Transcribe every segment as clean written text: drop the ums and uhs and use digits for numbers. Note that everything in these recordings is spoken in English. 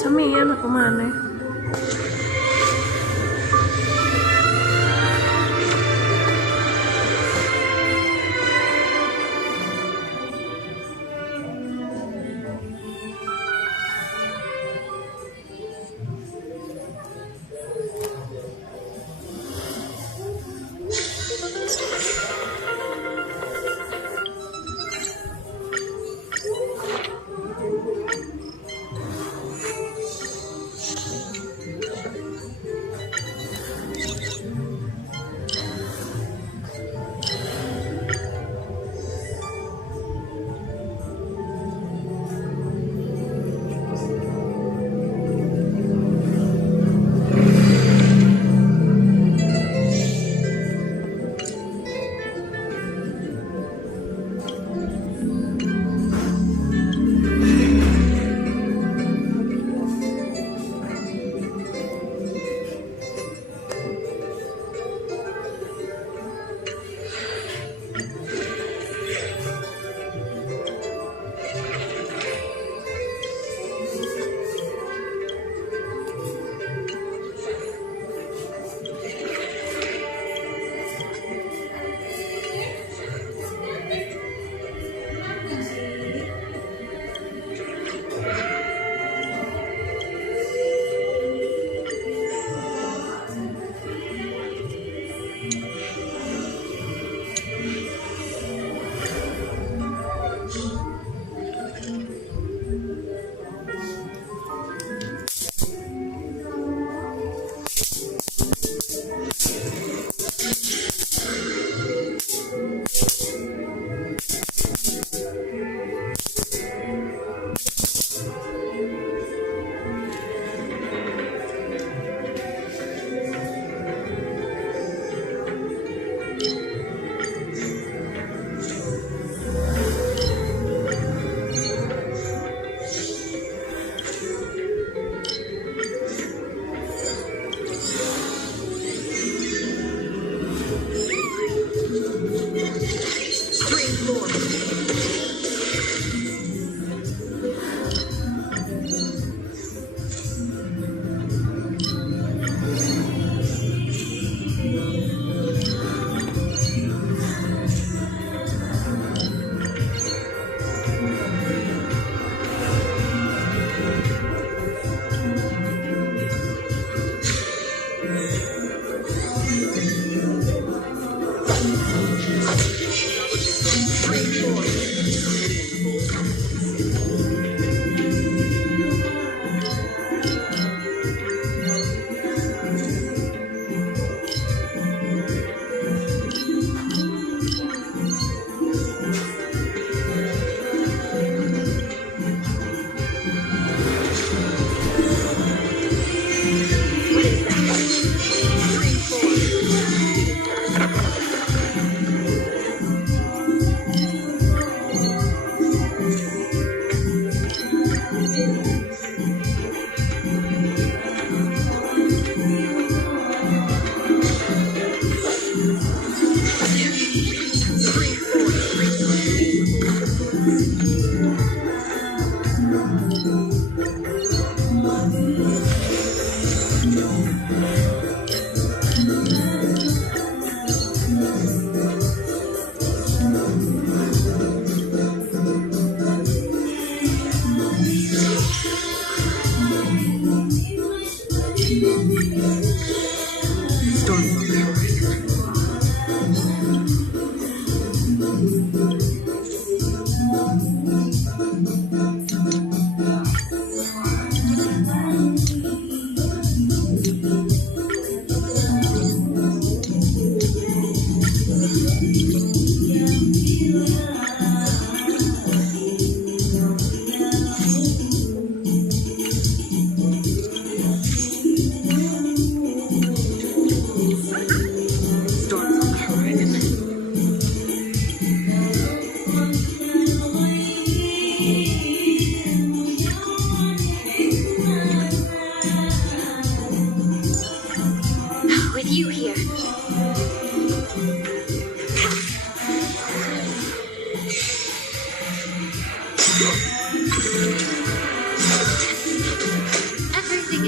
samian aku maneh.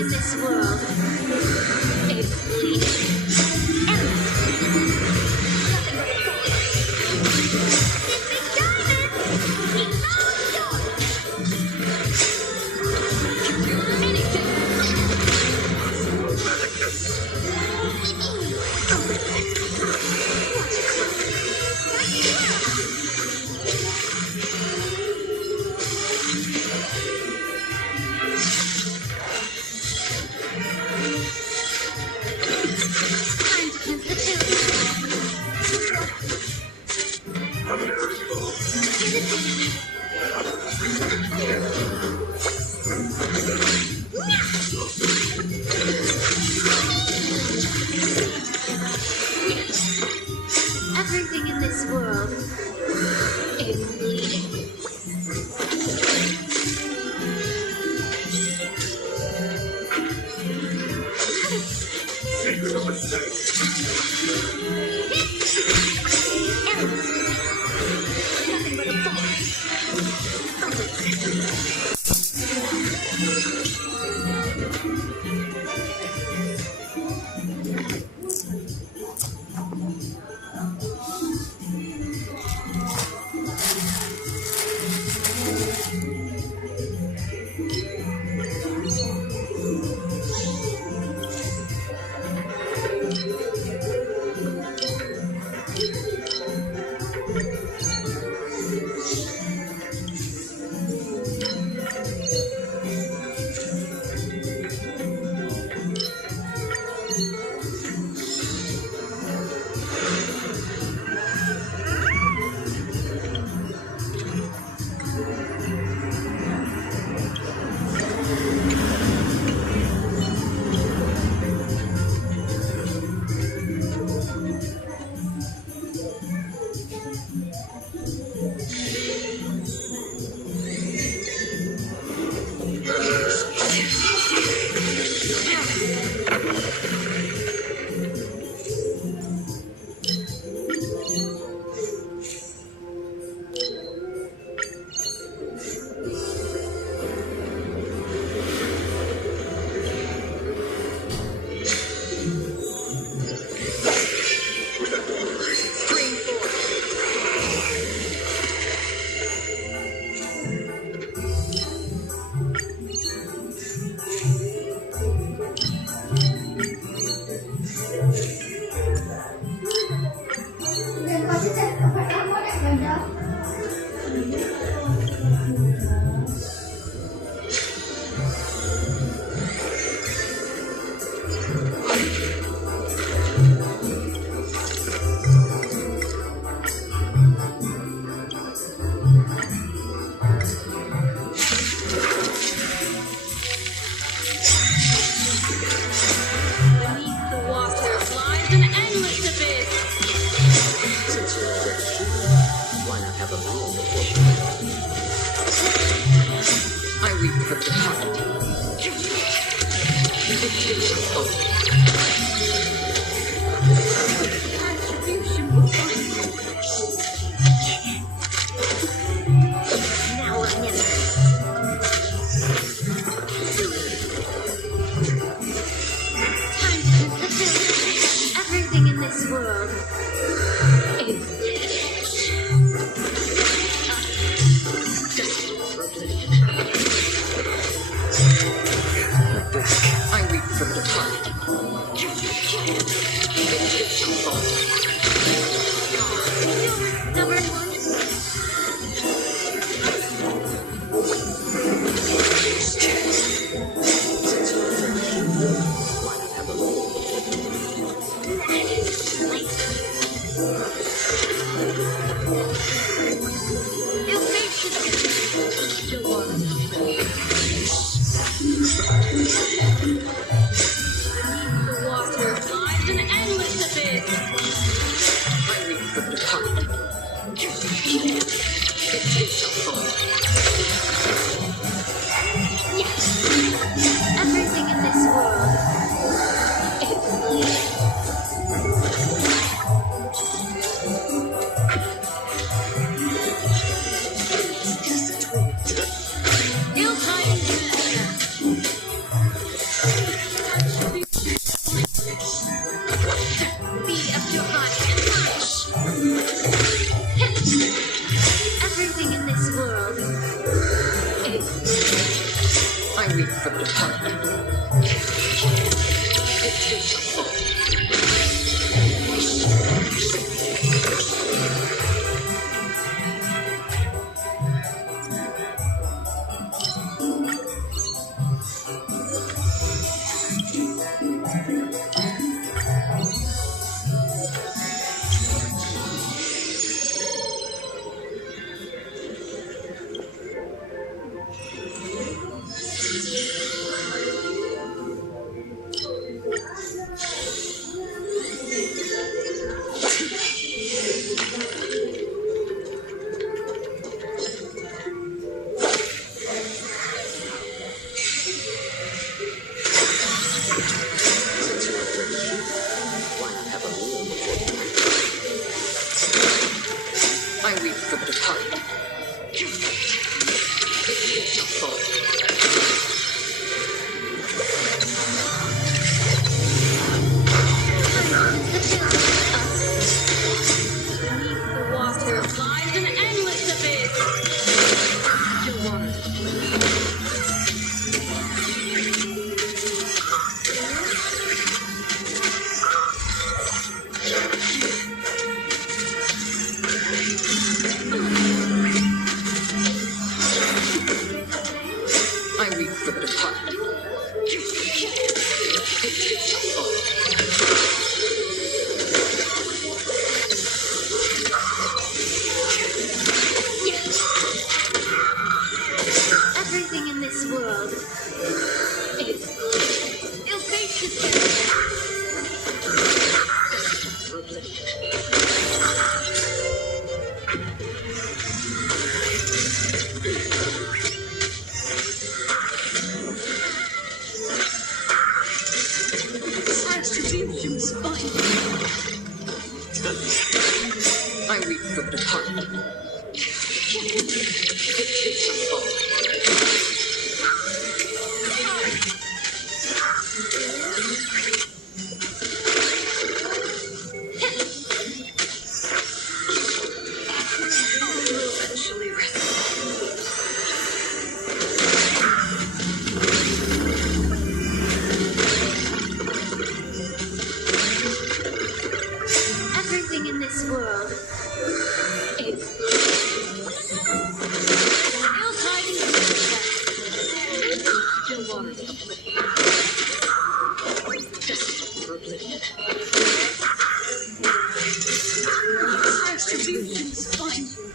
in this world is bleeding. Endless. Nothing but a thought. This big diamond! He found God! Anything! Everything in this world is bleeding. Nothing but a thought. from the heart. I weep from the heart. The water lies an endless abyss. The water. I weep from the heart. Everything in this world is ill-fated. Attributions by I weep from the heart. eventually rest. Everything in this world is ill-timed. Still waters of oblivion. Just for oblivion. Attributions find you.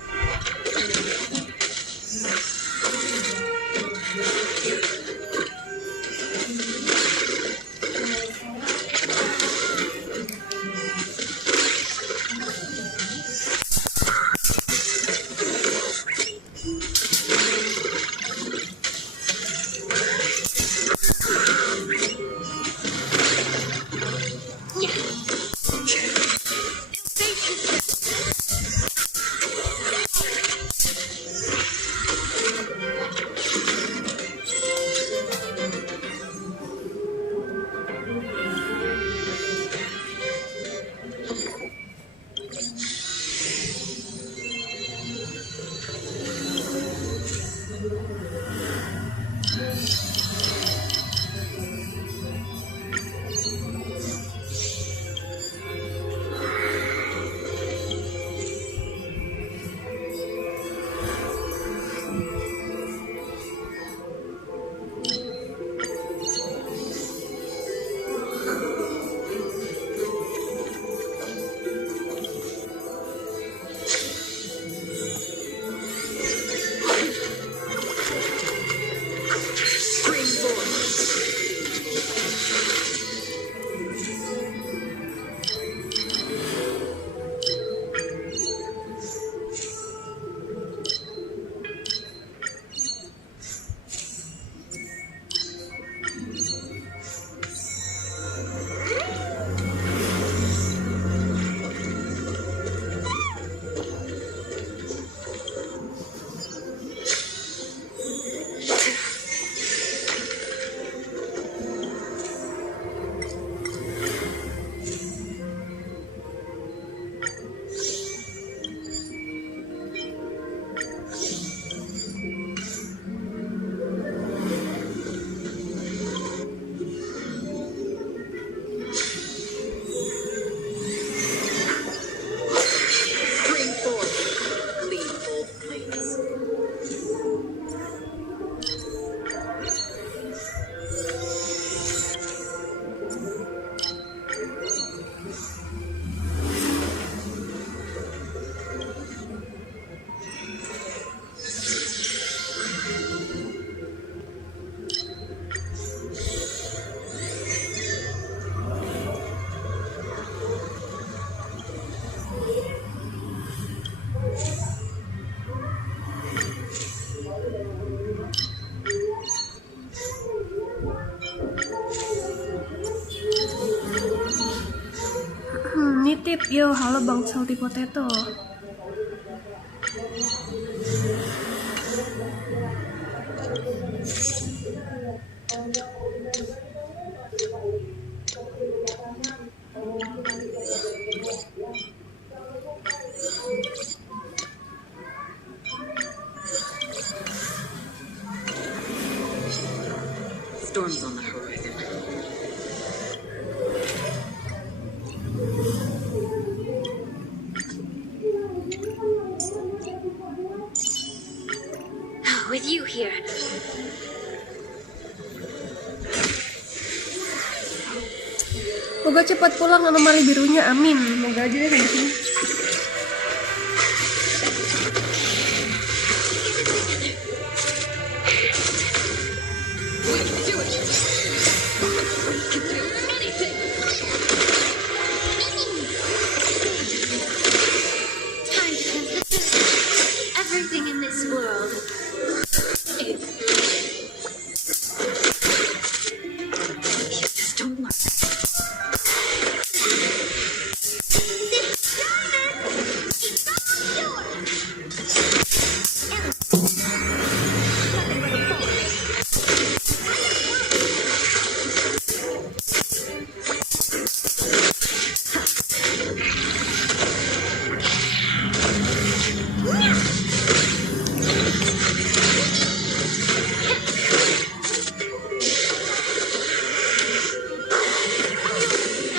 Pip, yo halo Bang Salty Potato. Storms on the horizon. With you here. Semoga cepat pulang anomali birunya, amin. Semoga aja deh kayak gini. Everything in this world is Don't lie.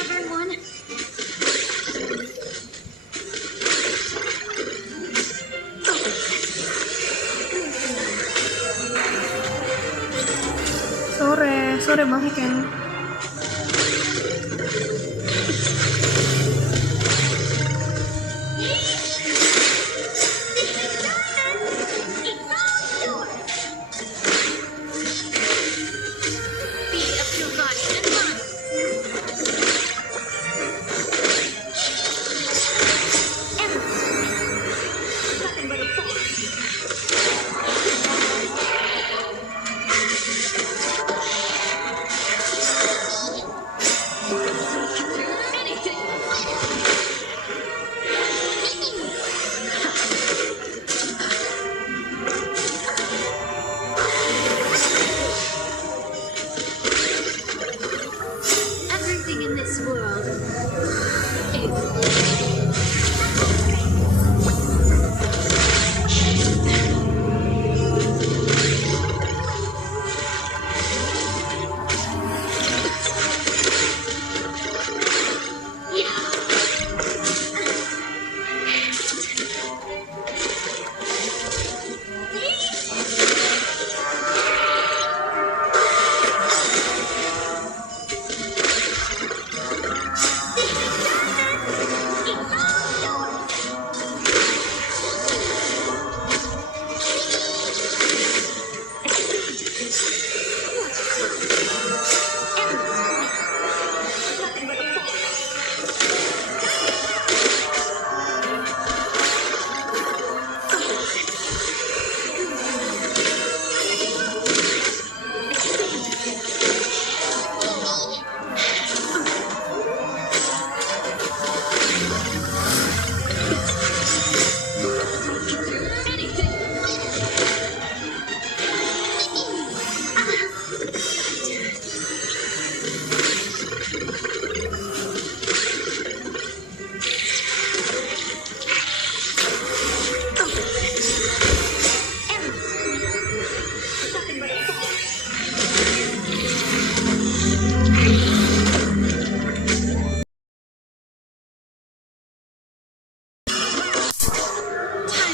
everyone. Sore Bang Hiken. Be of your body and mind. Nothing but a force. Everything in this world is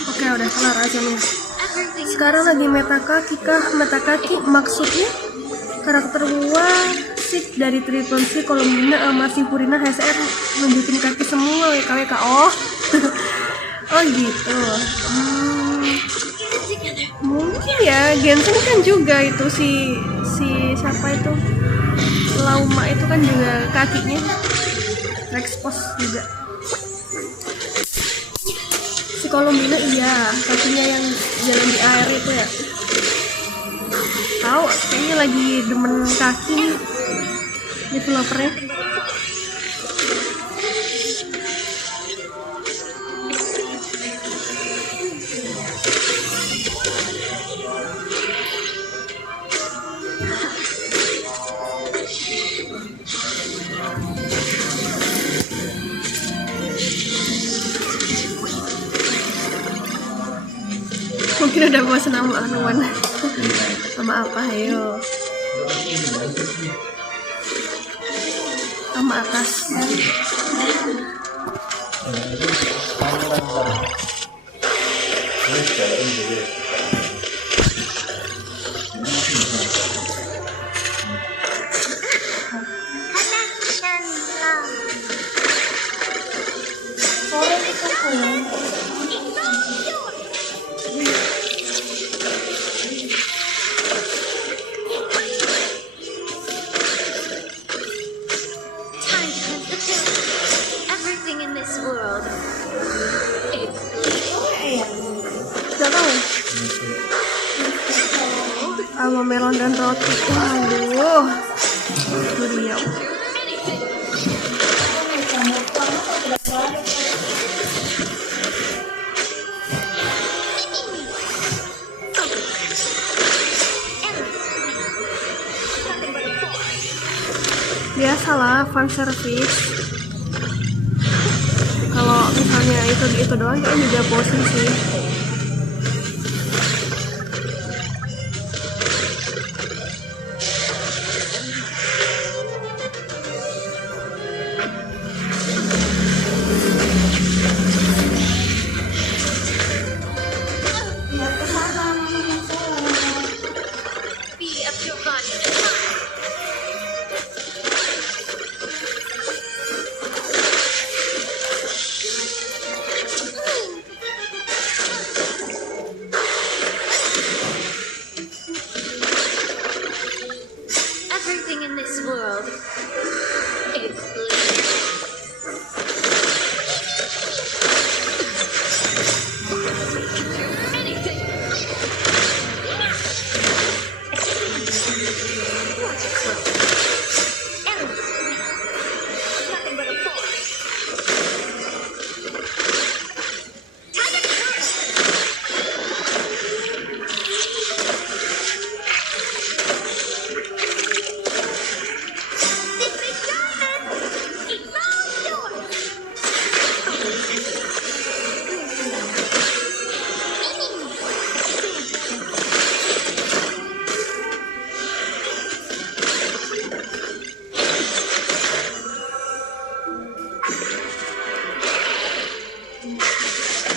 Oke, udah kelar aja nih. everything. Sekarang lagi meta kaki kah? Meta kaki maksudnya karakter wasik dari Triple C kolomnya sama si FURINDA HSR nunjukin kaki semua wkwk. Oh oh gitu. Mungkin ya Genshin kan juga itu si siapa itu Lauma itu kan juga kakinya expose juga. Si Colombina iya, kakinya yang jalan di air itu ya. Tahu, kayaknya lagi demen kaki nih developernya. udah bosan sama anuan. Sama apa, ayo. Sama atas. Everything in this world is Gak tahu. Sama melon dan roti. Waduh. Durian. Biasalah fan service. Kalau misalnya itu doang kan juga bosan sih. be of your body. Everything in this world is anything. Watch it close. Endless. Nothing but a force. Time to curse. This is diamond. It's all yours.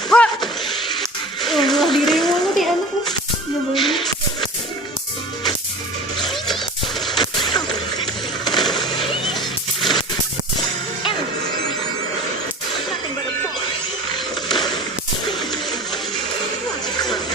Wah! Lah diri mulu di anak nih. Nyebelin. Nothing but a force. Watch it close.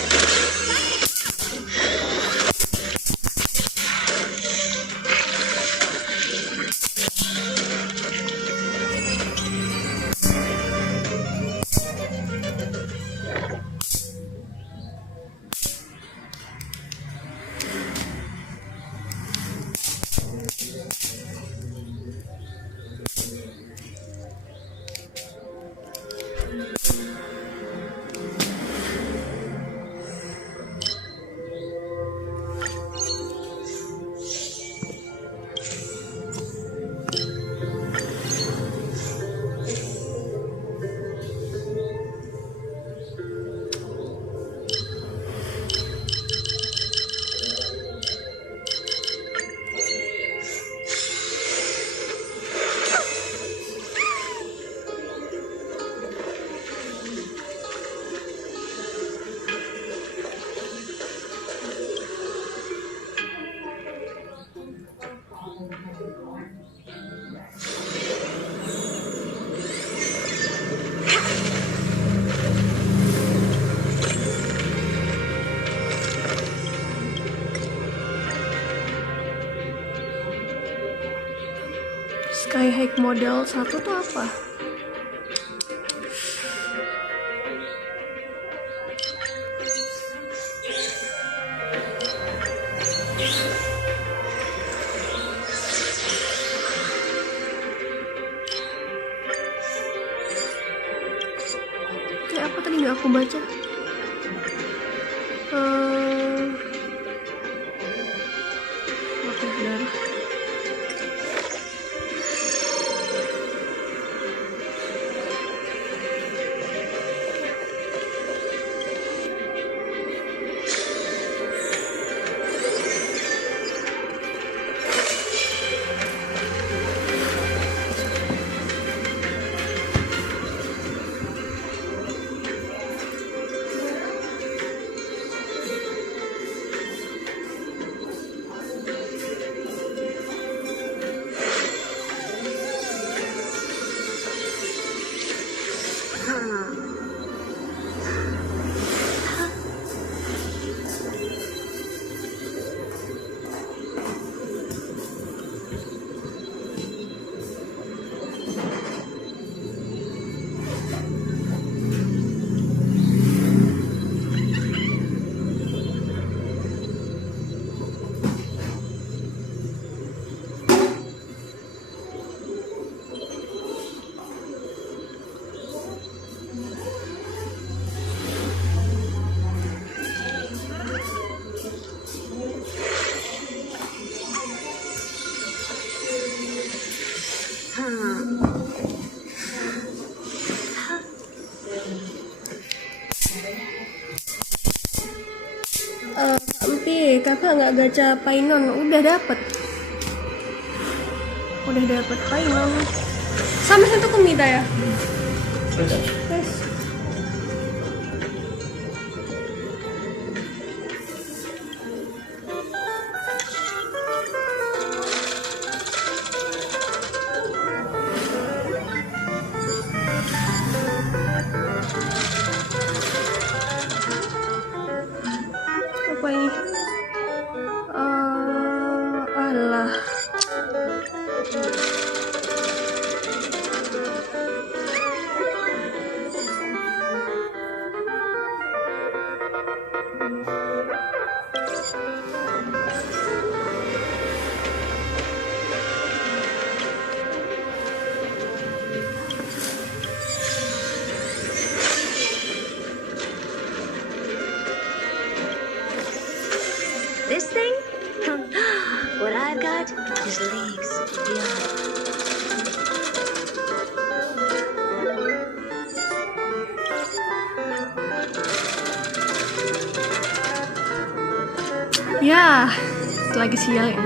Sky High model 1 tuh apa? Kayak apa tadi nggak aku baca? Oke, udah. nggak gacha Painon, udah dapet Painon. Sama satu kumita ya. Yes. Apa ini? Alah. This thing? What I've got is leagues beyond. Ya, lagi sial ya.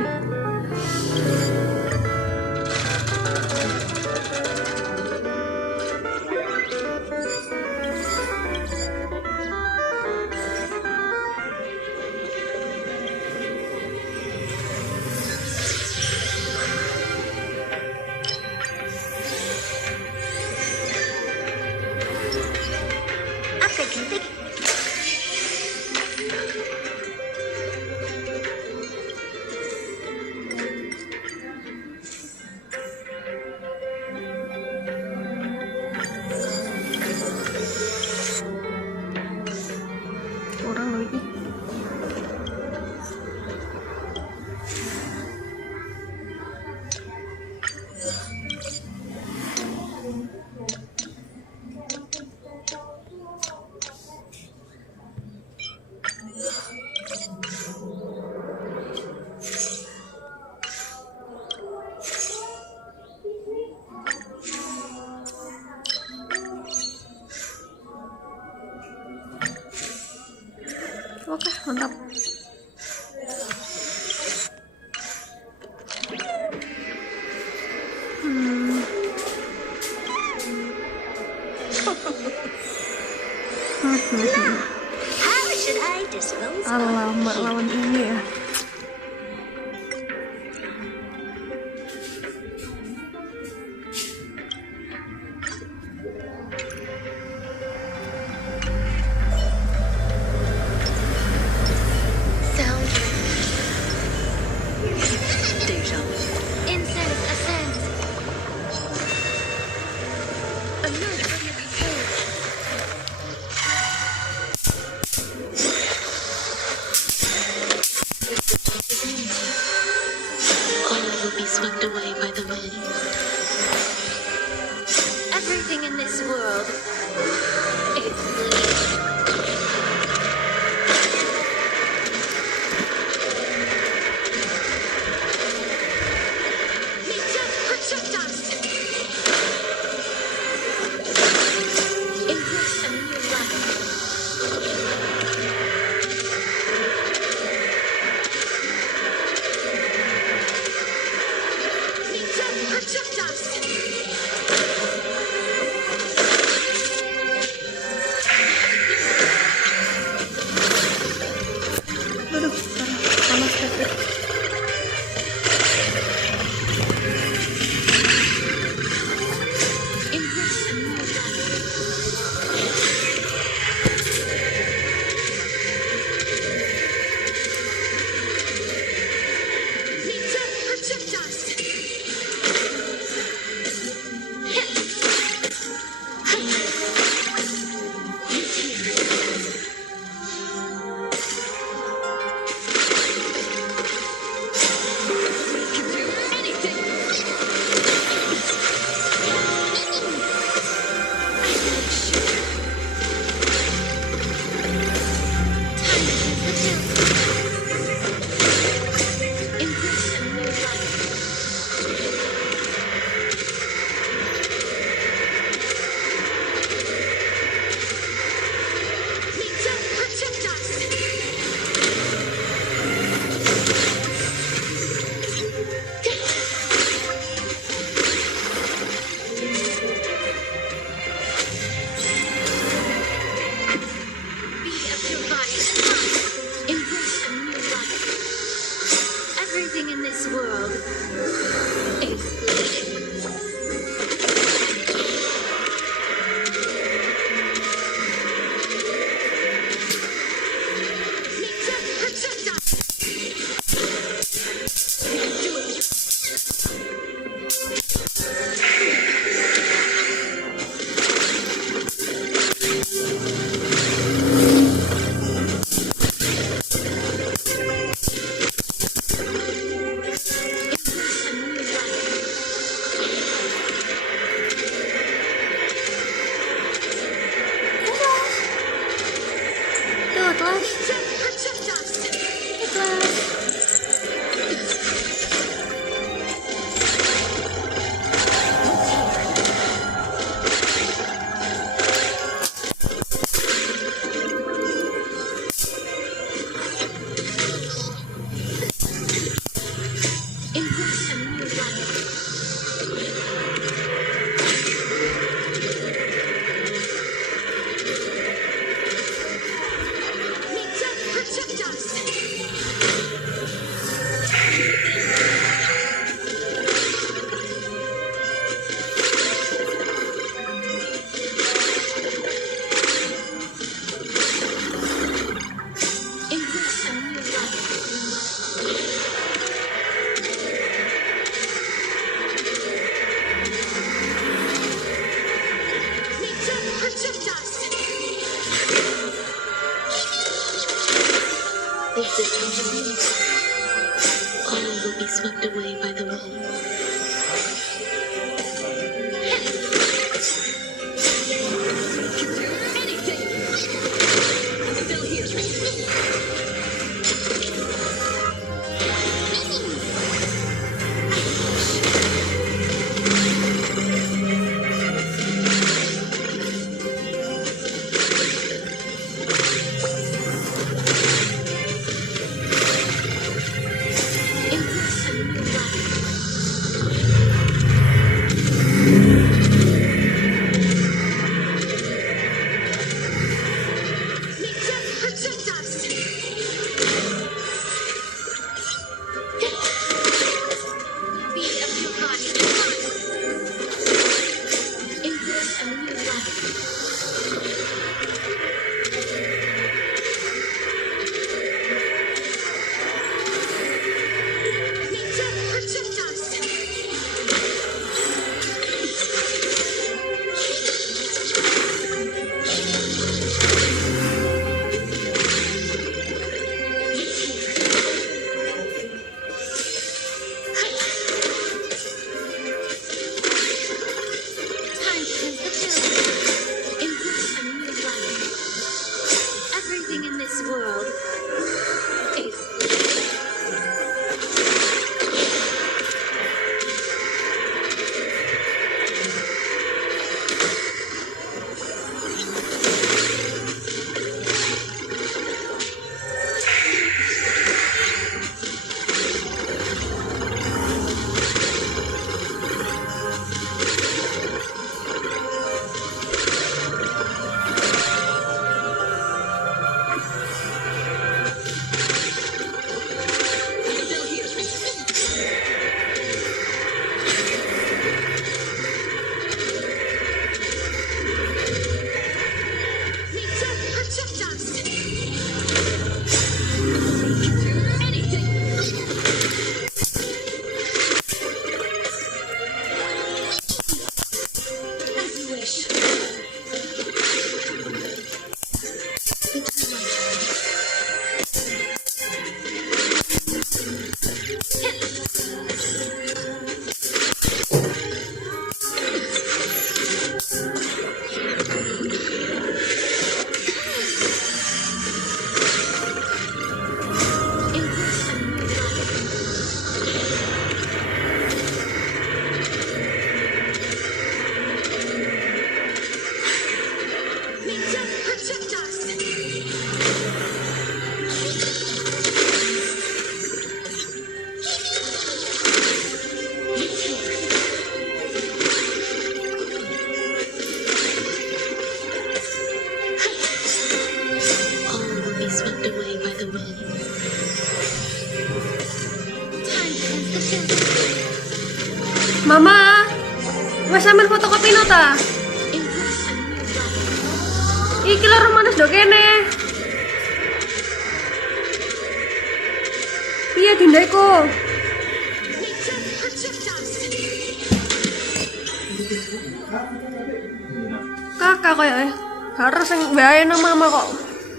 I'm thinking. Orang lagi. Oke, mantap. How should I dispose of Alamak, lawan ini ya. sound? Deja vu. Incense ascends. Alert from your control. All will be swept away by the wind. Everything in this world. It's Embrace a new life. Protect us! Mama, wes sampean fotokopi no ta? Iki lho manis do kene. Iya dindaku. Kakak koyo harus yang bae nang mama kok.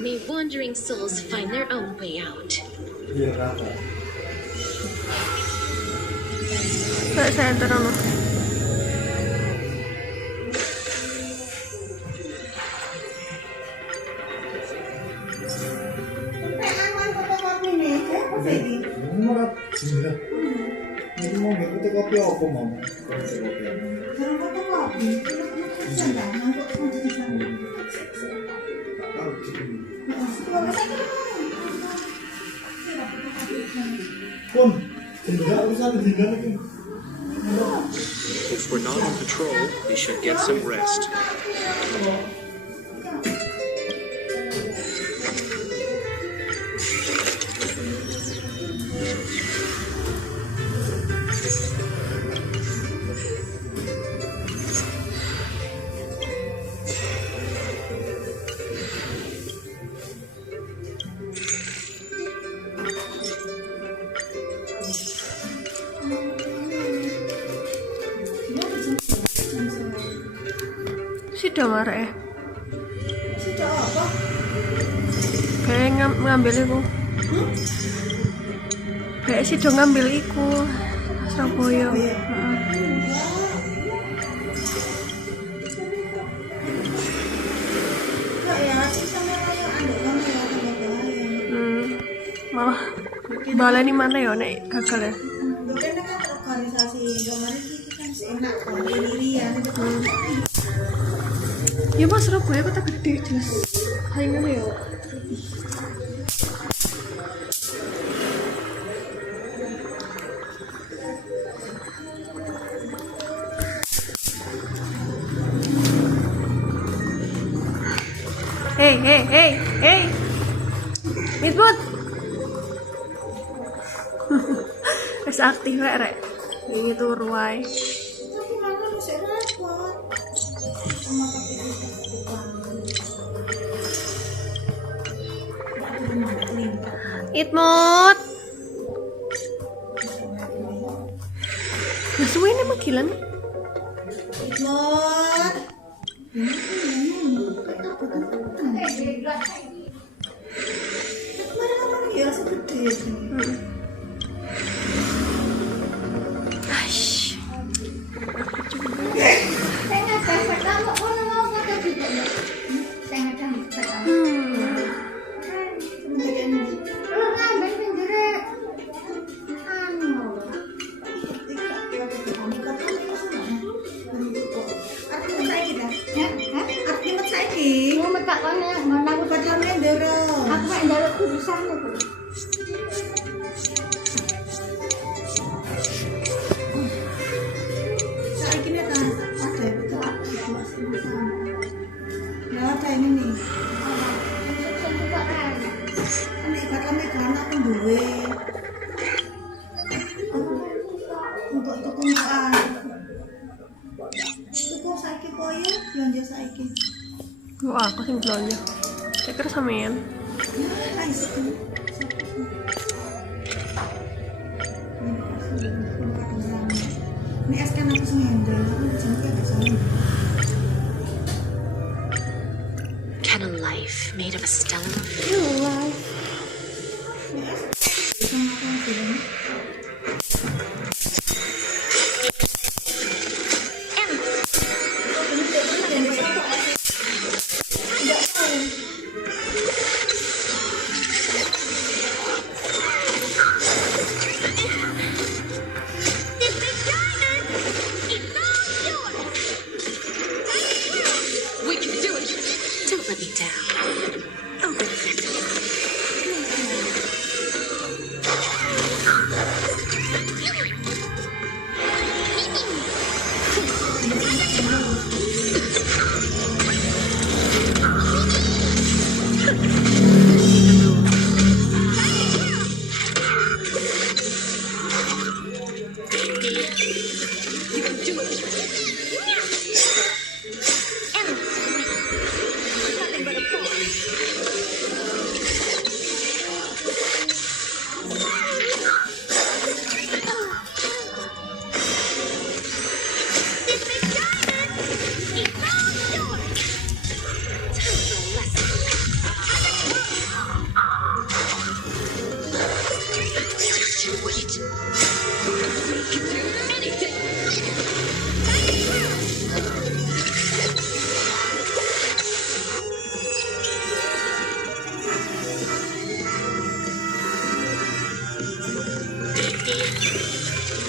May wandering souls find their own way out. Saya terang. Ini mau ngikutin kopi apa mau? Jangan fotokopi. Pun, tinggal usah tinggal lagi. If we're not on patrol, we should get some rest. Sido marek. Sido apa? Kayak ngambil iku. Kayak sido ngambil iku. Surabaya. Malah baleni mana ya nek gagal ya. Mungkin kan organisasi kemarin itu kan enak kok dirian. Ya mas Surabaya kota gede jelas. Saingan ya. Hey. Mitbut. Wes aktif rek. Ini turu wae. Tapi mana bisa repot. Sama tapi Itmut. Nah, suwe nih magilan. Itmut. Kemarin apa lagi ya segede sih. Aku sing belanja. Ceker sampean. Ini es kan aku sing handle, sampai ada sama. Can a life made of a stone? Nothing but a force.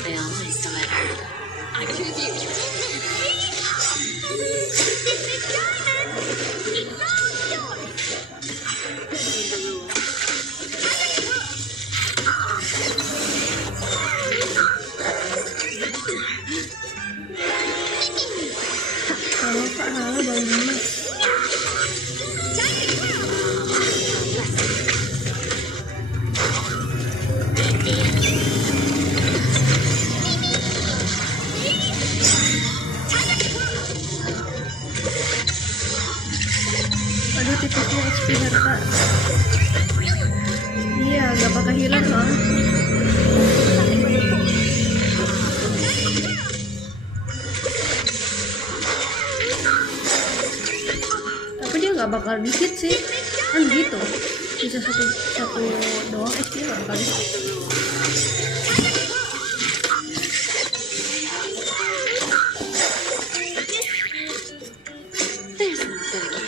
I always deliver. I choose you. Halo Kak, halo Bang Dimas. Aduh, tipsnya XP harga. Iya, gak bakal hilang soalnya. Tapi dia gak bakal dikit sih, kan gitu. Bisa satu doang XP gak bakal dikit. There's no better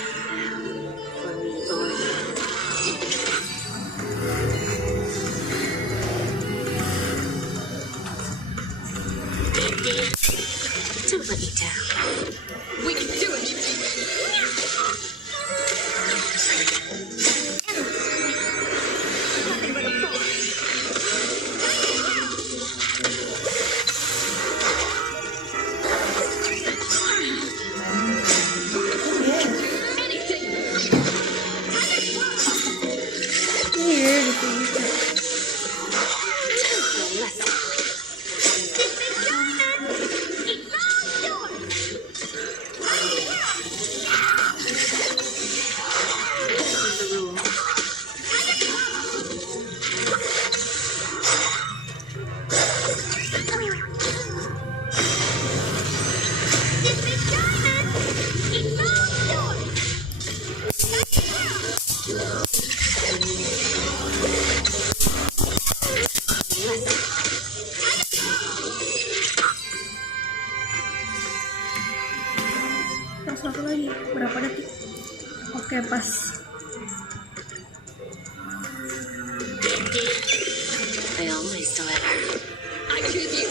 for me or you. Don't let me down. We can do it. Nothing but a force. Iya, gitu bisa. Terus satu lagi, berapa detik? Oke, pas. I always deliver. I choose you.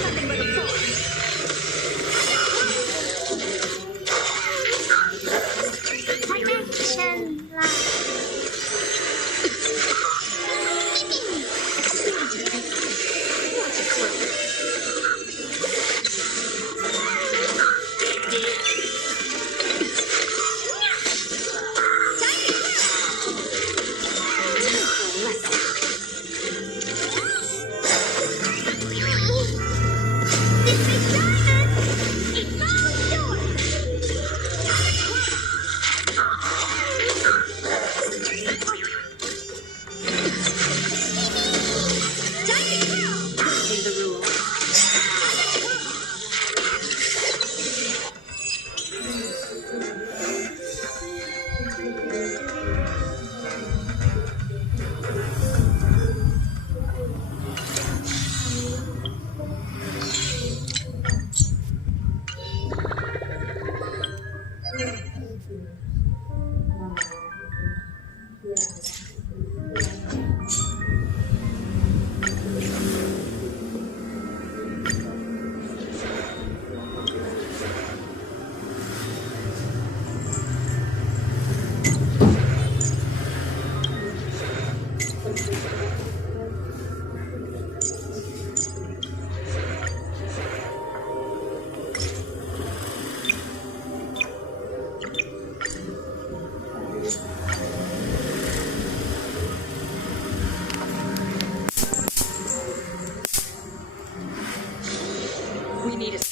Nothing but a force.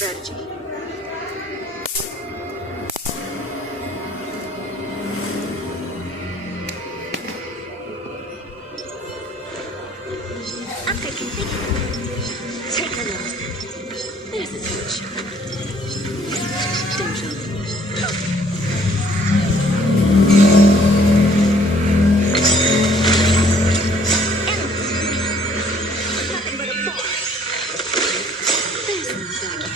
strategy. After configuring, take a look. There's a touch. Danger. Nothing but a force. There's no backing.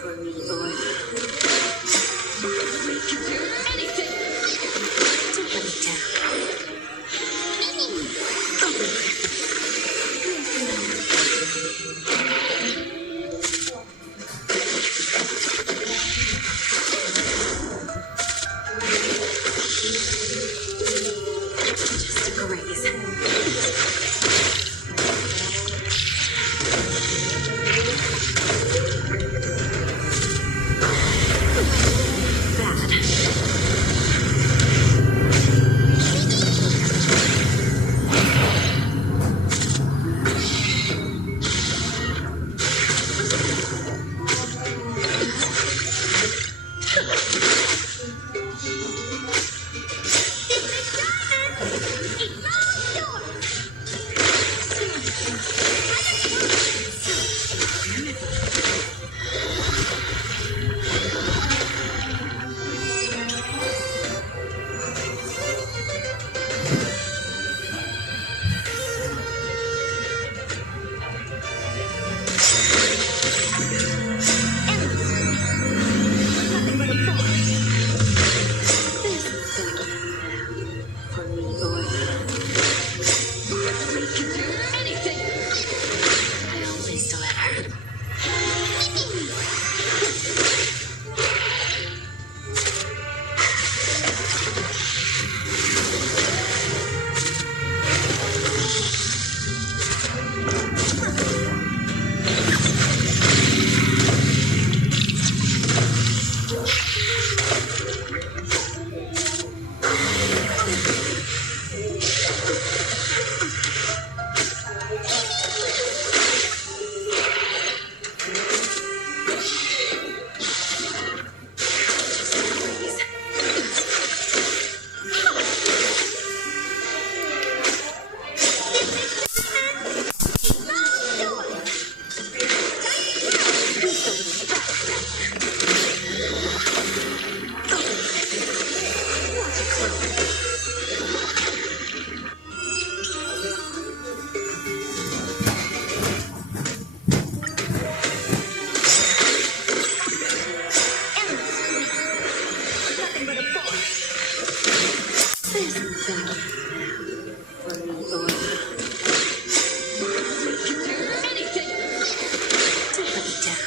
For me, boy. We can do anything. Don't let me down. Just a graze. Bad. Nothing but a force. There's no backing. For me, boy. We can do anything. I always deliver. Nothing but a force. There's no backing. For me, boy. We can do anything. Don't let me down.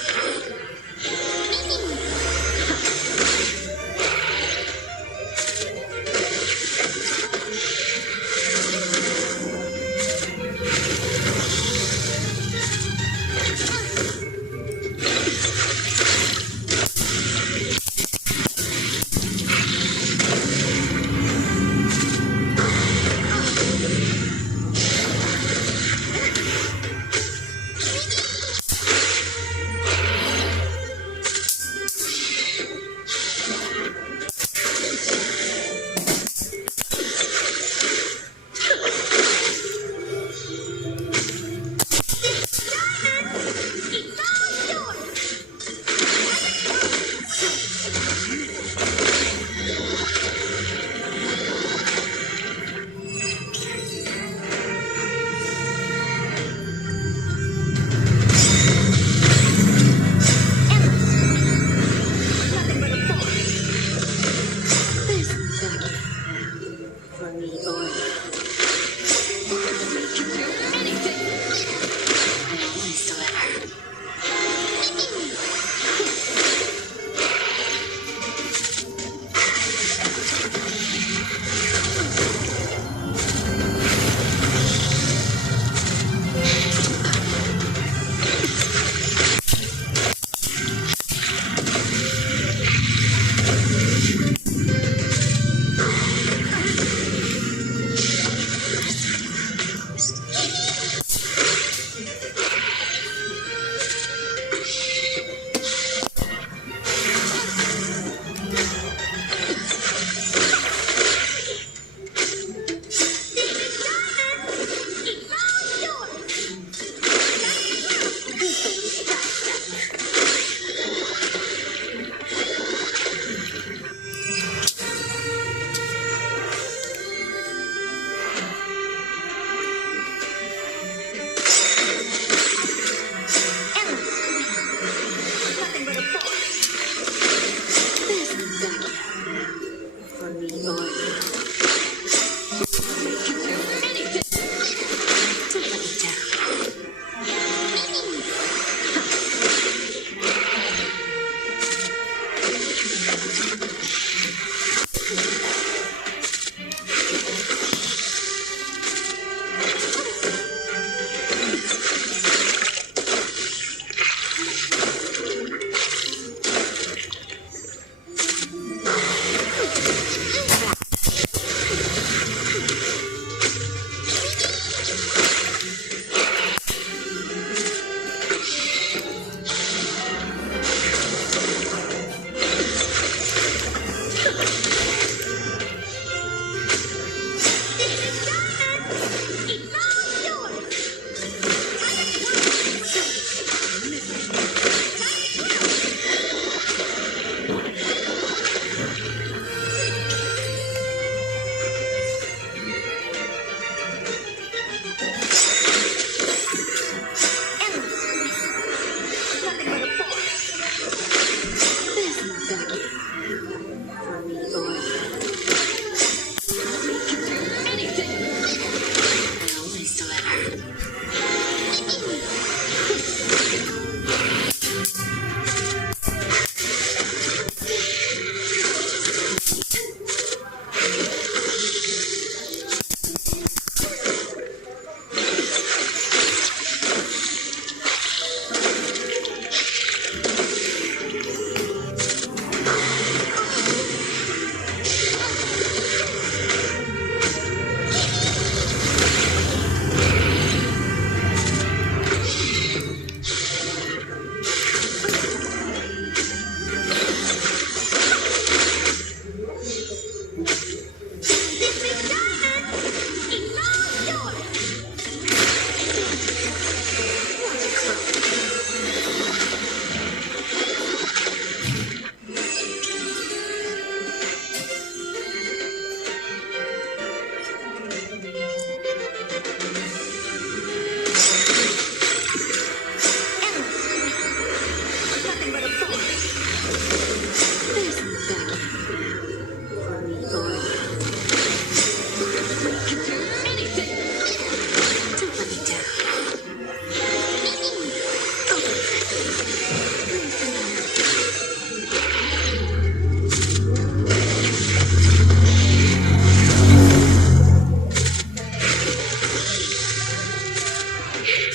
Nothing but a force. There's no backing. For me, boy. We can do anything. I always deliver.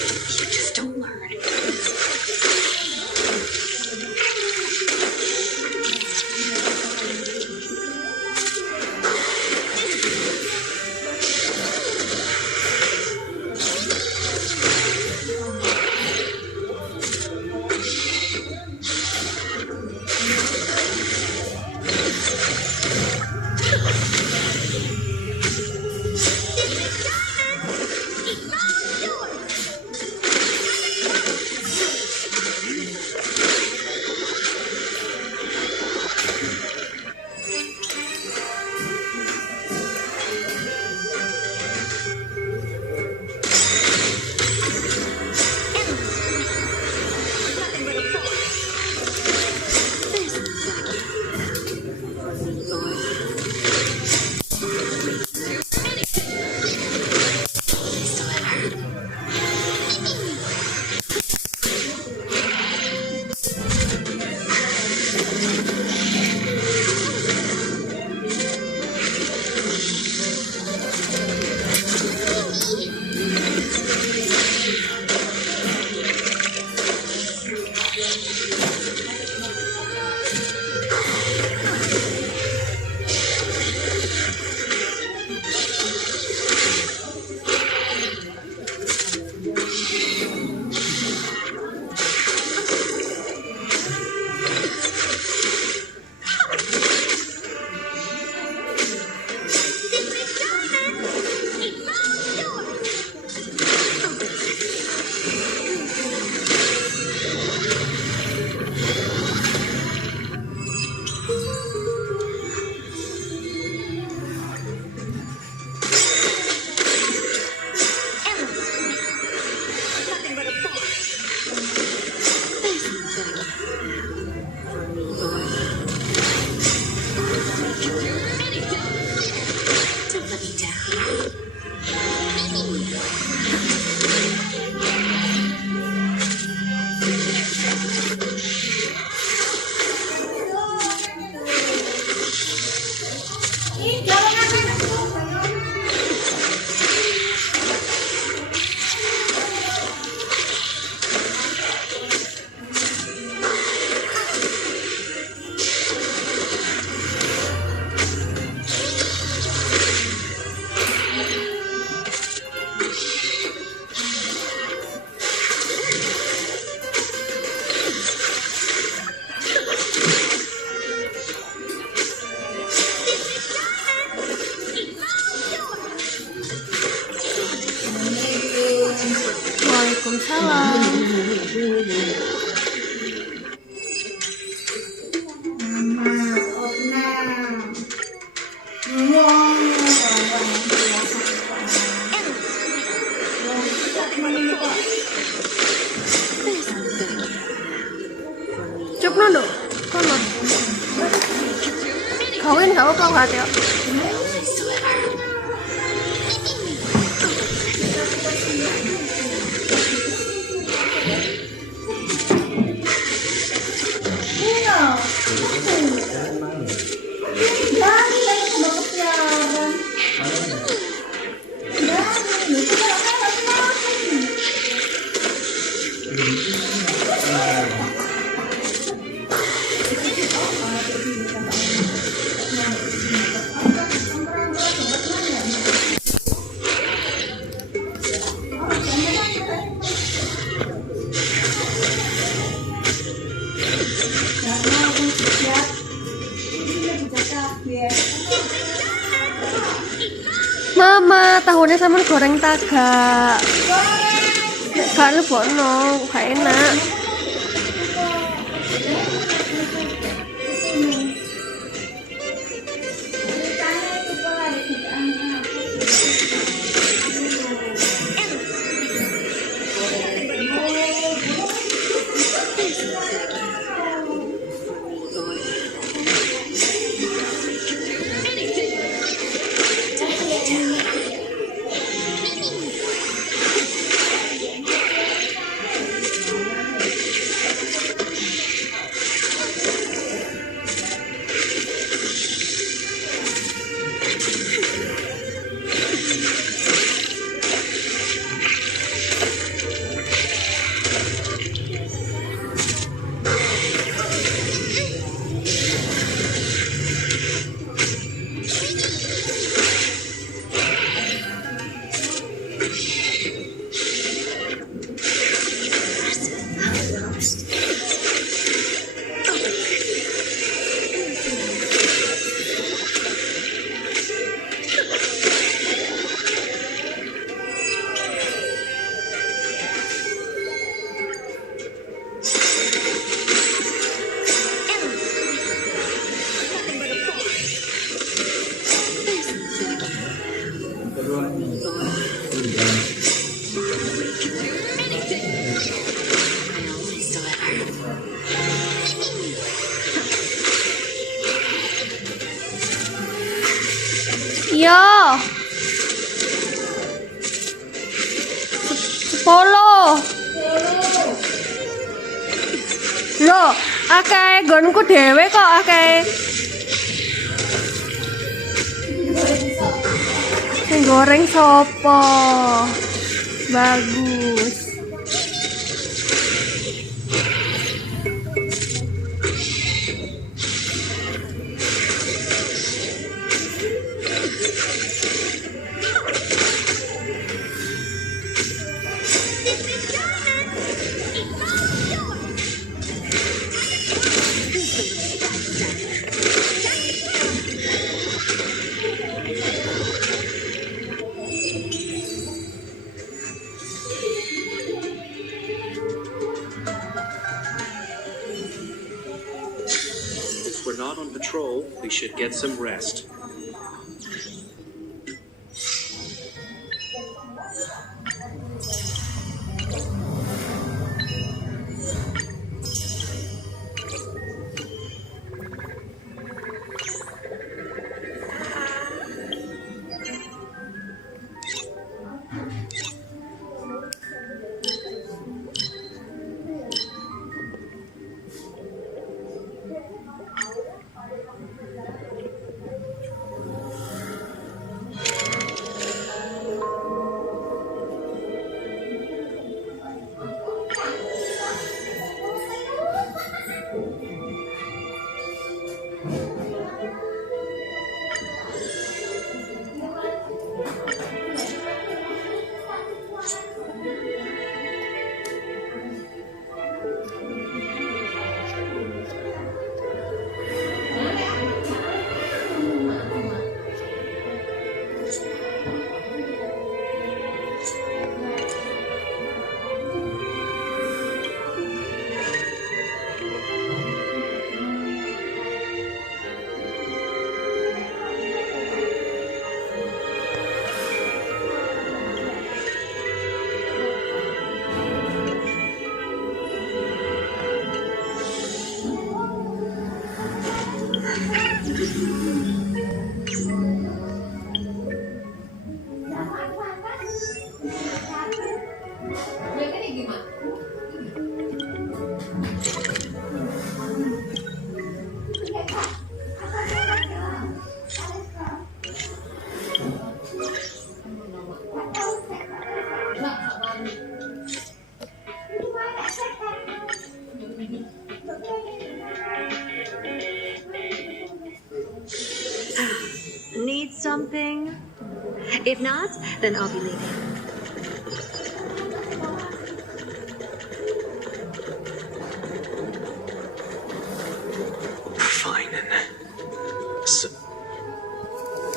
You just don't learn. Chụp nó được con mà khẩu in khẩu con hả tiểu Mama, tahunya sama goreng taga. Gak lebono, gak enak. Loh, akeh gonku dhewe kok akeh. Sing goreng sopo? Bagus. If we're not on patrol, we should get some rest. Need something? If not, then I'll be leaving. Fine. So,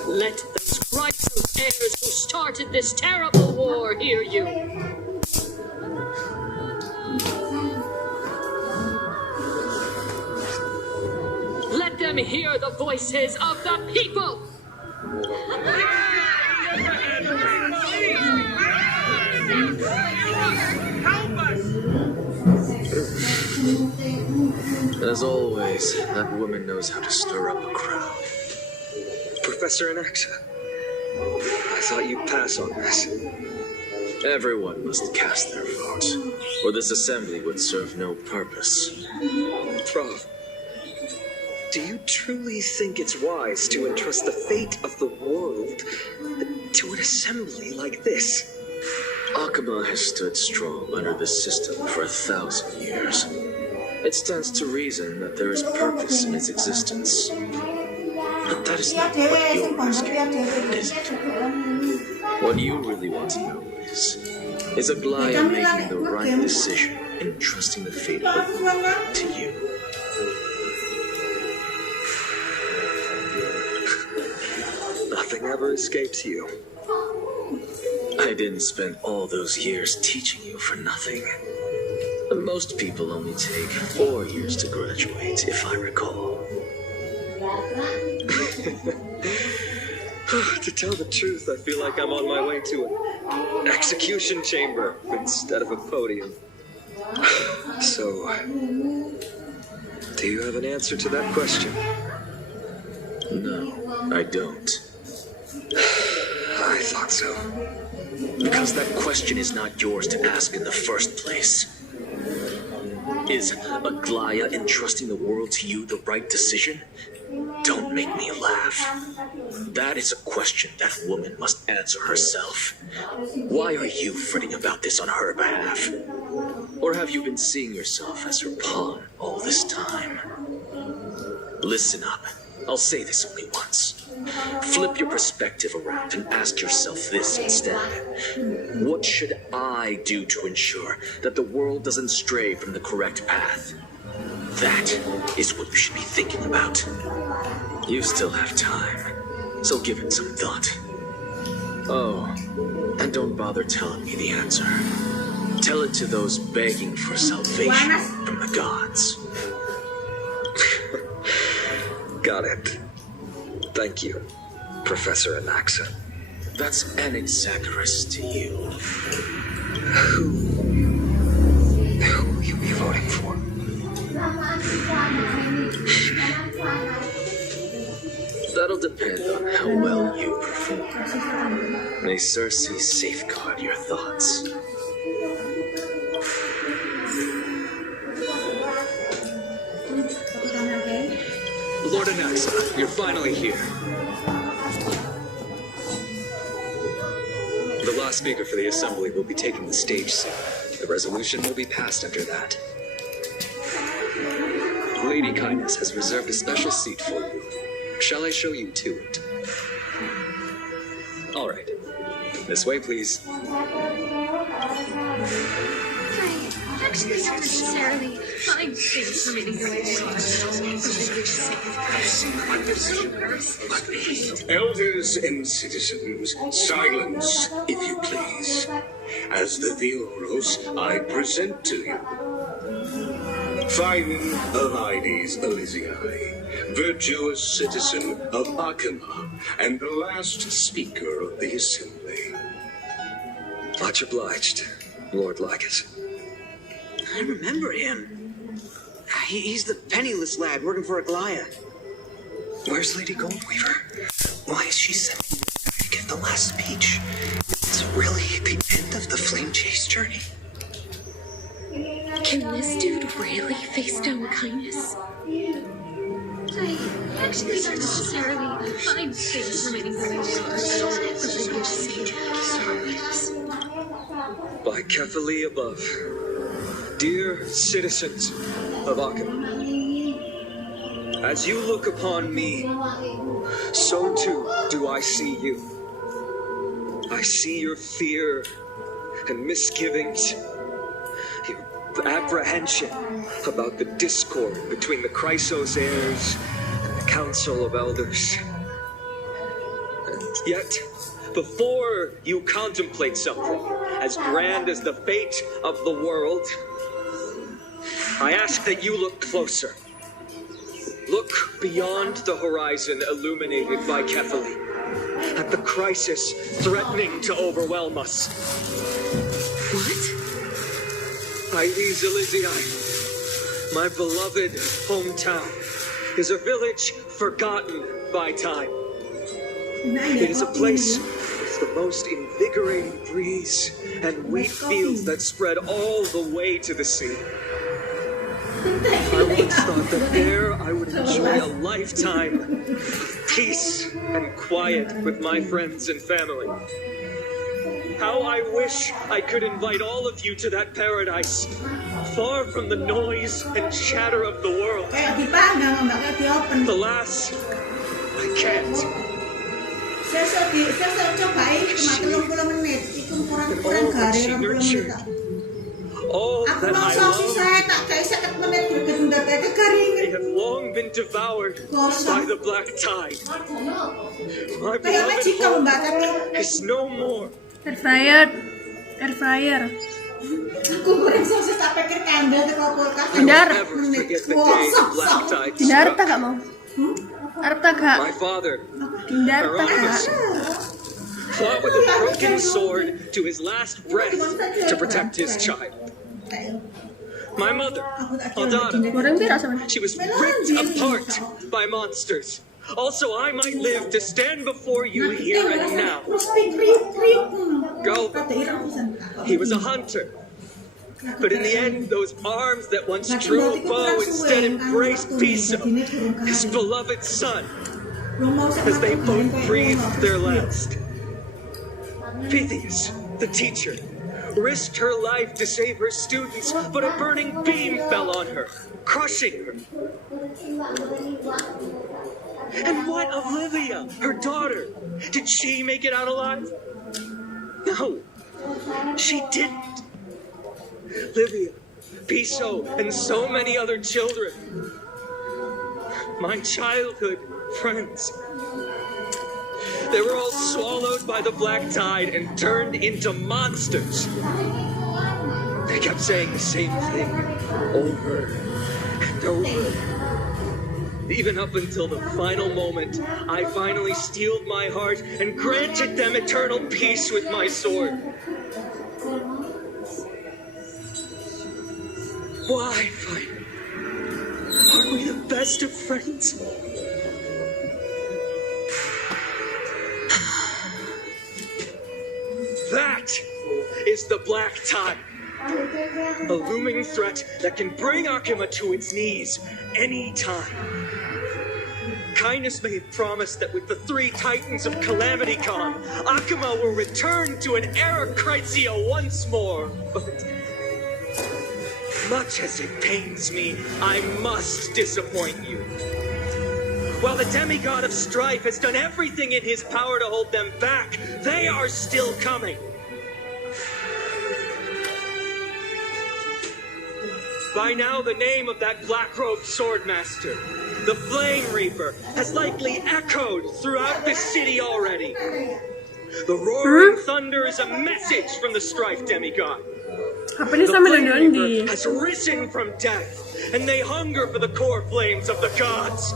Let those righteous heirs who started this terrible war hear you. Let them hear the voices of the people. as always, that woman knows how to stir up a crowd. Professor Anaxa, I thought you'd pass on this. Everyone must cast their vote, or this assembly would serve no purpose. Prof, do you truly think it's wise to entrust the fate of the world to an assembly like this? Akama has stood strong under this system for 1,000 years. It stands to reason that there is purpose in its existence. But that is not what you're asking, is it? What you really want to know is Aglaya making the right decision in entrusting the fate of the world to you? Nothing ever escapes you. I didn't spend all those years teaching you for nothing. Most people only take 4 years to graduate, if I recall. To tell the truth, I feel like I'm on my way to an execution chamber instead of a podium. So, do you have an answer to that question? No, I don't. I thought so. Because that question is not yours to ask in the first place. Is Aglaya entrusting the world to you the right decision? Don't make me laugh. That is a question that woman must answer herself. Why are you fretting about this on her behalf? Or have you been seeing yourself as her pawn all this time? Listen up. I'll say this only once. Flip your perspective around and ask yourself this instead. What should I do to ensure that the world doesn't stray from the correct path? That is what you should be thinking about. You still have time, so give it some thought. Oh, and don't bother telling me the answer. Tell it to those begging for salvation from the gods. Got it. Thank you, Professor Anaxa. That's Anaxagoras to you. Who will you be voting for? That'll depend on how well you perform. May Circe safeguard your thoughts. Lord Anaxa, you're finally here. The last speaker for the assembly will be taking the stage soon. The resolution will be passed after that. Lady Kindness has reserved a special seat for you. Shall I show you to it? All right. This way, please. Actually, not necessarily. I'm fascinating the way they Elders and citizens, silence, if you please. As the Theoros, I present to you Phine of Ides Elysiae, virtuous citizen of Akima, and the last speaker of the assembly. Much obliged, Lord Lycus. I remember him. He's the penniless lad working for Aglaya. Where's Lady Goldweaver? Why is she sending me back to give the last speech? It's really the end of the flame chase journey. Can this dude really face down kindness? Actually, not necessarily. I'm fascinating the way By Kephali above, dear citizens of Akima, as you look upon me, so too do I see you. I see your fear and misgivings, your apprehension about the discord between the Chrysos heirs and the Council of Elders. And yet, before you contemplate something as grand as the fate of the world, I ask that you look closer. Look beyond the horizon illuminated by Kephali, at the crisis threatening to overwhelm us. What? Ides Elysiae, my beloved hometown, is a village forgotten by time. It is a place with the most invigorating breeze and wheat fields that spread all the way to the sea. I once thought that there I would enjoy a lifetime of peace and quiet with my friends and family. How I wish I could invite all of you to that paradise, far from the noise and chatter of the world. Alas, I can't. All that she nurtured, all that I love, they have long been devoured by the black tide. My beloved home is no more. Air fryer. Hindar. Hindar tak gak mau? Arab tak gak? My father, Hindar tak gak? fought with a broken sword to his last breath to protect his child. My mother, Aldada, Goreng biar sama. she was ripped apart by monsters. Also, I might live to stand before you here and now. Galva, he was a hunter. But in the end, those arms that once drew a bow instead embraced Piso, his beloved son, as they both breathed their last. Pythias, the teacher, risked her life to save her students, but a burning beam fell on her, crushing her. And what of Livia, her daughter? Did she make it out alive? No, she didn't. Livia, Piso, and so many other children. My childhood friends. They were all swallowed by the black tide and turned into monsters. They kept saying the same thing over and over. Even up until the final moment, I finally steeled my heart and granted them eternal peace with my sword. Why, finally? Aren't we the best of friends? That is the black tide. A looming threat that can bring Akuma to its knees any time. Kindness may have promised that with the 3 titans of Calamity Con, Akuma will return to an era Critia once more. But much as it pains me, I must disappoint you. While the demigod of strife has done everything in his power to hold them back, they are still coming. By now, the name of that black-robed swordmaster, the Flame Reaper, has likely echoed throughout the city already. The roaring thunder is a message from the strife demigod. Apa ni The sambil Flame nonton di? Reaper has risen from death, and they hunger for the core flames of the gods.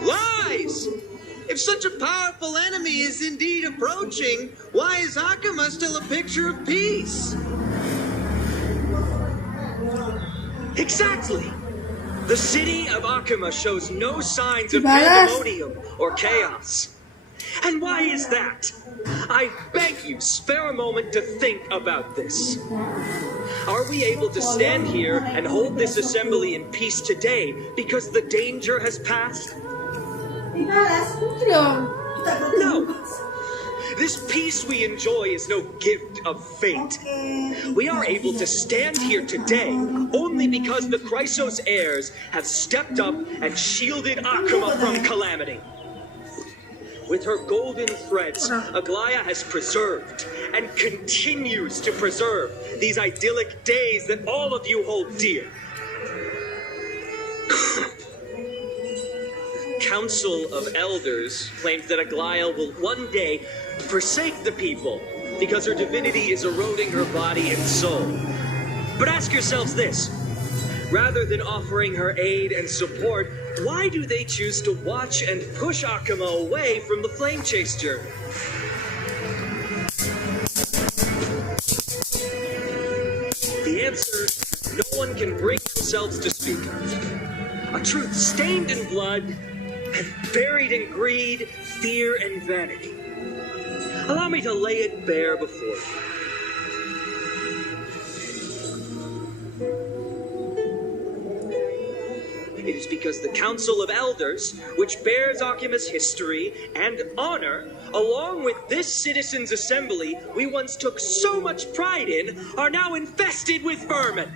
Lies! If such a powerful enemy is indeed approaching, why is Akuma still a picture of peace? Exactly! The city of Akuma shows no signs of pandemonium or chaos. And why is that? I beg you, spare a moment to think about this. Are we able to stand here and hold this assembly in peace today because the danger has passed? No. This peace we enjoy is no gift of fate. We are able to stand here today only because the Chrysos heirs have stepped up and shielded Akuma from calamity. With her golden threads, Aglaya has preserved and continues to preserve these idyllic days that all of you hold dear. Council of Elders claims that Aglaya will one day forsake the people because her divinity is eroding her body and soul. But ask yourselves this. Rather than offering her aid and support, why do they choose to watch and push Akuma away from the Flame Chase journey? The answer, no one can bring themselves to speak of. A truth stained in blood and buried in greed, fear, and vanity. Allow me to lay it bare before you. It is because the Council of Elders, which bears Akuma's history and honor, along with this citizens' assembly we once took so much pride in, are now infested with vermin.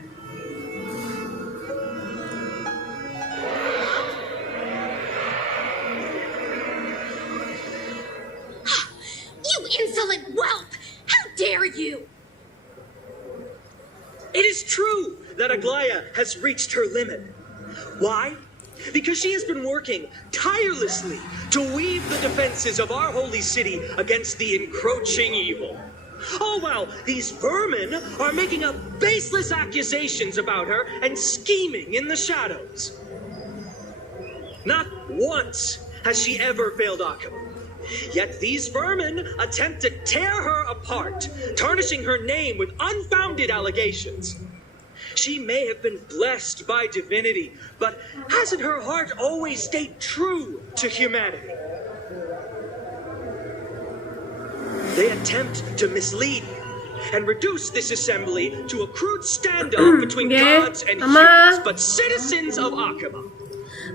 You insolent whelp! How dare you! It is true that Aglaya has reached her limit. Why? Because she has been working tirelessly to weave the defenses of our holy city against the encroaching evil. All while these vermin are making up baseless accusations about her and scheming in the shadows. Not once has she ever failed Akuma. Yet these vermin attempt to tear her apart, tarnishing her name with unfounded allegations. She may have been blessed by divinity, but hasn't her heart always stayed true to humanity? They attempt to mislead you and reduce this assembly to a crude standoff between gods and humans, but citizens of Akama.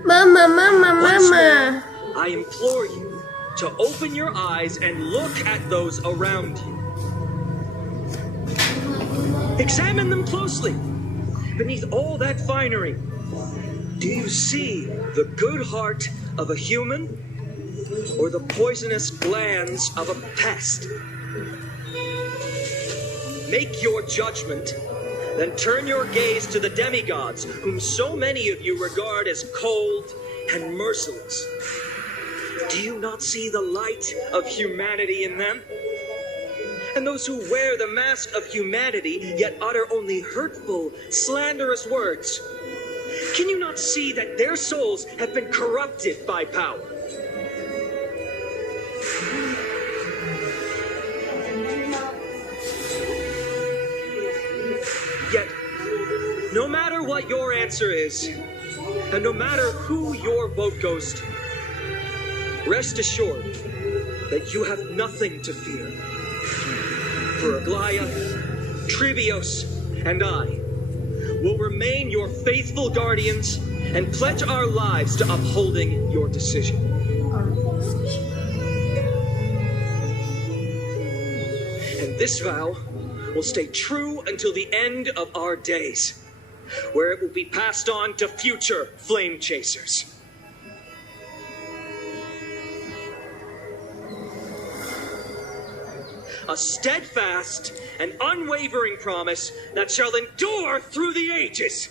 Once more, I implore you to open your eyes and look at those around you. Examine them closely. Beneath all that finery, do you see the good heart of a human or the poisonous glands of a pest? Make your judgment, then turn your gaze to the demigods, whom so many of you regard as cold and merciless. Do you not see the light of humanity in them? And those who wear the mask of humanity, yet utter only hurtful, slanderous words, can you not see that their souls have been corrupted by power? Yet, no matter what your answer is, and no matter who your vote goes to, rest assured that you have nothing to fear. For Aglaya, Trivios, and I will remain your faithful guardians and pledge our lives to upholding your decision. And this vow will stay true until the end of our days, where it will be passed on to future flame chasers. A steadfast and unwavering promise that shall endure through the ages.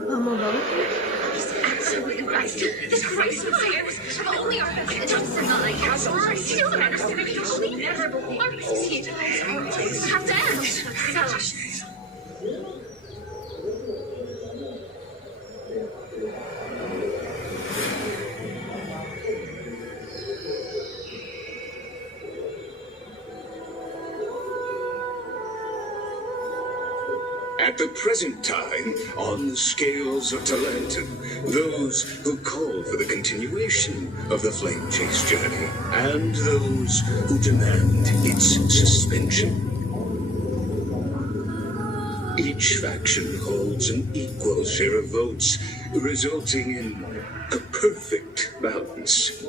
Lama banget. Absolutely right. The crisis airs have only our best interests in mind. I still don't understand how we never belong to see each other. Have to end. So. At the present time, on the scales of Talentum, those who call for the continuation of the flame chase journey, and those who demand its suspension. Each faction holds an equal share of votes, resulting in a perfect balance.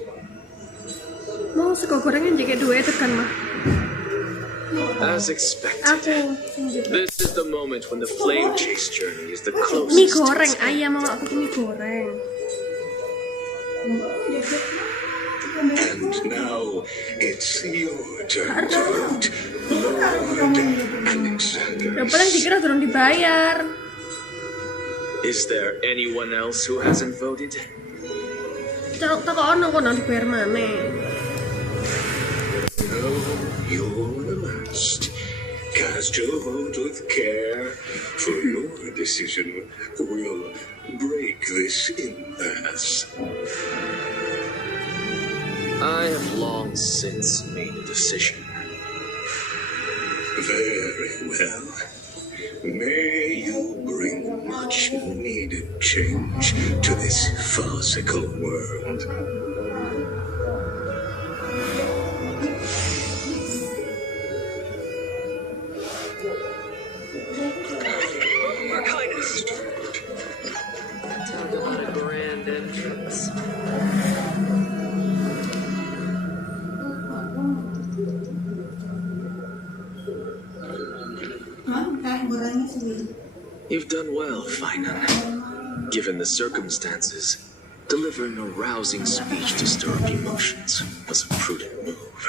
Mau sego gorengan jadi dua tekan mah. As expected, this is the moment when the flame chase journey is the closest. Mie goreng, ayam mau aku mie goreng. And now it's your turn to vote, Lord Alexander. Udah paling dikira belum dibayar. Is there anyone else who hasn't voted? Tak ono kok nang dibayar mana? No, you're the last. Cast your vote with care, for your decision will break this impasse. I have long since made a decision. Very well. May you bring much needed change to this farcical world. Your Highness. Talk about a grand entrance. You've done well, Finan. Given the circumstances, delivering a rousing speech to stir up emotions was a prudent move.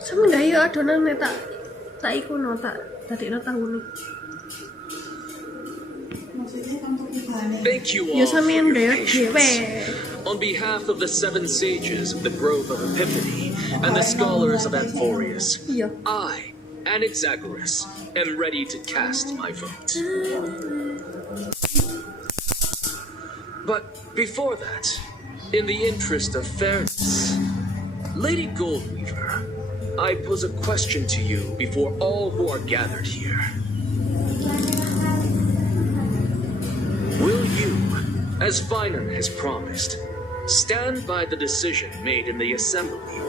Sama nggak ya adonan nih tak ikut nota tadi nota huni. Thank you all Ya for sama yang your deh patience. On behalf of the 7 sages of the Grove of Epiphany and the scholars of Amphorius, Iya. I, Anaxagoras, am ready to cast my vote. But before that, in the interest of fairness, Lady Goldweaver, I pose a question to you before all who are gathered here. Will you, as Finan has promised, Stand by the decision made in the assembly,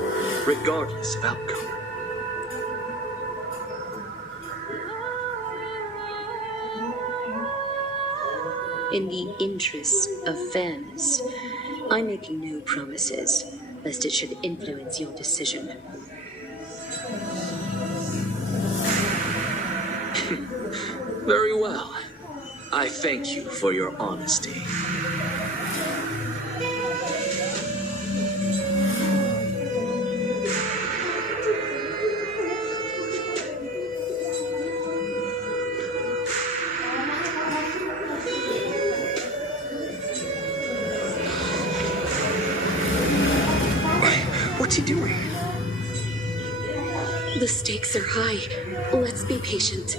regardless of outcome. In the interests of fairness, I'm making no promises, lest it should influence your decision. Very well. I thank you for your honesty. What's he doing? The stakes are high. Let's be patient.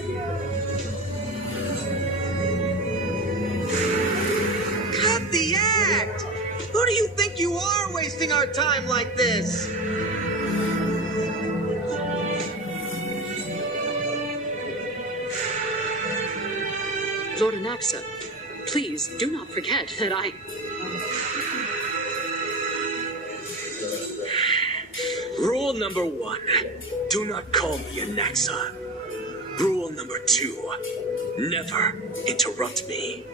Cut the act! Who do you think you are wasting our time like this? Lord Anaxa, please do not forget that I... Rule number 1, do not call me Anaxa. Rule number 2, never interrupt me.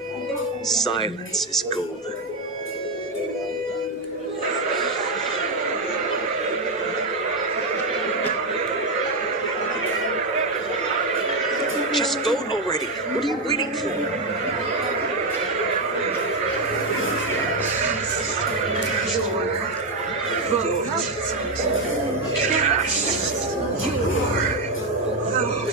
Silence is golden. Just vote already. What are you waiting for? Cast your vote. Cast your vote.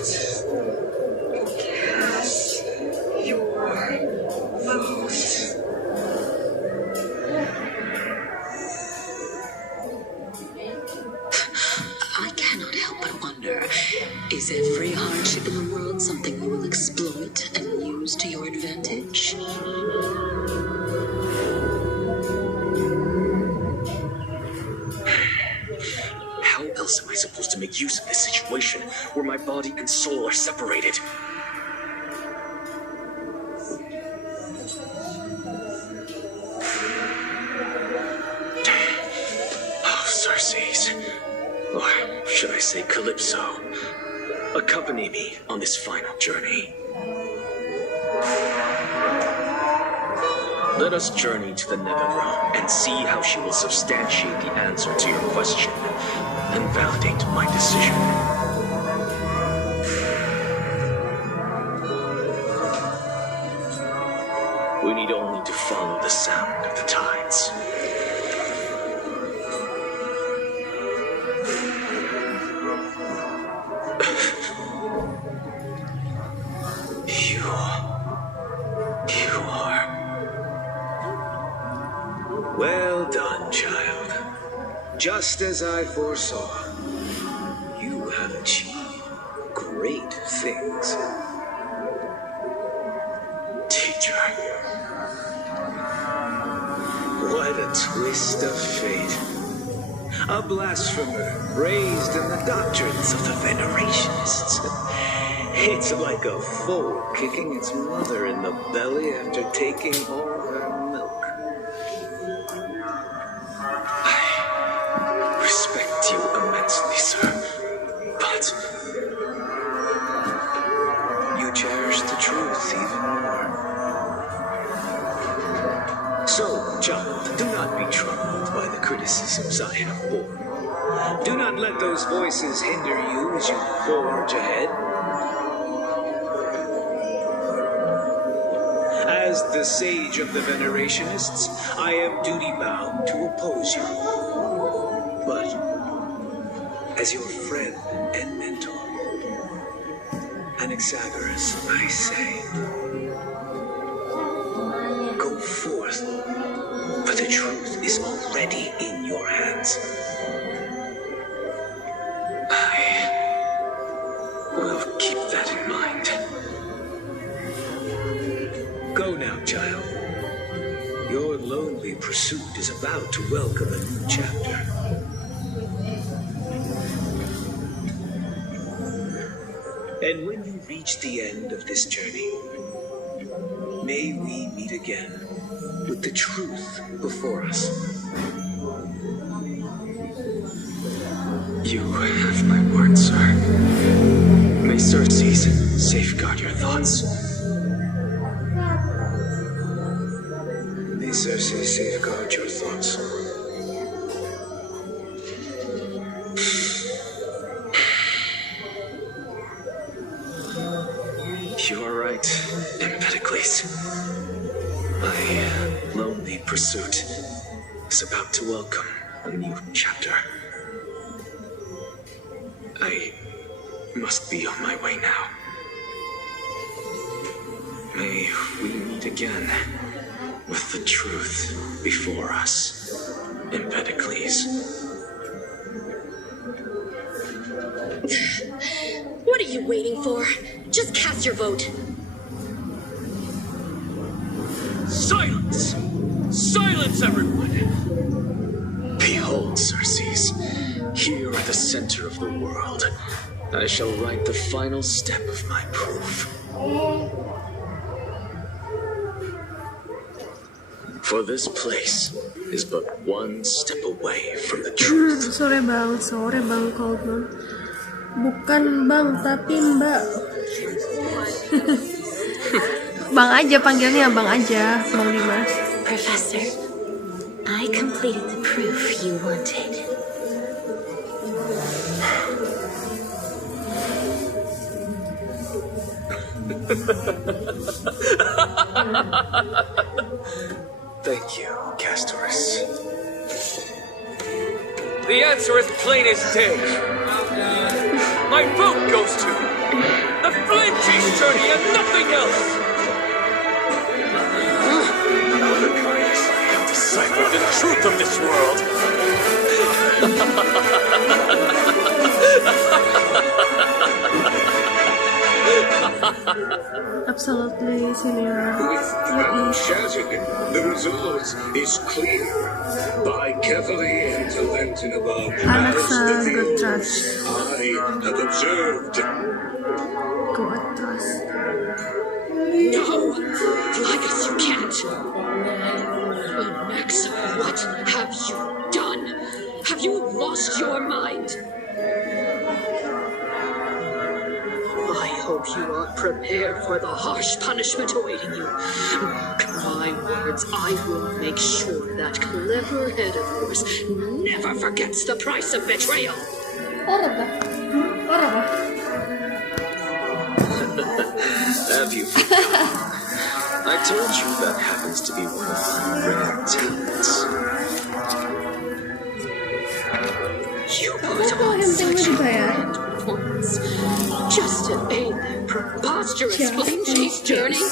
I cannot help but wonder, is every hardship in the world something you will exploit and use to your advantage? How else am I supposed to make use of this situation where my body and soul are separated? Oh, Circes. Or should I say Calypso? Accompany me on this final journey. Let us journey to the Nether Realm and see how she will substantiate the answer to your question and validate my decision. We need only to follow the sound of the tides. You are... Well done, child. Just as I foresaw, you have achieved great things. Teacher. What a twist of fate. A blasphemer raised in the doctrines of the Venerationists. It's like a foal kicking its mother in the belly after taking all her milk. I respect you immensely, sir, but You cherish the truth even more. So, child, do not be troubled by the criticisms I have borne. Do not let those voices hinder you as you forge ahead. As the sage of the Venerationists, I am duty-bound to oppose you. But, as your friend and mentor, Anaxagoras, I say, go forth, for the truth is already in your hands. I will keep that in mind. Go now, child. Your lonely pursuit is about to welcome a new chapter. And when you reach the end of this journey, may we meet again with the truth before us. You have my word, sir. May Cersei's safeguard your thoughts. May Cersei safeguard your thoughts. You are right, Empedocles. My lonely pursuit is about to welcome a new chapter. I must be on my way now. May we meet again with the truth before us, Empedocles. What are you waiting for? Just cast your vote. Silence! Silence, everyone! Behold, Cersei's, here at the center of the world, I shall write the final step of my proof. For this place is but one step away from the truth. Sore bang, Coldman. Bukan bang, tapi mbak. Bang aja panggilnya, bang aja, Bang Dimas. Professor, I completed the proof you wanted. Thank you, Castorus. The answer is plain as day. My vote goes to the flame chase journey and nothing else. Mordecai's, I have deciphered the truth of this world. Absolutely, Senior. Shouting, the result is clear. Buy carefully and to lengthen above. Alexa, good trust. I have observed. Good trust. No! I guess you can't. Max, what have you done? Have you lost your mind? I hope you are prepared for the harsh punishment awaiting you. Mark my words, I will make sure that clever head of yours never forgets the price of betrayal. Have you forgotten? I told you that happens to be one of my rare talents. You put on such a performance just to aid their preposterous flame chase journey.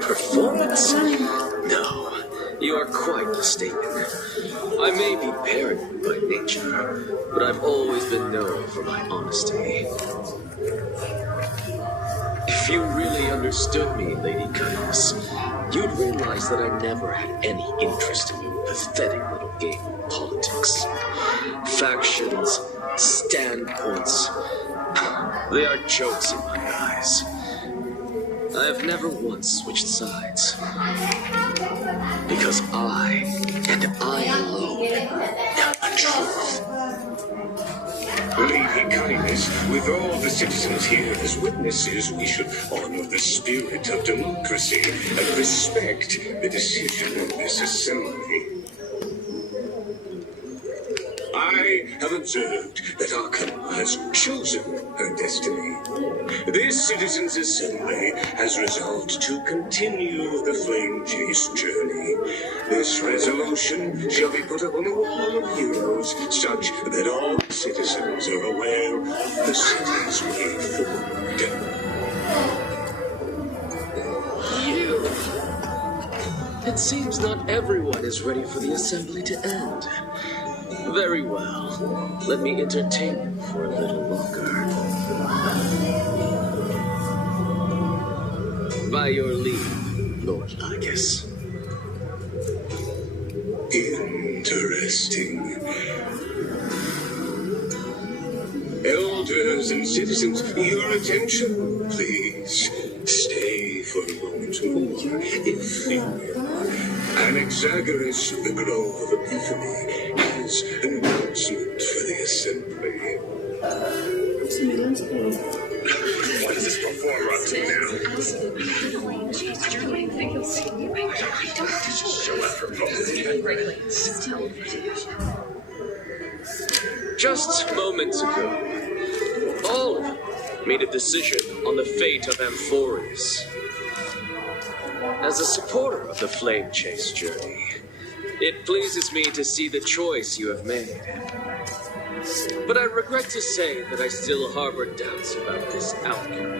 Performance? No, you are quite mistaken. I may be paranoid by nature, but I've always been known for my honesty. If you really understood me, Lady Kindness, you'd realize that I never had any interest in your pathetic little game of politics. Factions, standpoints, they are jokes in my eyes. I have never once switched sides. Because I, and I alone, am the truth. Lady Kindness, with all the citizens here as witnesses, we should honor the spirit of democracy and respect the decision of this assembly. I have observed that Arkham has chosen her destiny. This citizens' assembly has resolved to continue the flame chase journey. This resolution shall be put up on the wall of heroes, such that all citizens are aware of the city's way forward. You! It seems not everyone is ready for the assembly to end. Very well. Let me entertain you for a little longer. By your leave, Lord Lycus. Interesting. Elders and citizens, your attention, please. Stay for a moment more, if you will. Anaxagoras of the Grove of Epiphany has an announcement for the Assembly. What is this performer up to now? Just moments ago, all of you made a decision on the fate of Amphoris. As a supporter of the Flame Chase journey, it pleases me to see the choice you have made. But I regret to say that I still harbor doubts about this outcome.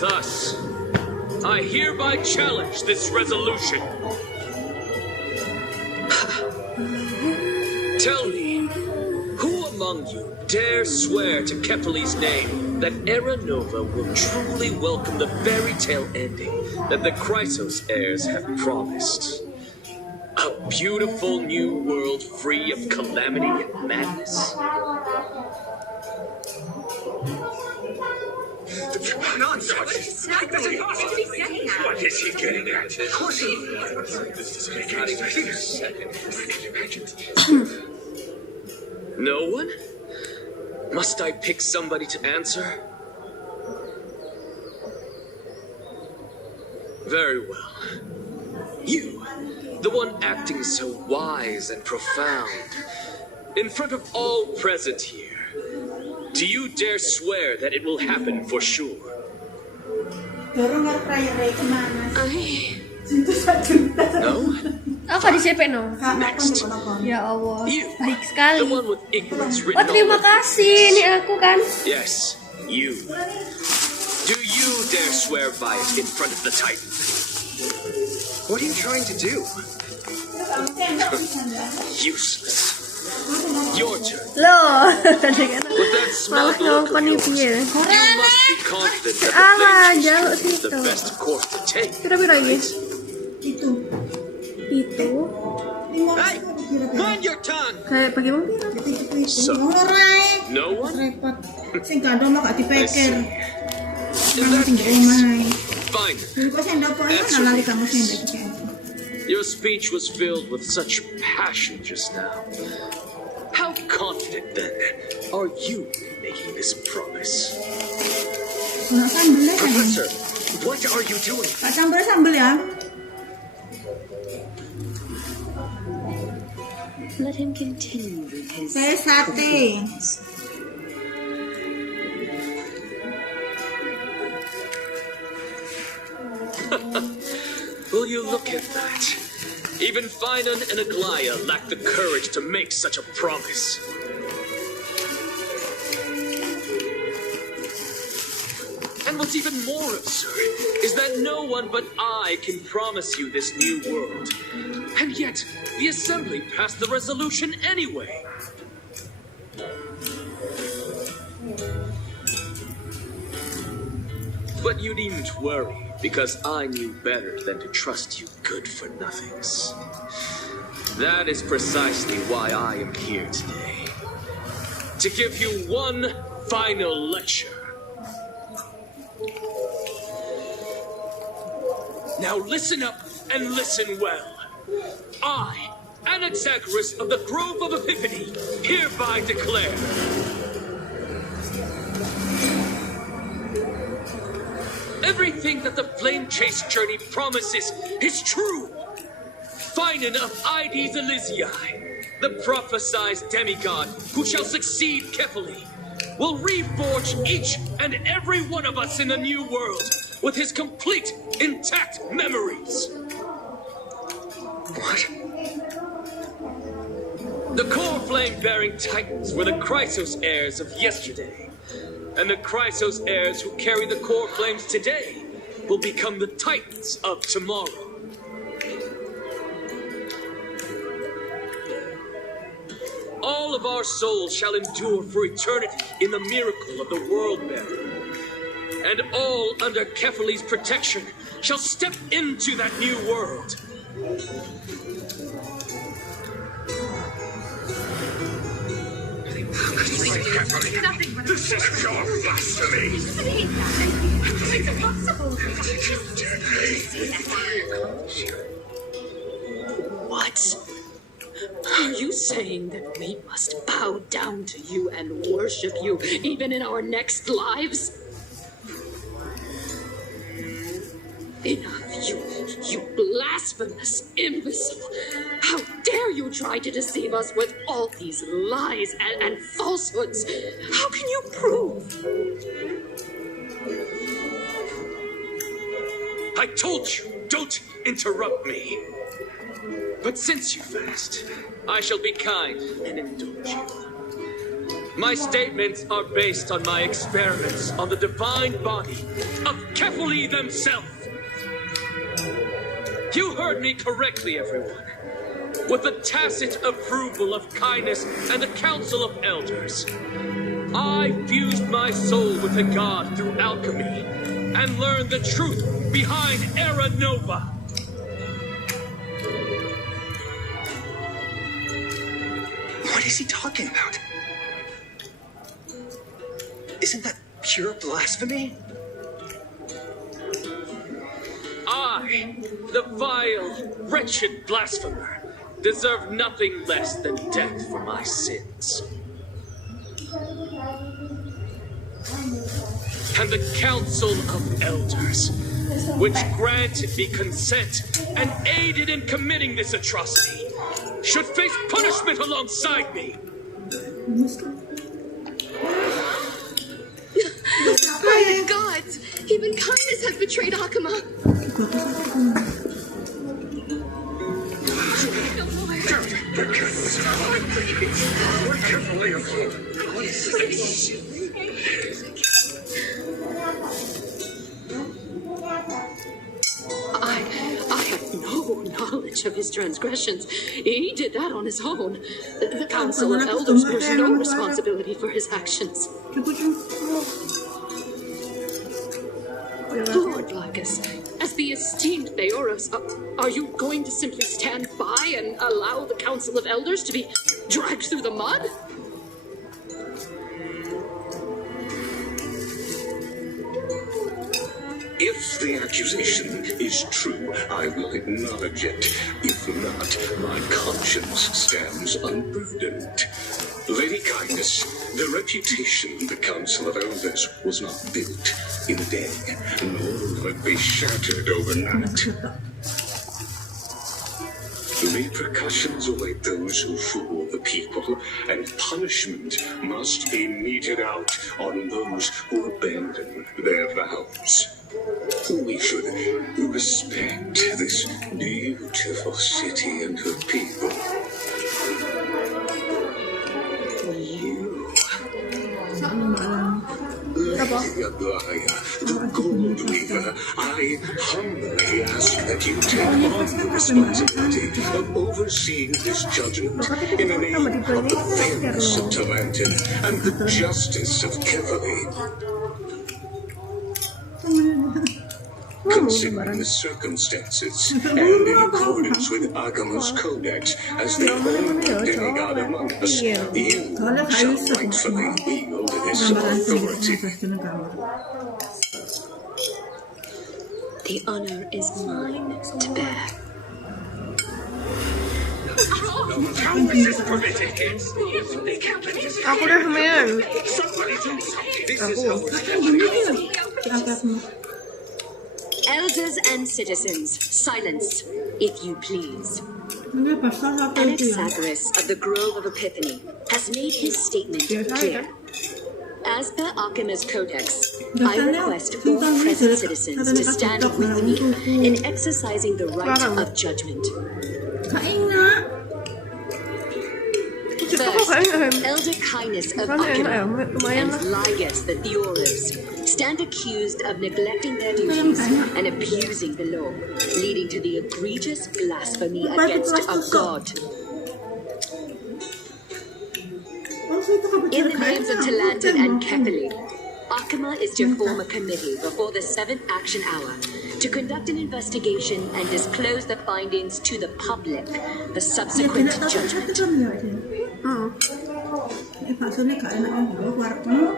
Thus, I hereby challenge this resolution. Tell me, who among you dare swear to Kepali's name that Era Nova will truly welcome the fairy tale ending that the Chrysos heirs have promised? A beautiful new world free of calamity and madness? Nonsense! That's impossible! What is he getting at? Of course he No one? Must I pick somebody to answer? Very well. You, the one acting so wise and profound, in front of all present here, do you dare swear that it will happen for sure? No? Apa di CP no? Next. Ya Allah, You, baik the sekali. one with ignorance Oh, written terima all over. kasih, ini aku kan. Yes, you. Do you dare swear by it in front of the Titan? What are you trying to do? Useless. Your turn. Loh, With that malah smug look ngomong of nih yours, piye. you must be confident that the Alah, Flame jauh Chase is the situ. best course to take. Pira-pira ini? right? Itu Hey, mind your tongue. kayak bagaimana pira? So, no one? Sing gandong mah gak I see. dipeker. In that Sing case, omah. fine. Dulu kok sendok kok ya nalali kamu sendok iki. Your speech was filled with such passion just now. How confident, then, are you in making this promise? Ono sambelnya kan. Professor, what are you doing? Pak campur sambel ya. Let him continue with his Saya sate. Will you look at that? Even Finan and Aglaya lack the courage to make such a promise. And what's even more absurd is that no one but I can promise you this new world. And yet, the Assembly passed the resolution anyway. But you needn't worry, because I knew better than to trust you good-for-nothings. That is precisely why I am here today. To give you one final lecture. Now listen up and listen well. I, Anaxagoras of the Grove of Epiphany, hereby declare... everything that the Flame Chase journey promises is true. Finan of ID's Elysiae, the prophesized demigod who shall succeed Kepali, will reforge each and every one of us in the new world with his complete, intact memories. What? The core flame-bearing titans were the Chrysos heirs of yesterday. And the Chrysos heirs who carry the core flames today will become the titans of tomorrow. All of our souls shall endure for eternity in the miracle of the world bearer. And all under Kepali's protection shall step into that new world. Listen carefully. Nothing but This is pure blasphemy. It's impossible. What? Are you saying that we must bow down to you and worship you even in our next lives? Enough, you blasphemous imbecile! How dare you try to deceive us with all these lies and falsehoods? How can you prove? I told you, don't interrupt me. But since you've asked, I shall be kind and indulge you. My statements are based on my experiments on the divine body of Kefali themselves. You heard me correctly, everyone. With the tacit approval of kindness and the council of elders, I fused my soul with the god through alchemy and learned the truth behind Era Nova. What is he talking about? Isn't that pure blasphemy? I, the vile, wretched blasphemer, deserve nothing less than death for my sins. And the Council of Elders, which granted me consent and aided in committing this atrocity, should face punishment alongside me. By the gods, even kindness has betrayed Akuma. I have no knowledge of his transgressions. He did that on his own. The Council of Elders bears no responsibility for his actions. Lord Lycus, as the esteemed Theoros, are you going to simply stand by and allow the Council of Elders to be dragged through the mud? If the accusation is true, I will acknowledge it. If not, my conscience stands unburdened. Lady Kindness, the reputation of the Council of Elders was not built in a day, nor will it be shattered overnight. Repercussions await those who fool the people, and punishment must be meted out on those who abandon their vows. We should respect this beautiful city and her people. Lady Aglaia, the Gold Weaver, I humbly ask that you take on the responsibility of overseeing this judgment in the name of the fairness of Talantin and the justice of Kefali. Considering the circumstances, and in accordance with Akuma's codex as the only demigod among us, you shall rightfully wield this authority. The honor is mine to bear. This is permitted. They can't let this Aku udah semen. Somebody do something. This is how Elders and citizens, silence, if you please. Ini pasal satu itu ya. Anaxagoras of the Grove of Epiphany has made his statement clear. As per Akuma's codex, I request all present citizens to stand with me in exercising the right of judgment. First, Elder Kindness of Akuma and Lygus the Theoros stand accused of neglecting their duties and abusing the law, leading to the egregious blasphemy against a god. In the names of Talantin and Kefali, Akuma is to form a committee before the 7th action hour to conduct an investigation and disclose the findings to the public for subsequent judgment. baksonya gak enak ya, warna.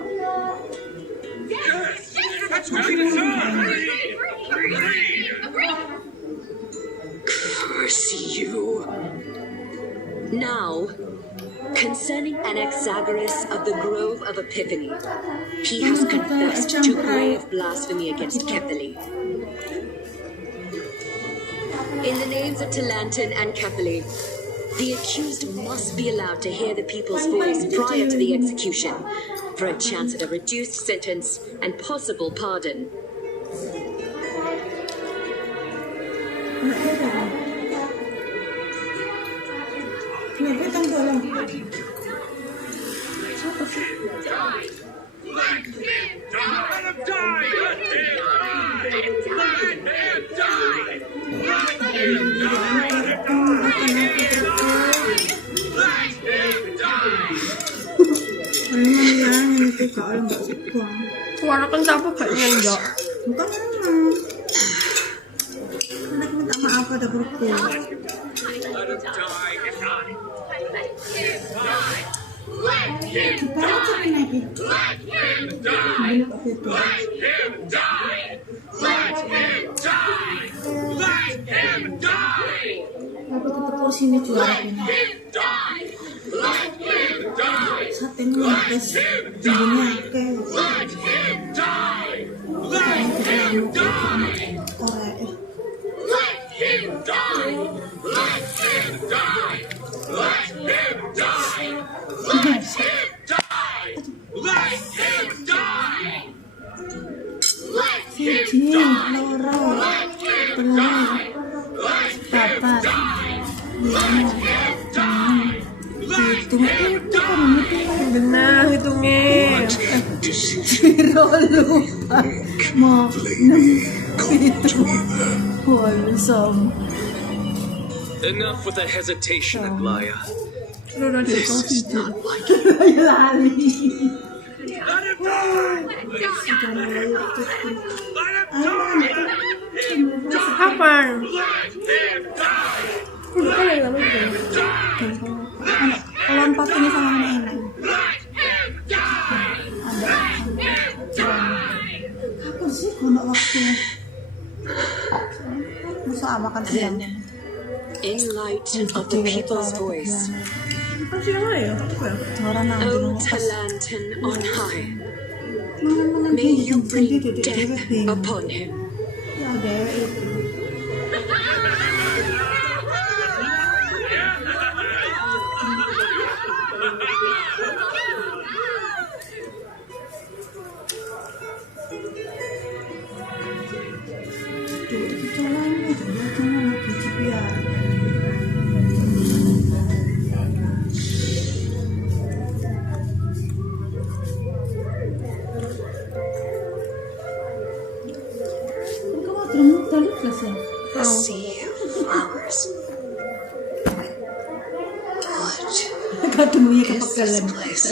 Curse you. Now, concerning Anaxagoras of the Grove of Epiphany, he has confessed to grave blasphemy against Kepali. In the names of Talantin and Kepali, the accused must be allowed to hear the people's voice prior to the execution, for a chance at a reduced sentence and possible pardon. Suara kan siapa gak nyanyi? Bukan anak minta maaf pada grupku. Aku tetap posisi juara ini. Sate ngetes bumbunya Siji, loro, telu, papat, lima, hitung itu kan Benar hitungnya. Biro lupa. Mau 6, 7. Enough with the hesitation, Aglaya. This is not like Lali. Kapan? Bukan yang lama itu. Lompat ini sama enak. Apa sih guna waktu? Masa makan siang. In light of the people's voice, Kan siang ya? O Talantin on high, may you bring death upon him. Ya dewe itu. A sea of flowers. What is this place?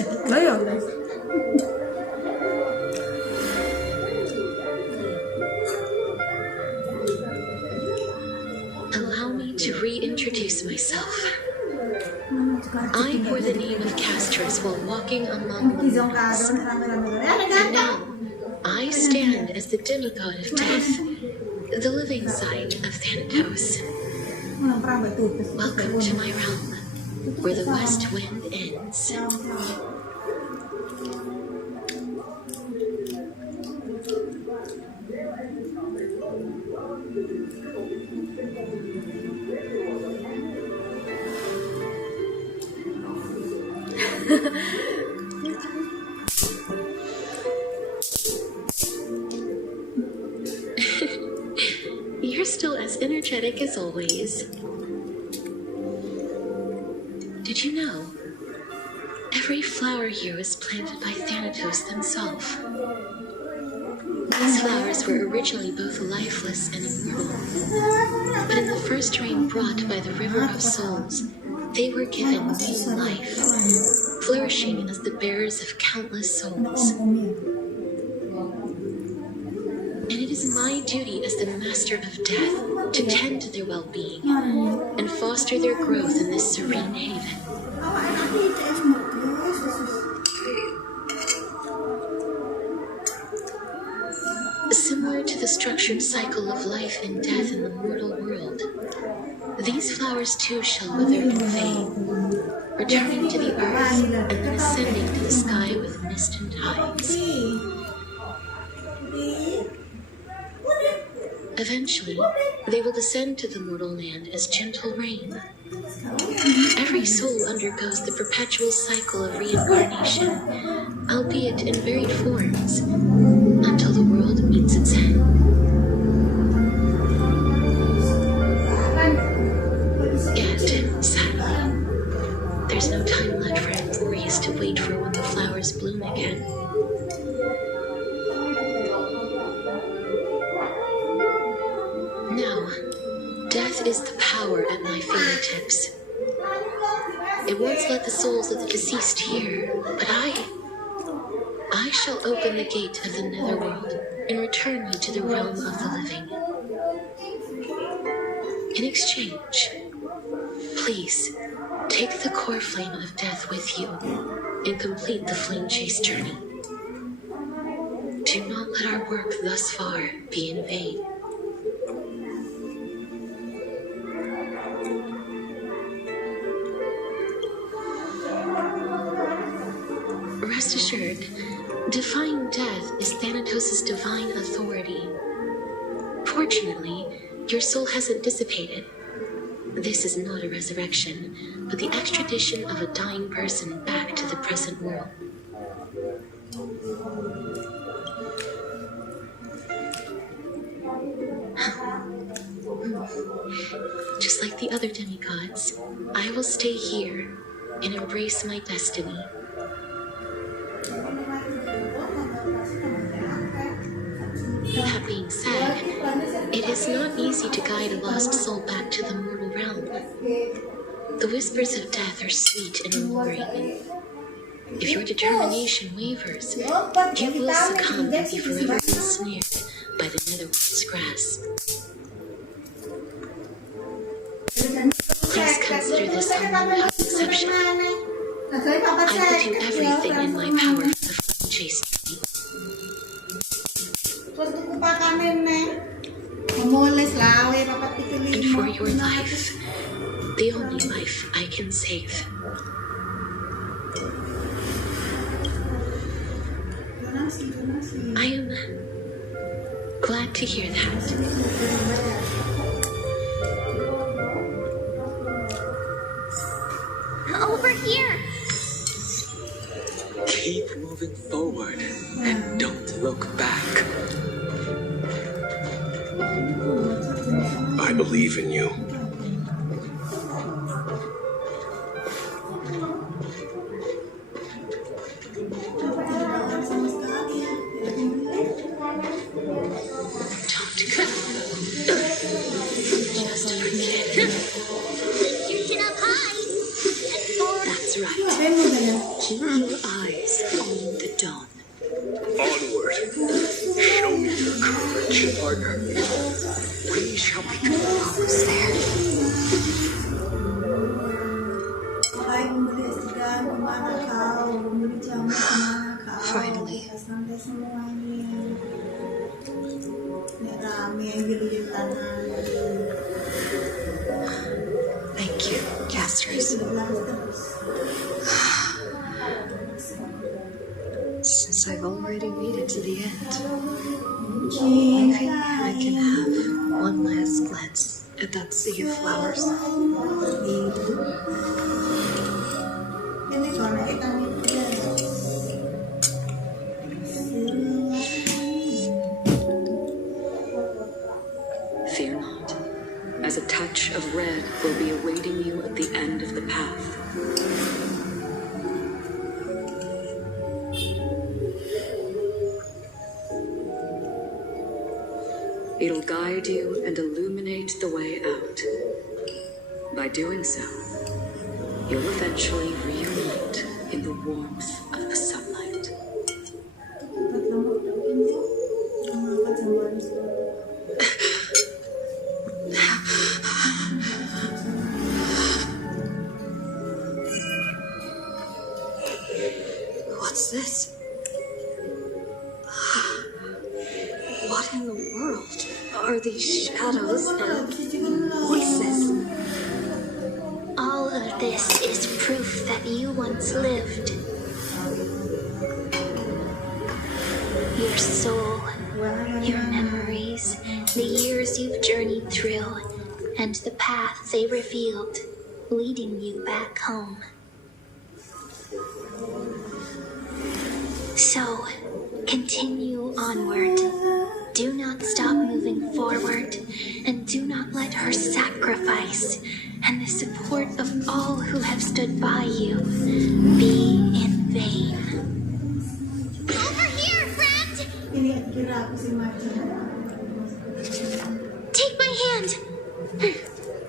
Allow me to reintroduce myself. I bore the name of Castros while walking among the monks. And now, I stand as the demigod of death, the living side of Thanatos. Welcome to my realm, where the west wind ends. You're still as energetic as always. Did you know? Every flower here was planted by Thanatos himself. These flowers were originally both lifeless and immortal, but in the first rain brought by the River of Souls, they were given new life, flourishing as the bearers of countless souls. And it is my duty as the master of death to tend to their well-being and foster their growth in this serene haven. Similar to the structured cycle of life and death in the mortal world, these flowers too shall wither and fade, returning to the earth and then ascending to the sky with mist and tides. Eventually, they will descend to the mortal land as gentle rain. Every soul undergoes the perpetual cycle of reincarnation, albeit in varied forms, until the world meets its end. Yet, sadly, there's no time left for employees to wait for when the flowers bloom again. Now, death is the power at my fingertips. It once let the souls of the deceased here, but I shall open the gate of the netherworld and return you to the realm of the living. In exchange, please take the core flame of death with you and complete the flame chase journey. Do not let our work thus far be in vain. Rest assured, defying death is Thanatos' divine authority. Fortunately, your soul hasn't dissipated. This is not a resurrection, but the extradition of a dying person back to the present world. Just like the other demigods, I will stay here and embrace my destiny. That being said, it is not easy to guide a lost soul back to the mortal realm. The whispers of death are sweet and alluring. If your determination wavers, you will succumb and be forever ensnared by the netherworld's grasp. Please consider this unlimited exception. I will do everything in my power for the flame chase journey. And for your life, the only life I can save. I am glad to hear that. Over here! Keep moving forward and don't look back. I believe in you. Keep your eyes on the dawn. Onward. Show me your courage, partner. We shall be almost there. Finally. Thank you, casters. Since I've already made it to the end, maybe I can have one last glance at that sea of flowers. Fear not, as a touch of red will be awaiting you at the end of the path. It'll guide you and illuminate the way out. By doing so, you'll eventually reunite in the warmth of the sunlight. What's this? What in the world are these shadows and voices? All of this is proof that you once lived. Your soul, your memories, the years you've journeyed through, and the path they revealed, leading you back home. So, continue onward. Do not stop moving forward, and do not let her sacrifice and the support of all who have stood by you be in vain. Over here, friend! Take my hand.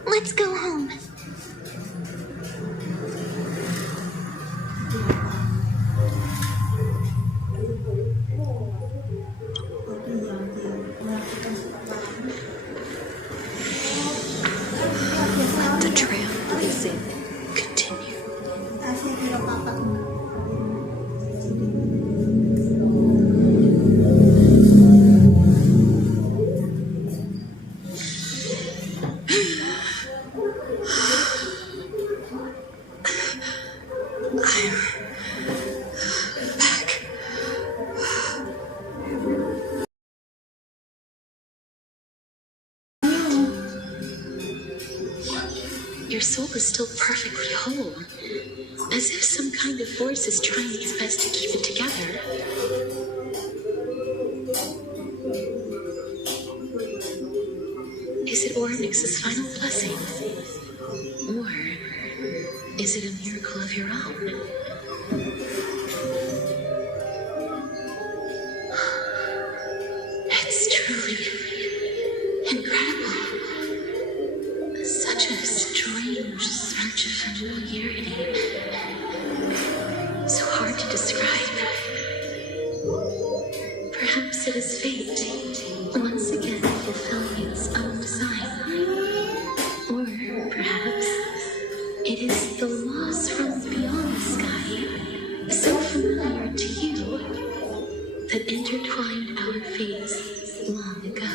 Let's go home. The trailblazing continue. Your soul is still perfectly whole, as if some kind of force is trying its best to keep it together. Is it Ornix's final blessing? Or is it a miracle of your own? It's truly incredible. Such a strange surge of familiarity. So hard to describe. Perhaps it is fate, once again fulfilling its own design. Or perhaps it is the loss from beyond the sky, so familiar to you, that intertwined our fates long ago.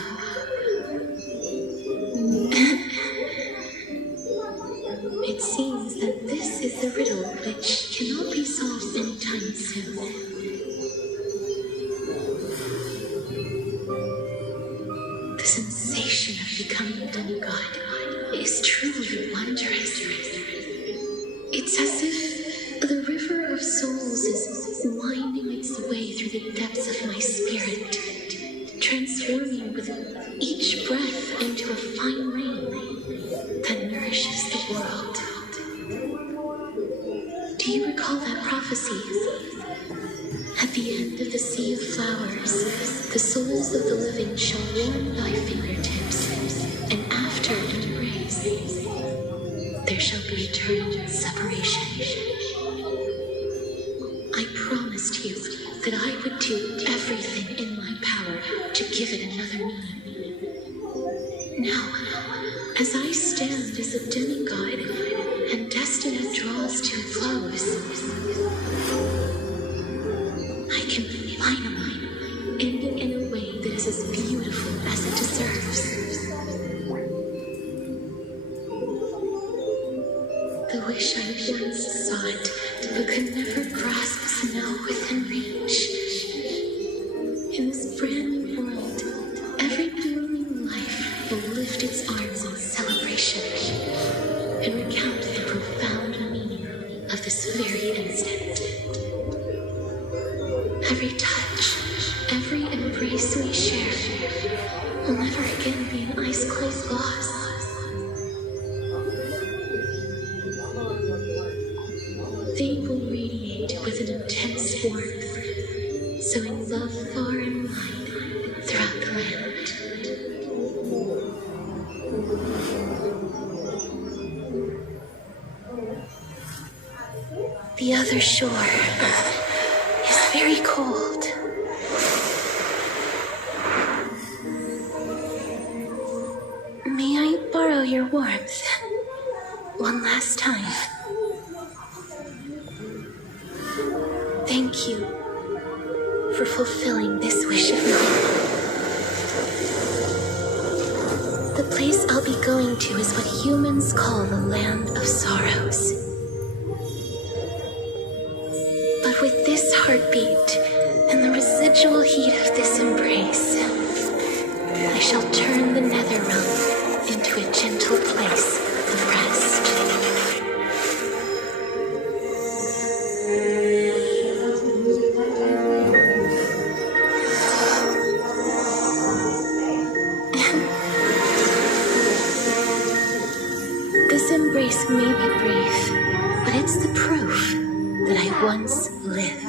It seems that this is the riddle which cannot be solved anytime soon. The sensation of becoming a demigod is truly wondrous. It's as if the river of souls is winding its way through the depths of my spirit, transforming with each breath into a fine rain that nourishes the world. Do you recall that prophecy? At the end of the sea of flowers, the souls of the living shall warm thy fingertips, and after an embrace, there shall be eternal separation. I promised you that I would do everything in my power to give it another meaning. Now, as I stand as a demigod and destiny draws to a close, I can finally end it in a way that is as beautiful as it deserves. The wish I once sought but could never grasp is now within reach. In this brand new world, every blooming life will lift its arms in celebration and recount the profound meaning of this very instant. Every touch, every embrace we share will never again be an ice-cold loss. They will radiate with an intense warmth, sowing love far and wide throughout the land. The other shore is very cold. May I borrow your warmth one last time? Thank you for fulfilling this wish of mine. The place I'll be going to is what humans call the land of sorrows. But with this heartbeat and the residual heat of this embrace, I shall turn the nether realm into a gentle place of rest. This embrace may be brief, but it's the proof that I once lived.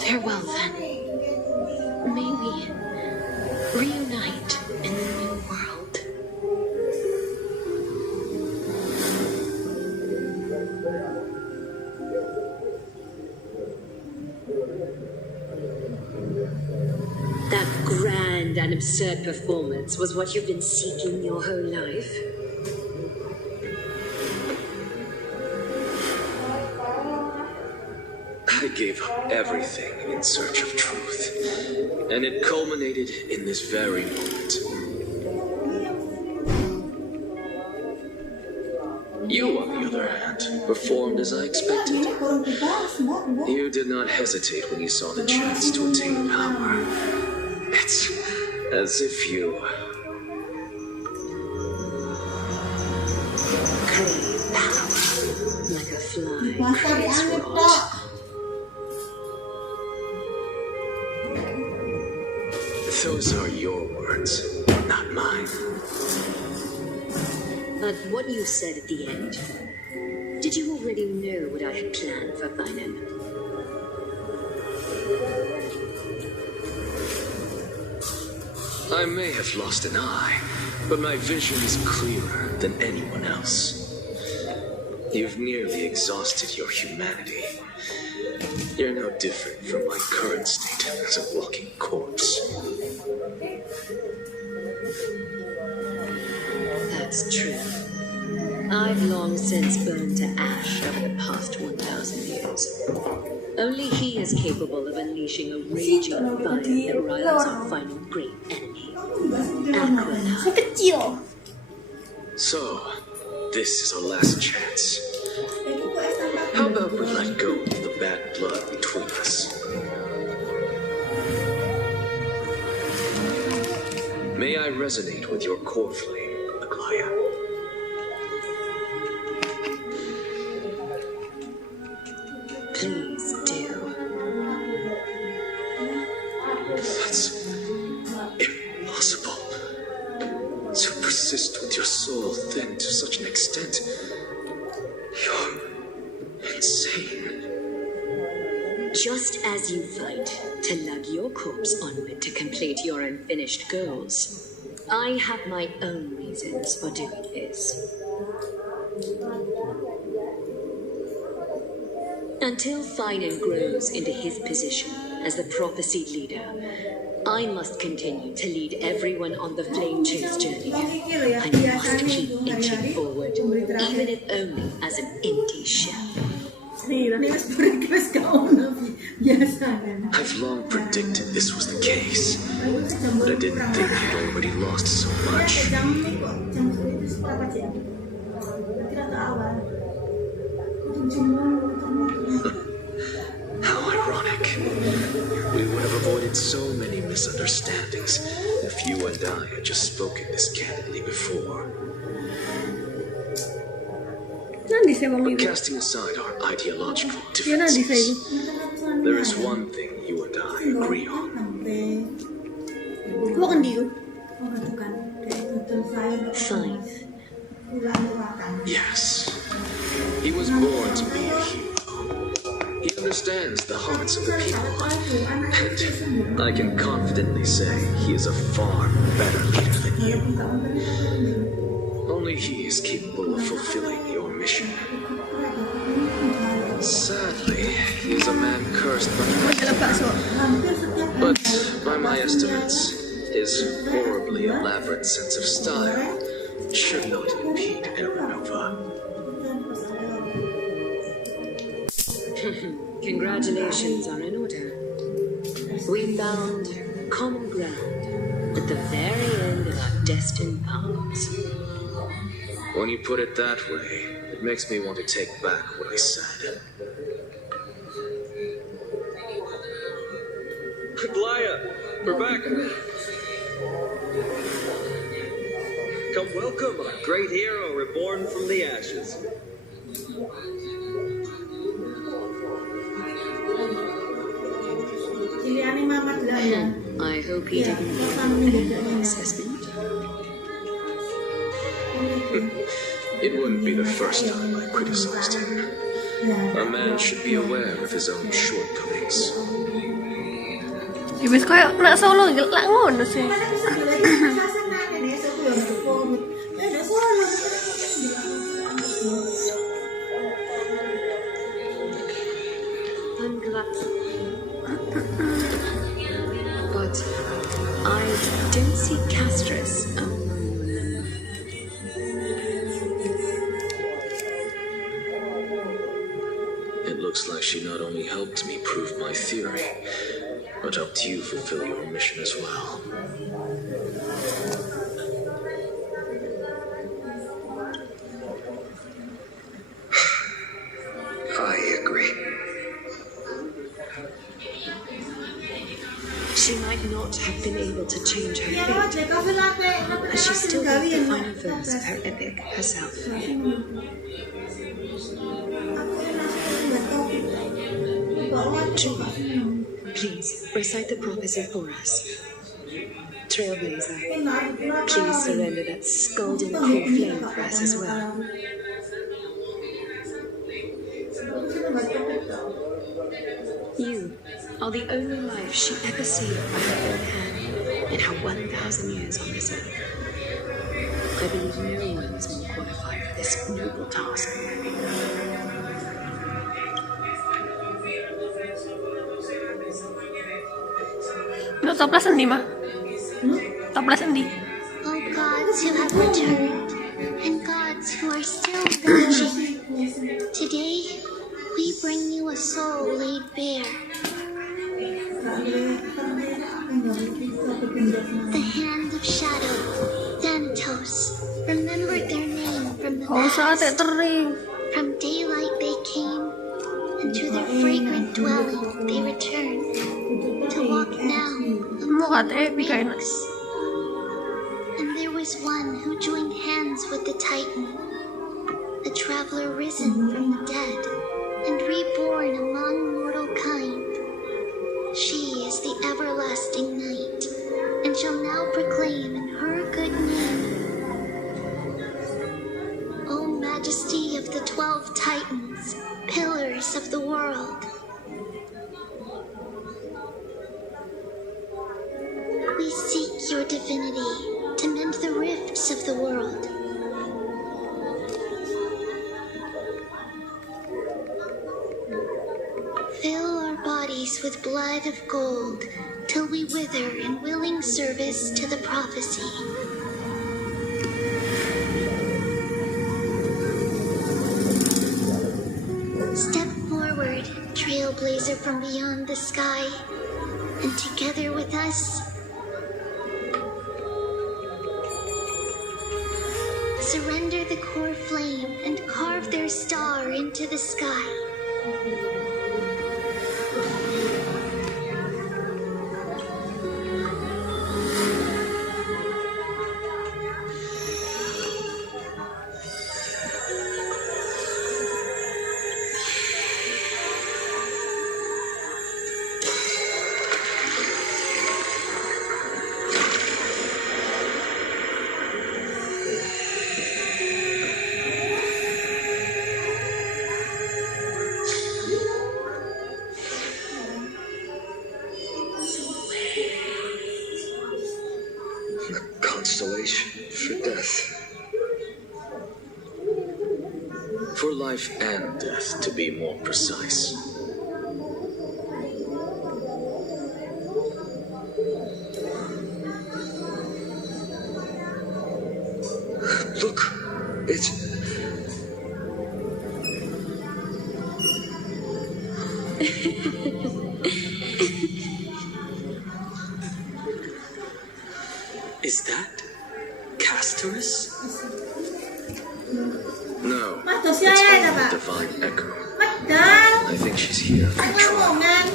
Farewell, then. May we reunite in the new world. That grand and absurd performance was what you've been seeking your whole life? I gave up everything in search of truth, and it culminated in this very moment. You, on the other hand, performed as I expected. You did not hesitate when you saw the chance to attain power. It's as if you crave power, like a fly craves rot. Those are your words, not mine. But what you said at the end, did you already know what I had planned for Finan? I may have lost an eye, but my vision is clearer than anyone else. You've nearly exhausted your humanity. You're no different from my current state as a walking corpse. That's true. I've long since burned to ash over the past 1,000 years. Only he is capable of unleashing a raging fire that rivals our final great enemy, Aquila. So, this is our last chance. How about we let go of the bad blood between us? May I resonate with your core flame, Aglaya? Please do. That's impossible. To persist with your soul thin to such an extent. You're insane. Just as you fight to lug your corpse onward to complete your unfinished goals, I have my own reasons for doing this. Until Finan grows into his position as the prophesied leader, I must continue to lead everyone on the flame chase journey. I must keep inching forward, even if only as an indie shell. I've long predicted this was the case, but I didn't think you'd already lost so much. How ironic. We would have avoided so many misunderstandings if you and I had just spoken this candidly before. But casting aside our ideological differences, there is one thing you and I agree on. Fine. Yes. He was born to be a hero. He understands the hearts of the people, and I can confidently say he is a far better leader than you. Only he is capable of fulfilling your mission. Sadly, he is a man cursed by but by my estimates, his horribly elaborate sense of style should not impede Aeronova. Congratulations are in order. Windbound, common ground at the very end of our destined paths. When you put it that way, it makes me want to take back what I said. Glaya, we're back. Come welcome our great hero reborn from the ashes. Pilihannya Mama lah ya. I hope he Iya, didn't kalau give kamu an meninggal. assessment. It wouldn't be the first time I criticized him. A man should be aware of his own shortcomings. Ibis kayak nak solo gelak ngono sih. I'm glad. But I don't see Castris among them. It looks like she not only helped me prove my theory, but helped you fulfill your mission as well. I agree. She might not have been able to change her fate, but she still wrote the final verse of her epic herself. Julie, please recite the prophecy for us. Trailblazer, please surrender that scalding cool flame for us as well. You are the only life she ever saved by her own hand in her 1,000 years on this earth. I believe no one is more qualified for this noble task. Nak toples endi mah? Toples endi? O gods who have returned, and gods who are still vanishing, today we bring you a soul laid bare. The hand of shadow, Thanatos, remembered their name from the Oh, sate past. tering. From daylight they came, and to their fragrant dwelling they returned, to walk now Mau among kata the bikain. ranks. And there was one who joined hands with the Titan, a traveler risen from the dead and reborn among mortal kind. She is the everlasting night, and shall now proclaim in her good name. O majesty of the 12 Titans, pillars of the world, we seek your divinity to mend the rifts of the world. Fill our bodies with blood of gold till we wither in willing service to the prophecy. Step forward, trailblazer from beyond the sky, and together with us, surrender the core flame and carve their star into the sky. Constellation for death. For life and death, to be more precise. Look, it's... Is that Castorus? No, Mas it's dosnya only ada, the Pak. divine echo. Padahal. I think she's here for a trial. Ngomongan.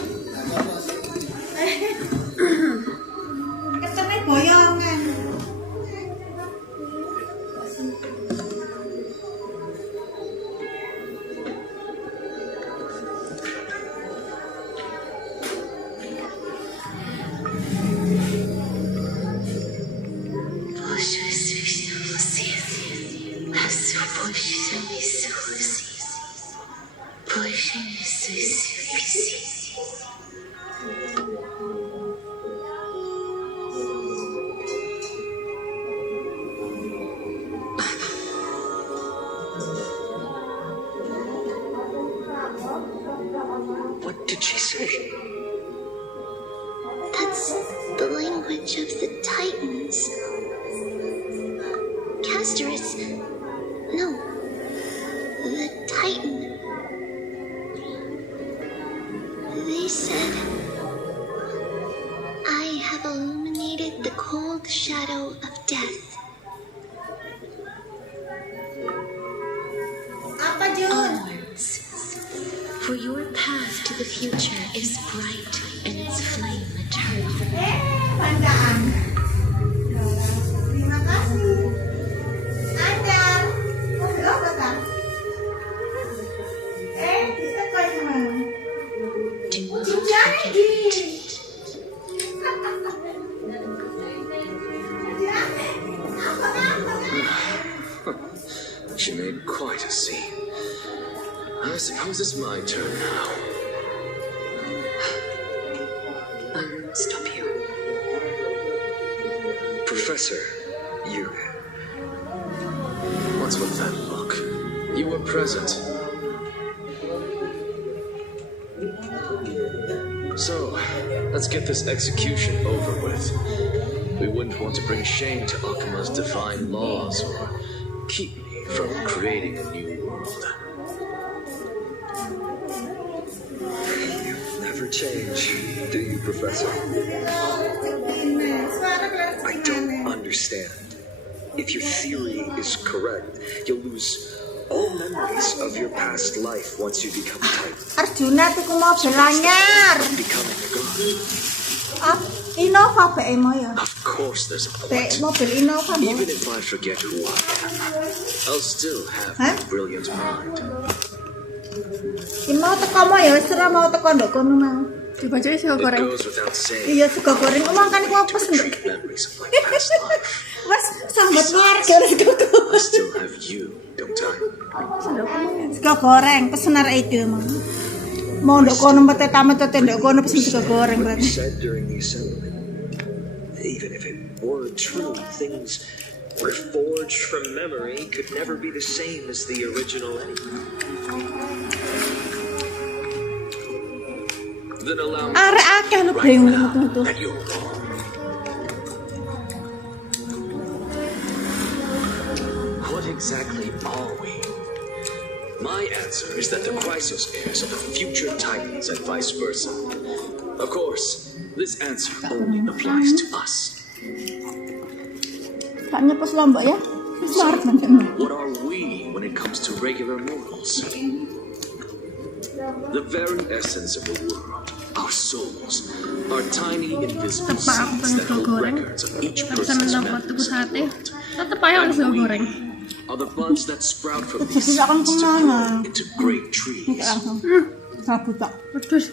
Ketemu boyongan. What did she say? That's the language of the Titans. Castorus. No. The Titan. They said, I have illuminated the cold shadow of death. Apa, Jun? Onwards. For your path to the future is bright and its flame eternal. Pandaan. Terima kasih. Andar. Oh, apa kan? Kita kau yang Do not Jangan forget gini. it. She made quite a scene. I suppose it's my turn now. I won't stop you. Professor, you... What's with that look? You were present. So, let's get this execution over with. We wouldn't want to bring shame to Akuma's divine laws or keep me from creating a new world. You never change, do you, Professor? I don't understand. If your theory is correct, you'll lose all memories of your past life once you become Titan. Arjuna tuh mobil anyar. Becoming a god. Innova pe mo ya. Of course there's a Pe point. mobil Innova mo. Even if I forget who I am, I'll still have Huh? a brilliant mind. Mau teko mo ya, wis ora mau teko ndok kono mau. Dibaca sego It goreng. goes without saying. Iya sego goreng omong kan iku pesen. Retrieve memories of my past life. Wes sambat warga sego I goreng. still have you, don't I? Sego goreng pesen arek itu emang. Mau ndok kono mete tamet ndok kono pesen sego goreng What you berarti. said during the assembly, even if it were true, things Reforged from memory could never be the same as the original anyway. Then allow me Arek akeh lho right breng now metu. that you're wrong. What exactly are we? My answer is that the Chrysos heirs are the future Titans and vice versa. Of course, this answer only applies to us. Tak nyepes lombok ya. Wis marep nang. What are we when it comes to regular mortals? The very essence of the world, our souls, are tiny invisible Tepak aku seeds pengen that sego hold goreng. records of each Tak bisa person's mendapat tuku memories of sate. the world. Tetep aja harus sego goreng. Are the buds that sprout from these Tidak akan seeds to kemana. grow into great Iki trees. langsung. Sabu tak. Pedes.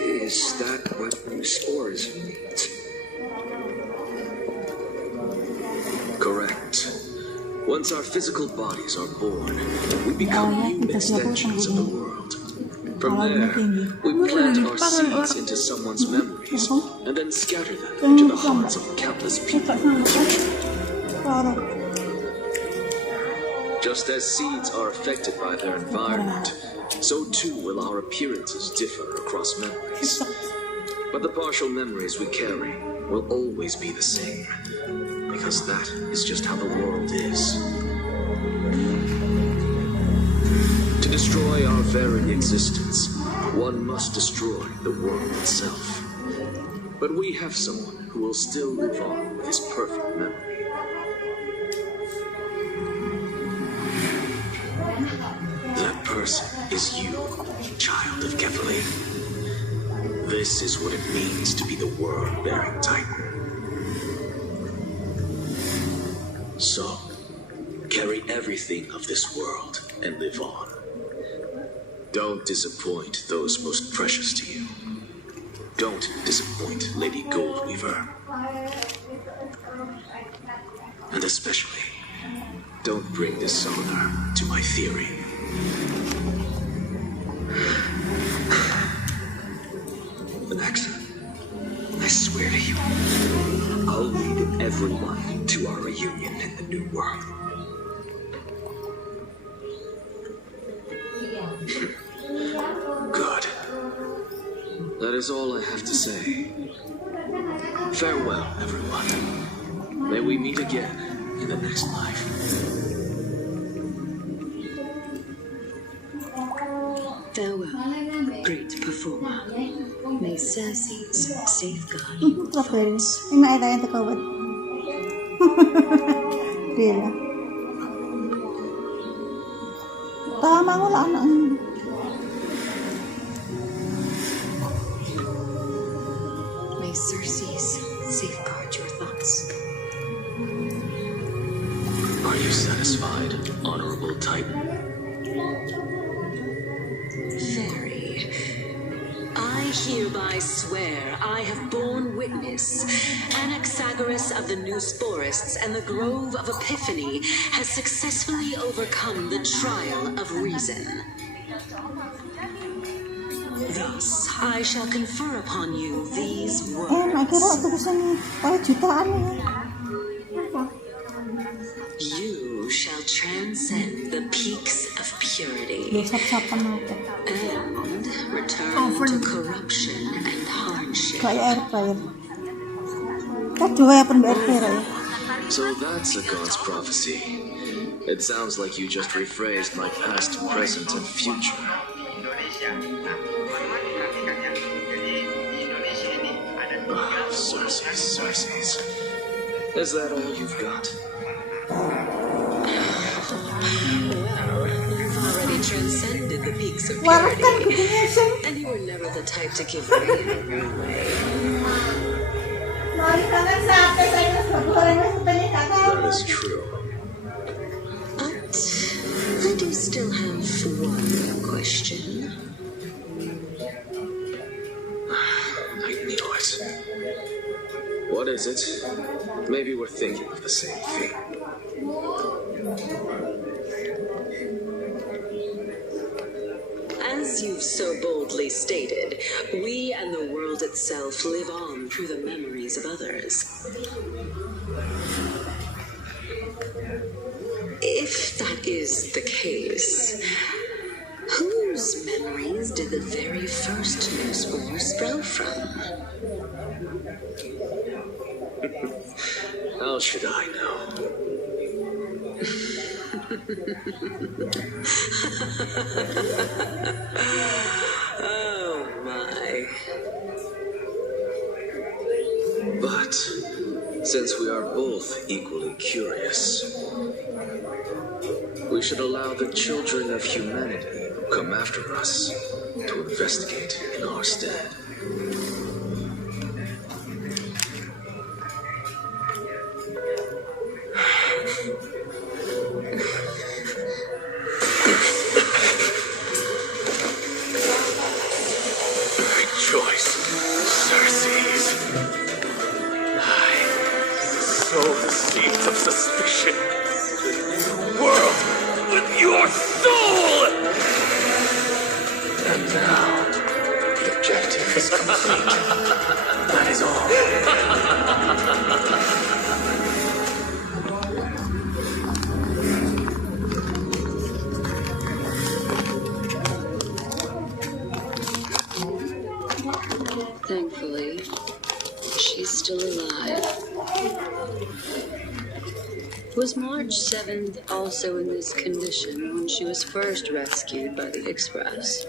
is that what spores mean? Correct. Once our physical bodies are born, we become new extensions of the world. From there, we plant our seeds into someone's memories and then scatter them into the hearts of countless people. Just as seeds are affected by their environment, so too will our appearances differ across memories. But the partial memories we carry will always be the same, because that is just how the world is. To destroy our very existence, one must destroy the world itself. But we have someone who will still live on with his perfect memory. That person is you, child of Kefali. This is what it means to be the world-bearing Titan. So, carry everything of this world and live on. Don't disappoint those most precious to you. Don't disappoint Lady Goldweaver. And especially, don't bring dishonor to my theory. Max, I swear to you, I'll lead everyone to our reunion in the New World. Good. That is all I have to say. Farewell, everyone. May we meet again in the next life. Farewell, great performer. May Cersei's safeguard you. Enak ya yang terkawat. Dia. Tama ko lang anak. May Cersei's safeguard your thoughts. Are you satisfied, Honorable Titan? Very. I hereby swear I have borne witness. Anaxagoras of the Newsporists and the Grove of Epiphany has successfully overcome the trial of reason. Thus, I shall confer upon you these words. You shall transcend the peaks of purity and return to corruption and hardship. So that's a god's prophecy. It sounds like you just rephrased my past, present, and future. Cersei's. Is that all you've got? Well, you've already transcended the peaks of purity, and you were never the type to give way in your way. That is true. But I do still have one question. I knew it. What is it? Maybe we're thinking of the same thing. As you've so boldly stated, we and the world itself live on through the memories of others. If that is the case, whose memories did the very first newspaper sprout from? How should I know? Oh my. But since we are both equally curious, we should allow the children of humanity who come after us to investigate in our stead. Rejoice, Cersei's. I sow the seeds of suspicion in the world with your soul! And now, the objective is complete. That is Thankfully, she's still alive. Was March 7th also in this condition when she was first rescued by the Express?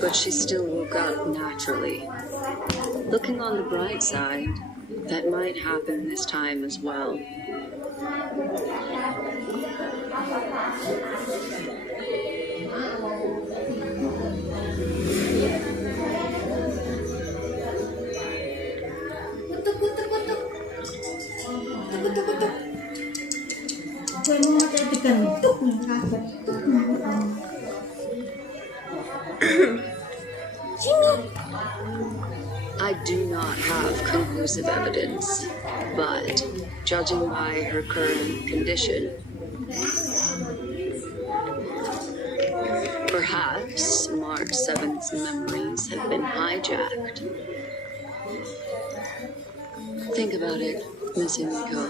but she still woke up naturally. Looking on the bright side, that might happen this time as well. I do not have conclusive evidence, but judging by her current condition, perhaps March 7th's memories have been hijacked. Think about it, Miss Himiko.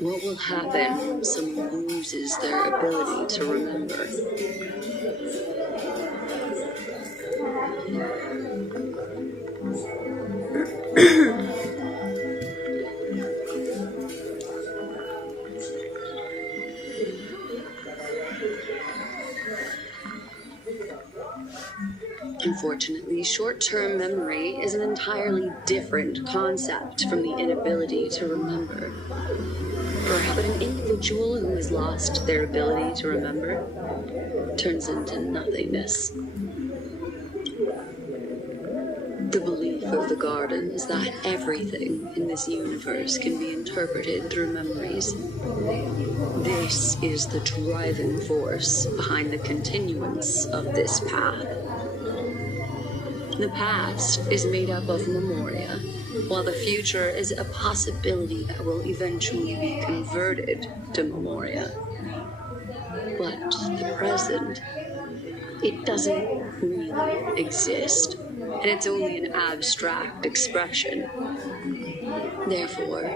What will happen when someone loses their ability to remember? Unfortunately, short-term memory is an entirely different concept from the inability to remember. But an individual who has lost their ability to remember turns into nothingness. The belief of the garden is that everything in this universe can be interpreted through memories. This is the driving force behind the continuance of this path. The past is made up of memoria, while the future is a possibility that will eventually be converted to memoria. But the present, it doesn't really exist, and it's only an abstract expression. Therefore,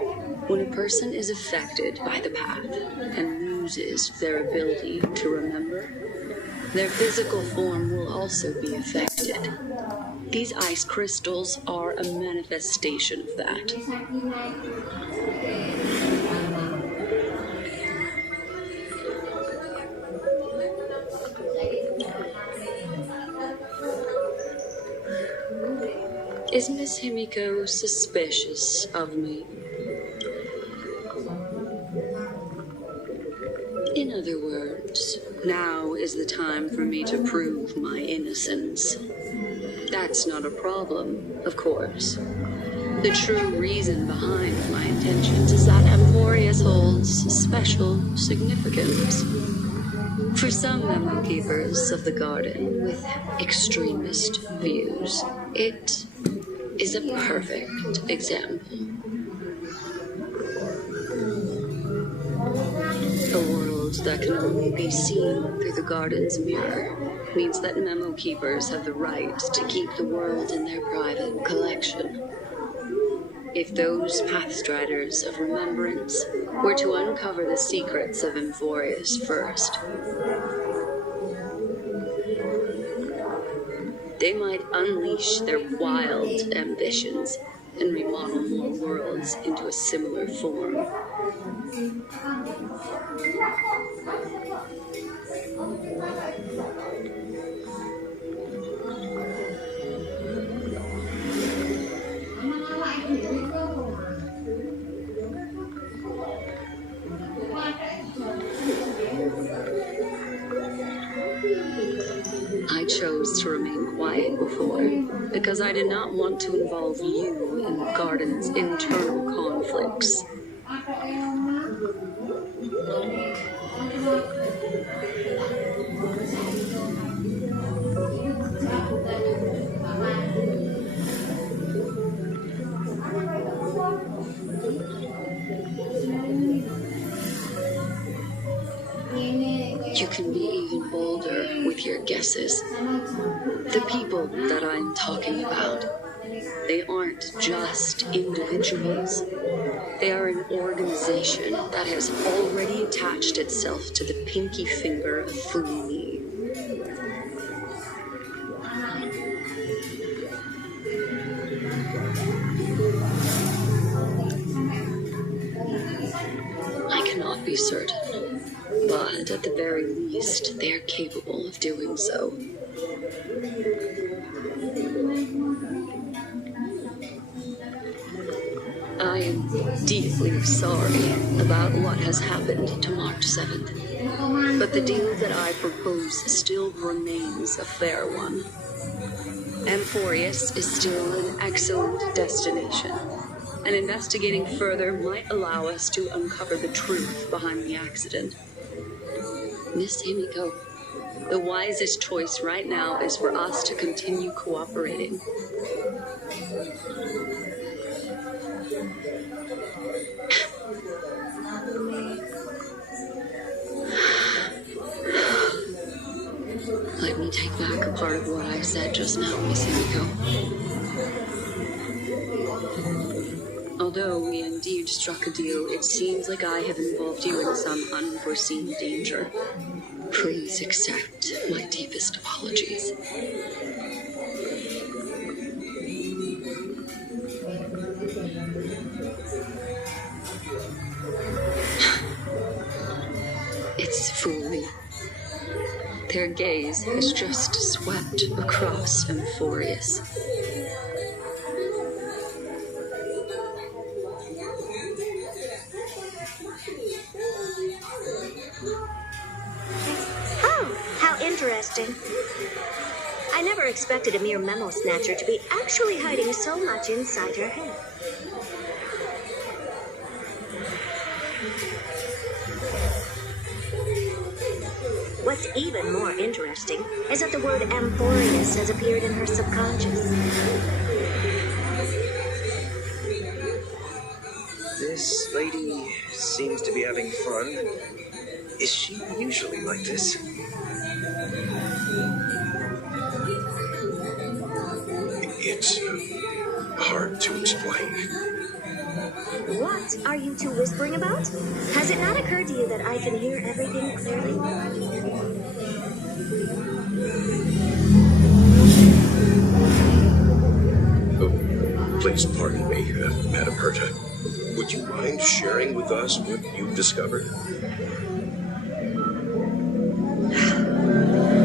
when a person is affected by the path and loses their ability to remember, their physical form will also be affected. These ice crystals are a manifestation of that. Is Miss Himiko suspicious of me? In other words, now is the time for me to prove my innocence. That's not a problem, of course. The true reason behind my intentions is that Emporius holds special significance. For some memory keepers of the garden with extremist views, it is a perfect example. A world that can only be seen through the garden's mirror means that memo keepers have the right to keep the world in their private collection. If those pathstriders of remembrance were to uncover the secrets of Emporius first, they might unleash their wild ambitions and remodel more worlds into a similar form. I chose to remain quiet before because I did not want to involve you in the garden's internal conflicts. You can be even bolder with your guesses. The people that I'm talking about, they aren't just individuals. They are an organization that has already attached itself to the pinky finger of FURINDA. I cannot be certain, but at the very least, they are capable of doing so. deeply sorry about what has happened to March 7th. But the deal that I propose still remains a fair one. Amphorius is still an excellent destination, and investigating further might allow us to uncover the truth behind the accident. Miss Himiko, the wisest choice right now is for us to continue cooperating. Let me take back a part of what I said just now, Miss Himiko. Although we indeed struck a deal, it seems like I have involved you in some unforeseen danger. Please accept my deepest apologies. It's fooling. Their gaze has just swept across Amphorius. Interesting. I never expected a mere memo snatcher to be actually hiding so much inside her head. What's even more interesting is that the word Amphorius has appeared in her subconscious. This lady seems to be having fun. Is she usually like this? It's hard to explain. What are you two whispering about? Has it not occurred to you that I can hear everything clearly? Oh, please pardon me, Madam Herta. Would you mind sharing with us what you've discovered?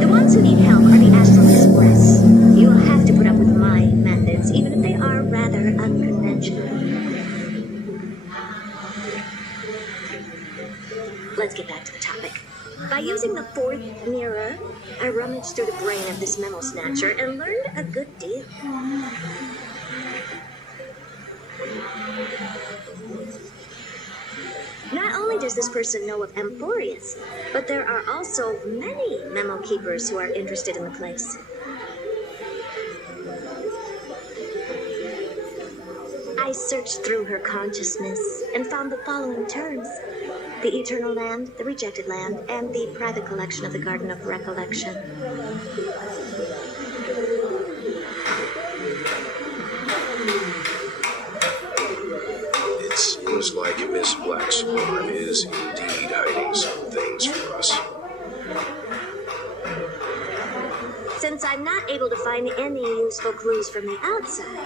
The ones who need help are the Astral Express. You will have to put up with my methods, even if they are rather unconventional. Let's get back to the topic. By using the fourth mirror, I rummaged through the brain of this memo snatcher and learned a good deal. Not only does this person know of Amphorius, but there are also many memo keepers who are interested in the place. I searched through her consciousness and found the following terms: the Eternal Land, the Rejected Land, and the private collection of the Garden of Recollection. It seems like Miss Black Swan is indeed hiding some things from us. Since I'm not able to find any useful clues from the outside,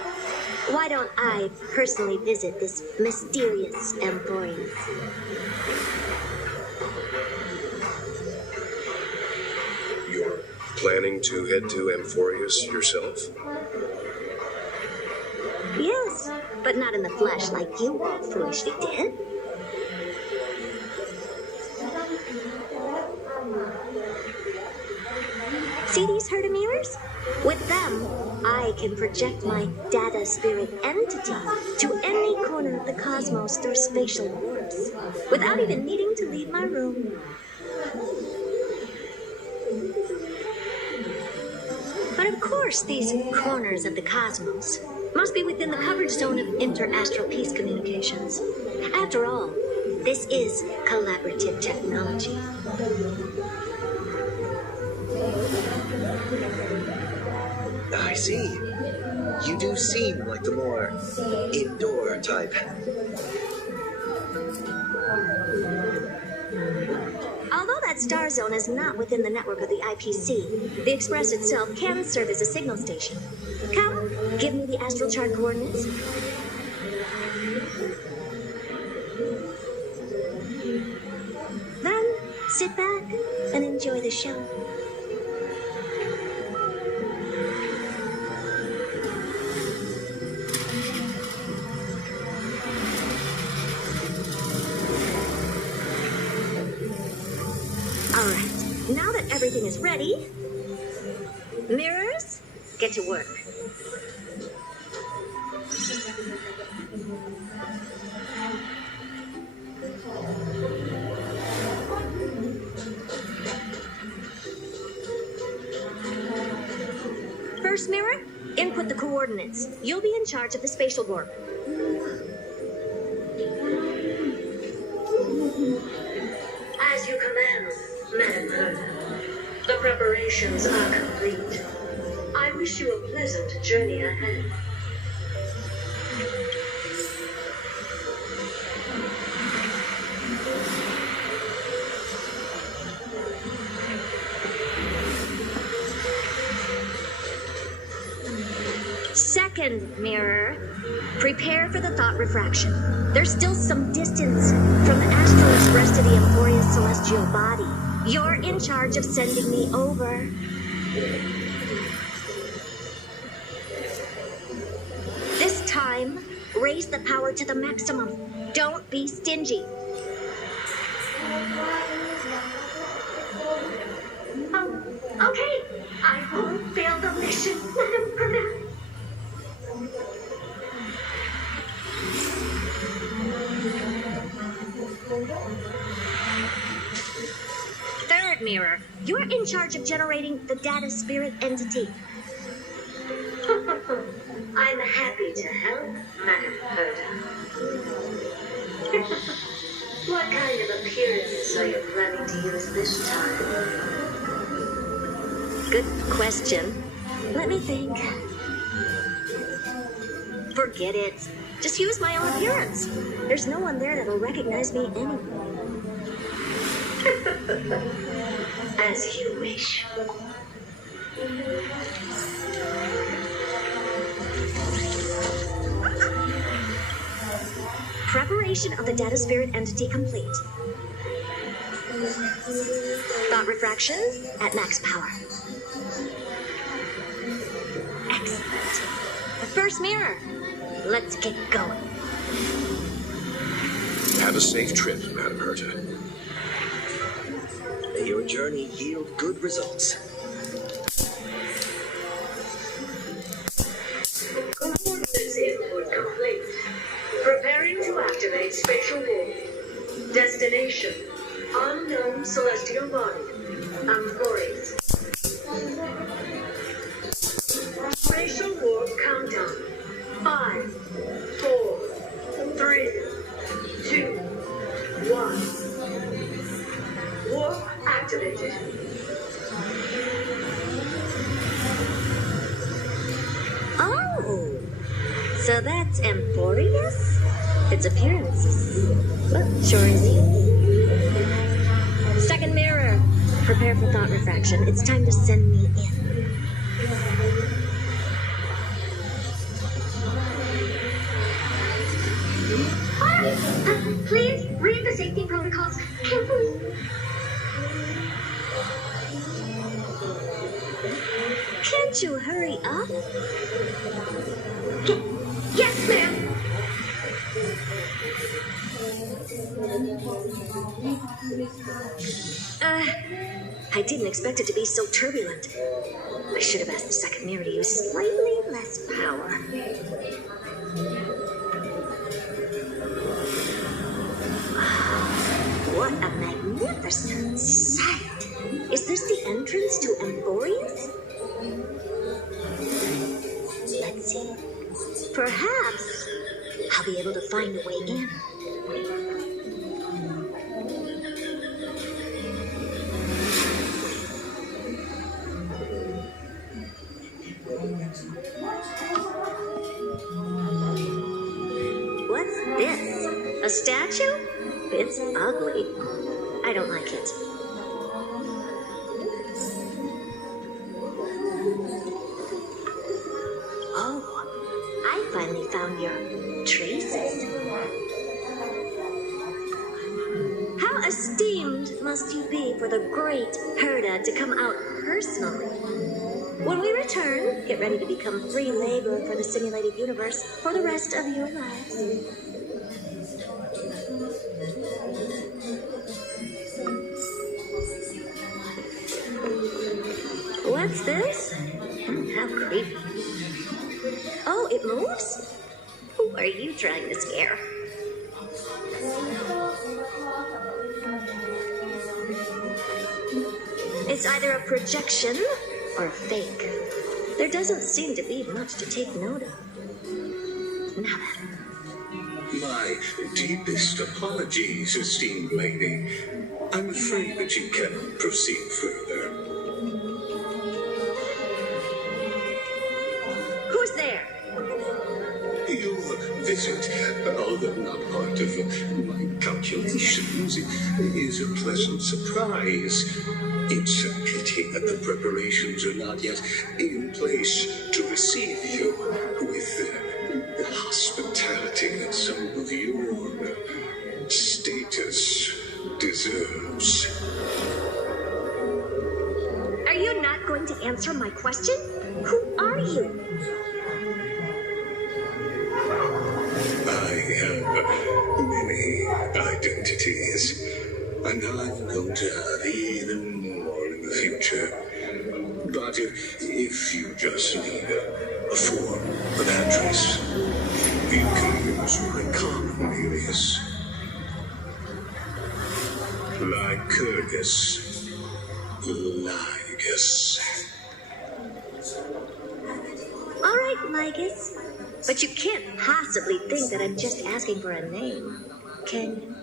why don't I personally visit this mysterious Amphorius? You're planning to head to Amphorius yourself? Yes, but not in the flesh like you all foolishly did. See these Herta mirrors? With them, I can project my data spirit entity to any corner of the cosmos through spatial warps, without even needing to leave my room. But of course, these corners of the cosmos must be within the coverage zone of inter-astral peace communications. After all, this is collaborative technology. I see. You do seem like the more indoor type. Although that star zone is not within the network of the IPC, the Express itself can serve as a signal station. Come, give me the astral chart coordinates. Then, sit back and enjoy the show. everything is ready, mirrors, get to work. First mirror, input the coordinates. You'll be in charge of the spatial warp. As you command, Madam Herda. The preparations are complete. I wish you a pleasant journey ahead. Second mirror, prepare for the thought refraction. There's still some distance from the astral express to the Emporia's celestial body. You're in charge of sending me over. This time, raise the power to the maximum. Don't be stingy. Okay. I won't fail the mission, Madam Herda. Third mirror, you're in charge of generating the data spirit entity. I'm happy to help, Madam Herda. What kind of appearance are you planning to use this time? Good question. Let me think. Forget it. Just use my own appearance. There's no one there that'll recognize me anyway. As you wish. Preparation of the data spirit entity complete. Thought refraction at max power. Excellent. The first mirror. Let's get going. Have a safe trip, Madam Herta. May your journey yield good results. Coordinates input complete. Preparing to activate spatial warp. Destination: unknown celestial body. Amphores. Spatial warp countdown. 5, 4, 3, 2, 1. Warp activated. Oh, so that's Amphores? Its appearance is, well, sure is easy. Second mirror, prepare for thought refraction. It's time to send me in. Please read the safety protocols carefully. Can't you hurry up? Yes, ma'am. I didn't expect it to be so turbulent. I should have asked the second mirror to use slightly less power. What a magnificent sight! Is this the entrance to Amphores? Let's see. Perhaps I'll be able to find a way in. What's this? A statue? It's ugly. I don't like it. Oh, I finally found your traces. How esteemed must you be for the great Herda to come out personally? When we return, get ready to become free labor for the simulated universe for the rest of your lives. What's this? How creepy. Oh, it moves? Who are you trying to scare? It's either a projection or a fake. There doesn't seem to be much to take note of. Now then. My deepest apologies, esteemed lady. I'm afraid that you cannot proceed further. Who's there? Your visit, although not part of my calculations, is a pleasant surprise. It's a pity that the preparations are not yet in place to receive you with the hospitality that some of your status deserves. Are you not going to answer my question? Who are you? I have many identities, and I'm going to have even more in the future. But if you just need a form of address, you can use my common alias. Lycurgus. All right, Lygus. But you can't possibly think that I'm just asking for a name, can you?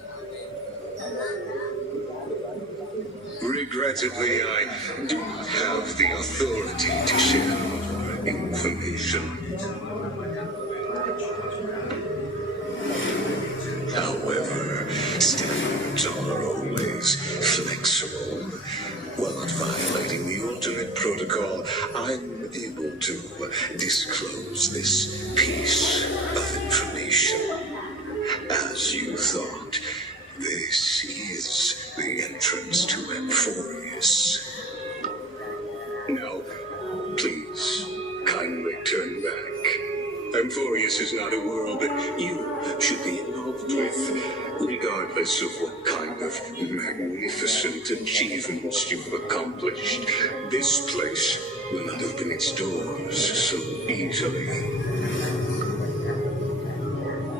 Regrettably, I do not have the authority to share more information. However, standards are always flexible. While not violating the ultimate protocol, I'm able to disclose this piece of information. As you thought, this is the entrance to Amphorius. Now, please, kindly turn back. Amphorius is not a world that you should be involved with, regardless of what kind of magnificent achievements you've accomplished. This place will not open its doors so easily.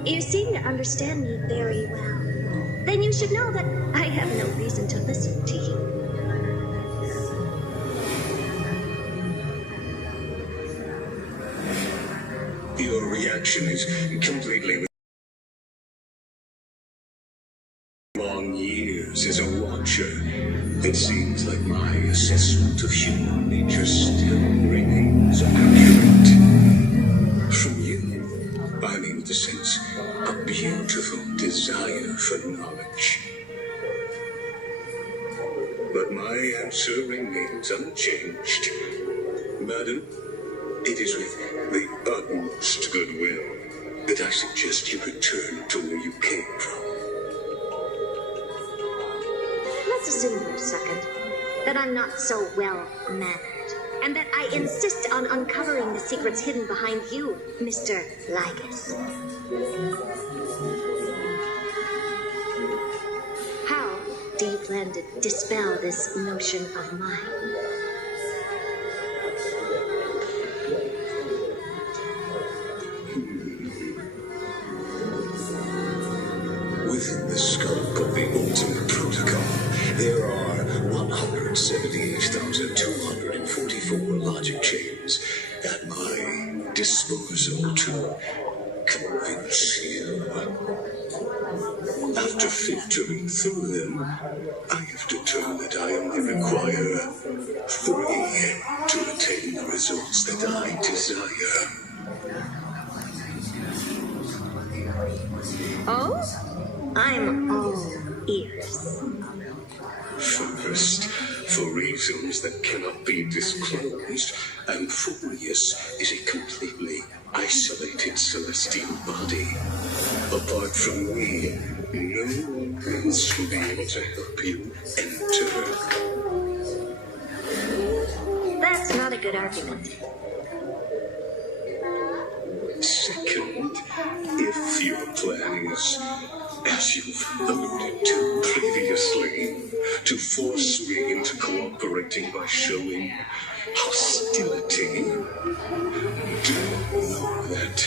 You seem to understand me very well. Then you should know that I have no reason to listen to you. Your reaction is completely long years as a watcher. It seems like my assessment of human nature still remains accurate. From you, I'm able to sense a beautiful desire for knowledge. But my answer remains unchanged. Madam, it is with the utmost goodwill that I suggest you return to where you came from. Let's assume for a second that I'm not so well-mannered, and that I insist on uncovering the secrets hidden behind you, Mr. Lygus. How do you plan to dispel this notion of mine? Within the scope of the ultimate protocol, there are 178,244 logic chains at my disposal to convince you. After filtering through them, I have determined that I only require 3 to attain the results that I desire. Oh? I'm all ears. First, for reasons that cannot be disclosed, Amphorius is a completely isolated celestial body. Apart from me, no one else will be able to help you enter. That's not a good argument. Second, if your plan is, as you've alluded to previously, to force me into cooperating by showing hostility. Do know that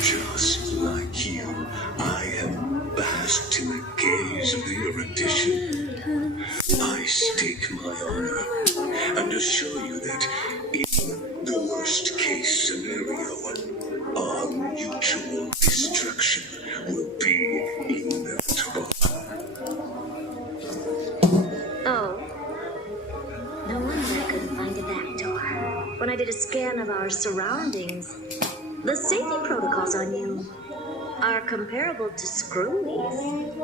just like you, I am basked in the gaze of the erudition. I stake my honor and assure you that in the worst case scenario, our mutual destruction will be inevitable. Oh. No wonder I couldn't find a back door. When I did a scan of our surroundings, the safety protocols on you are comparable to Screwy's.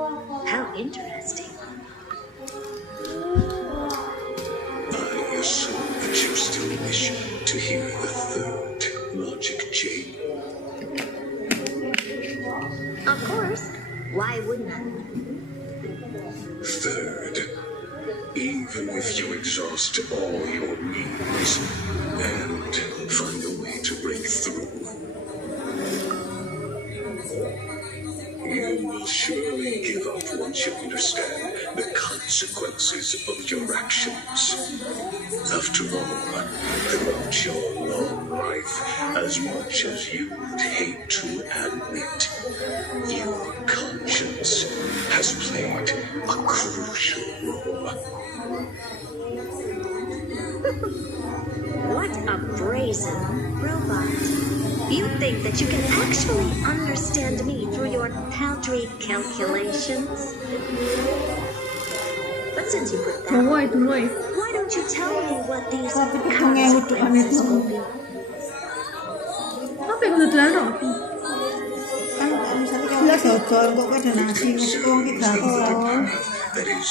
How interesting. I assume that you still wish to hear the third logic chain. Of course. Why wouldn't I? Third, even if you exhaust all your means and find a way to break through, you will surely give up once you understand the consequences of your actions. After all, throughout your long life, as much as you would hate to admit, your conscience has played a crucial role. What a brazen robot. You think that you can actually understand me through your paltry calculations? But since you put that, why don't you tell me what these consequences will be? Apa yang udah roti? Kan misalnya kalau dodol kok ada nasi mesti wong ki gampang. That is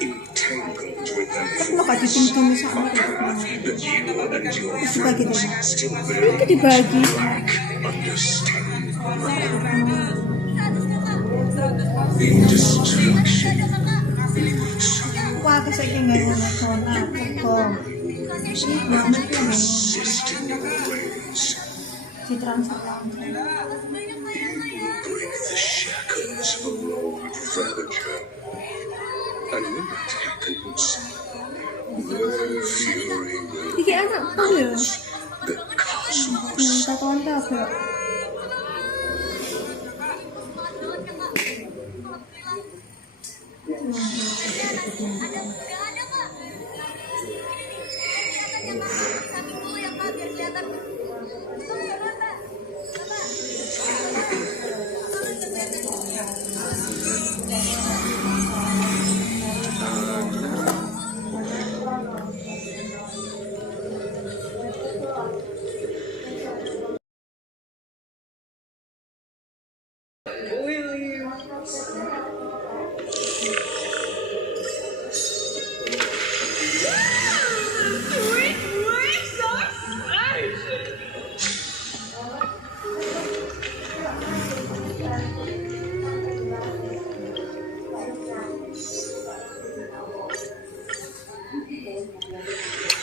entangled with them. Kan gak ditinggal sama That you and your dibagi deh. still very Ini dibagi. understand. In destruction. Wah, kesek nggak ngono aku kok. Persist in your ways. Ditransfer. Break the shackles of a Lord Ravager. And when that happens, the fury will Iki anak tuh ya. the cosmos. Tatoan apa?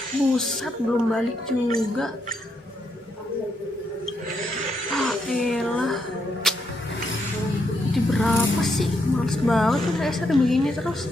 Buset, belum balik juga. Ah elah. Jadi berapa sih? Males banget tuh HSR begini terus.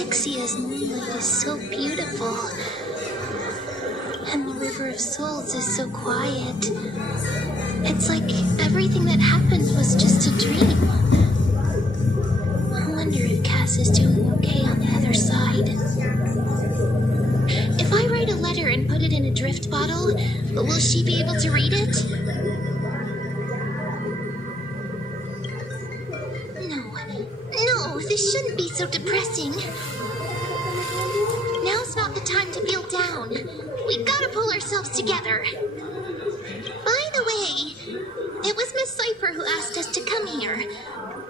Dixia's moonlight is so beautiful. And the River of Souls is so quiet. It's like everything that happened was just a dream. I wonder if Cass is doing okay on the other side. If I write a letter and put it in a drift bottle, will she be able to read it? No, this shouldn't be so depressing. Now's not the time to feel down. We gotta pull ourselves together. By the way, it was Miss Cipher who asked us to come here.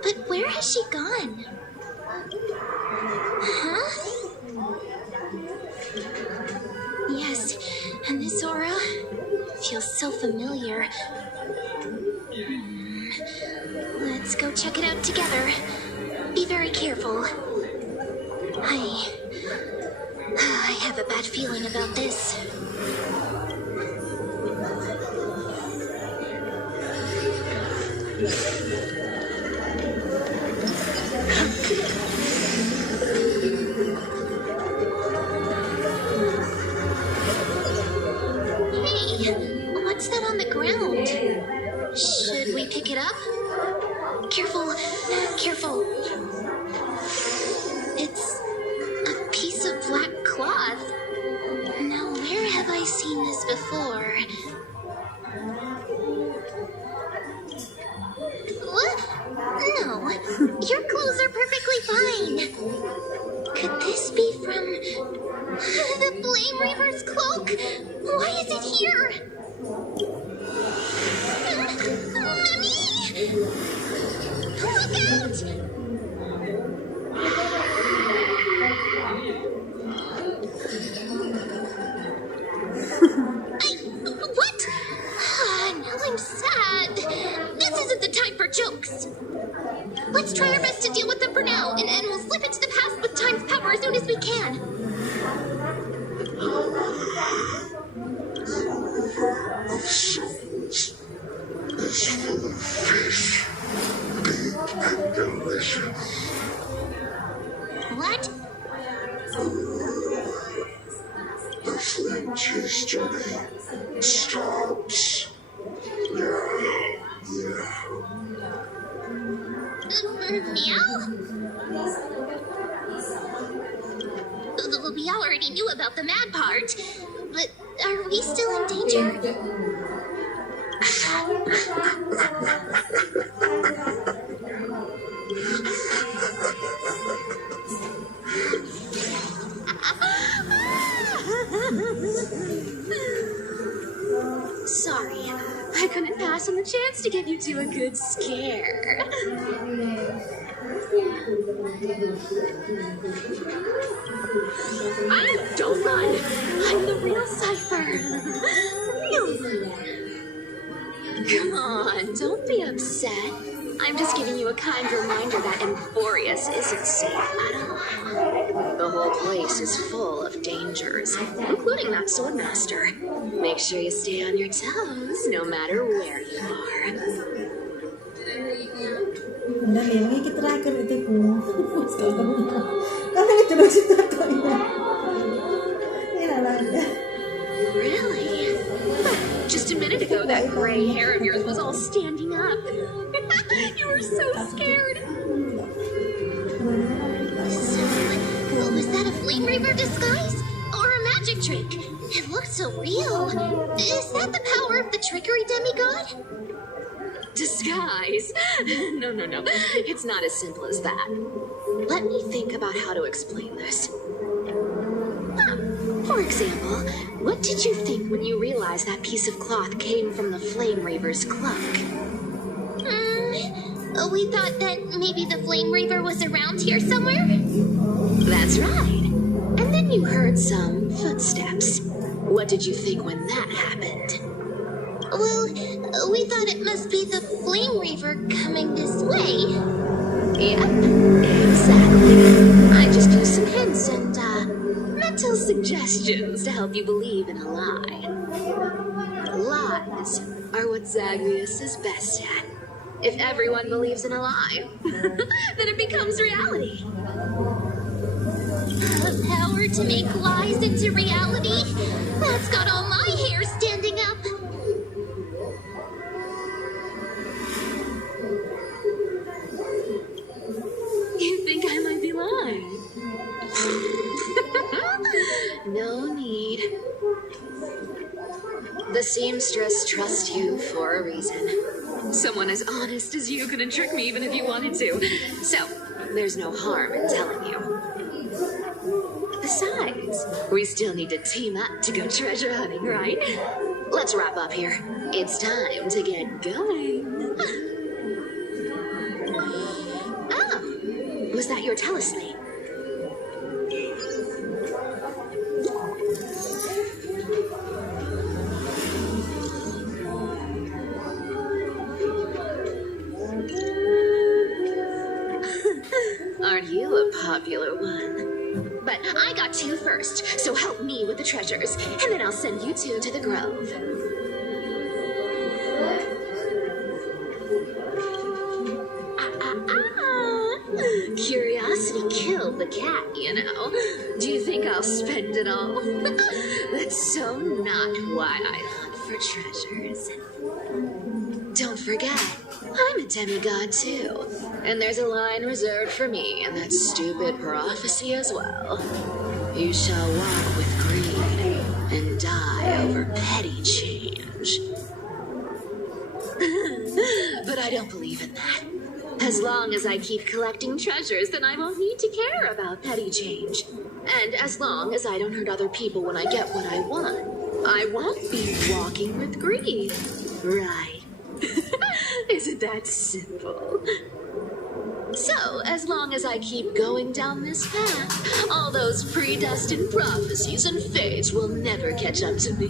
But where has she gone? Huh? Yes, and this aura feels so familiar. Let's go check it out together. Be very careful. I have a bad feeling about this. Hey, what's that on the ground? Should we pick it up? Careful, careful. It's a piece of black cloth. Now, where have I seen this before? What? No, your clothes are perfectly fine. Could this be from the Flame Reaver's cloak? Why is it here? Mommy! Look out! What? Now I'm sad. This isn't the time for jokes. Let's try our best to deal with them for now, and we'll slip into the past with time's power as soon as we can. Is full of fish, deep and delicious. What? The flame chase journey stops. Yeah. Meow? We already knew about the mad part, but are we still in danger? Sorry, I couldn't pass on the chance to give you two a good scare. Don't run! I'm the real Cipher. Come on, don't be upset. I'm just giving you a kind reminder that Emporius isn't safe at all. The whole place is full of dangers, including that swordmaster. Make sure you stay on your toes, no matter where you are. Really? Just a minute ago, that gray hair of yours was all standing up. You were so scared. So, was that a Flame Reaver disguise? Or a magic trick? It looked so real. Is that the power of the trickery demigod? Disguise? No. It's not as simple as that. Let me think about how to explain this. For example, what did you think when you realized that piece of cloth came from the Flame Reaver's cloak? We thought that maybe the Flame Reaver was around here somewhere? That's right. And then you heard some footsteps. What did you think when that happened? Well, we thought it must be the Flame Reaver coming this way. Yep, exactly. I just used some hints and, mental suggestions to help you believe in a lie. Lies are what Zagreus is best at. If everyone believes in a lie, then it becomes reality. The power to make lies into reality? That's got all my hair standing up. You think I might be lying? No need. The seamstress trusts you for a reason. Someone as honest as you couldn't trick me even if you wanted to. So, there's no harm in telling you. Besides, we still need to team up to go treasure hunting, right? Let's wrap up here. It's time to get going. Oh, was that your telesleep? Aren't you a popular one? But I got 2 first, so help me with the treasures, and then I'll send you 2 to the grove. Curiosity killed the cat, you know. Do you think I'll spend it all? That's so not why I hunt for treasures. Don't forget, I'm a demigod too. And there's a line reserved for me in that stupid prophecy as well. You shall walk with greed and die over petty change. But I don't believe in that. As long as I keep collecting treasures, then I won't need to care about petty change. And as long as I don't hurt other people when I get what I want, I won't be walking with greed. Right. Isn't that simple? So, as long as I keep going down this path, all those predestined prophecies and fates will never catch up to me.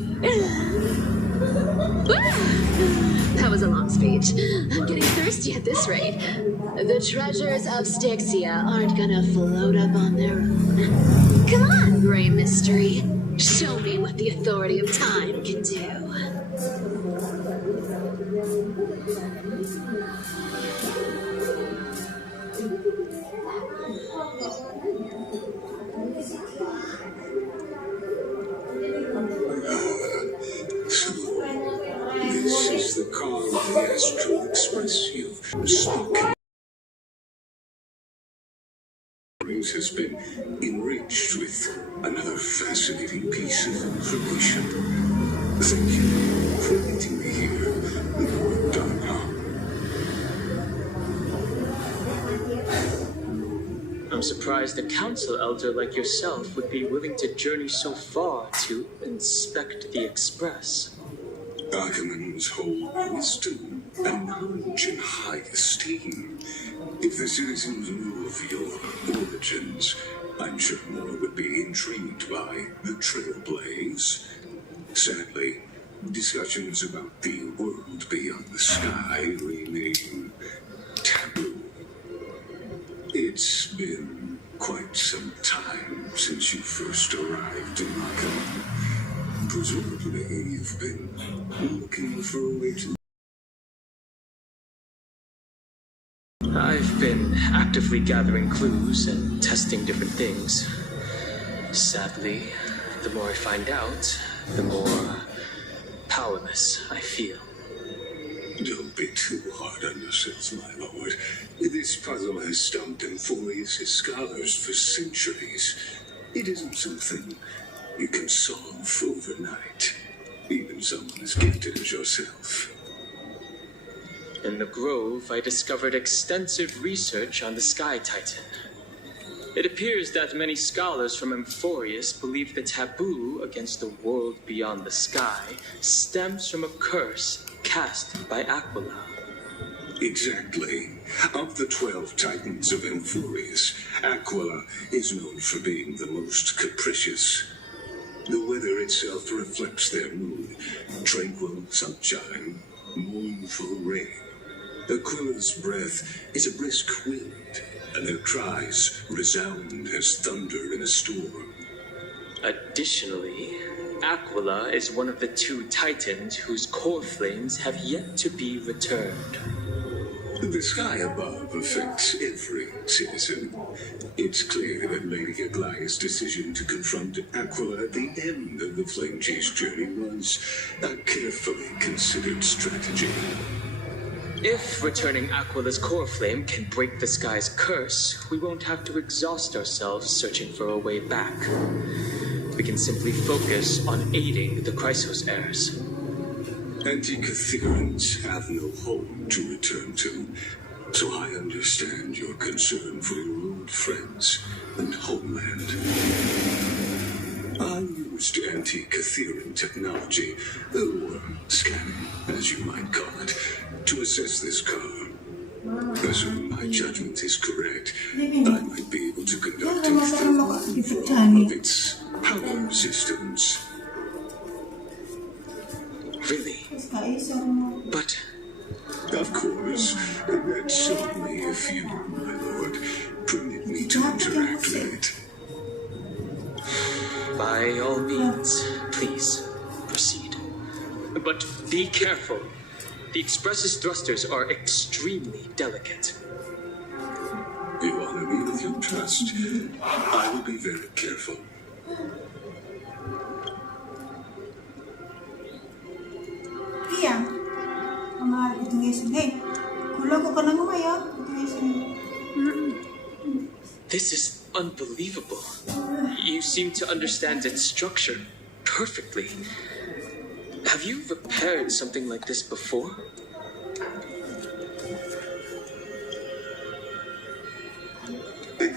That was a long speech. I'm getting thirsty at this rate. The treasures of Styxia aren't gonna float up on their own. Come on, Gray Mystery. Show me what the authority of time can do. This is the call of the Astral Express. You've spoken. Has been enriched with another fascinating piece of information. Thank you for meeting me here. I'm surprised a council elder like yourself would be willing to journey so far to inspect the Express. Archimans hold wisdom and knowledge in high esteem. If the citizens knew of your origins, I'm sure more would be intrigued by the trailblaze. Sadly, discussions about the world beyond the sky remain taboo. It's been quite some time since you first arrived in Arkham. Presumably, you've been looking for a way to... I've been actively gathering clues and testing different things. Sadly, the more I find out, the more powerless I feel. Don't be too hard on yourself, my lord. This puzzle has stumped Emphorius' scholars for centuries. It isn't something you can solve overnight, even someone as gifted as yourself. In the Grove, I discovered extensive research on the Sky Titan. It appears that many scholars from Emphorius believe the taboo against the world beyond the sky stems from a curse cast by Aquila. Exactly. Of the 12 titans of Emphorius, Aquila is known for being the most capricious. The weather itself reflects their mood. Tranquil sunshine, mournful rain. Aquila's breath is a brisk wind, and their cries resound as thunder in a storm. Additionally, Aquila is one of the 2 titans whose core flames have yet to be returned. The sky above affects every citizen. It's clear that Lady Aglaya's decision to confront Aquila at the end of the flame chase journey was a carefully considered strategy. If returning Aquila's core flame can break the sky's curse, we won't have to exhaust ourselves searching for a way back. We can simply focus on aiding the Chrysos heirs. Anti-Catherians have no home to return to, so I understand your concern for your old friends and homeland. I used anti-Catherian technology, or scanning, as you might call it, to assess this car. Assuming my judgment is correct, I might be able to conduct a thorough overhaul of its power systems. Really? But... Of course, that's only if you, my lord, permit me to interact with it. By all means, please, proceed. But be careful. The Express's thrusters are extremely delicate. You honor me with your trust. I will be very careful. Iya. Mahal itu ngesin. Hey, kulo ko kana mo mayo. This is unbelievable. You seem to understand its structure perfectly. Have you repaired something like this before?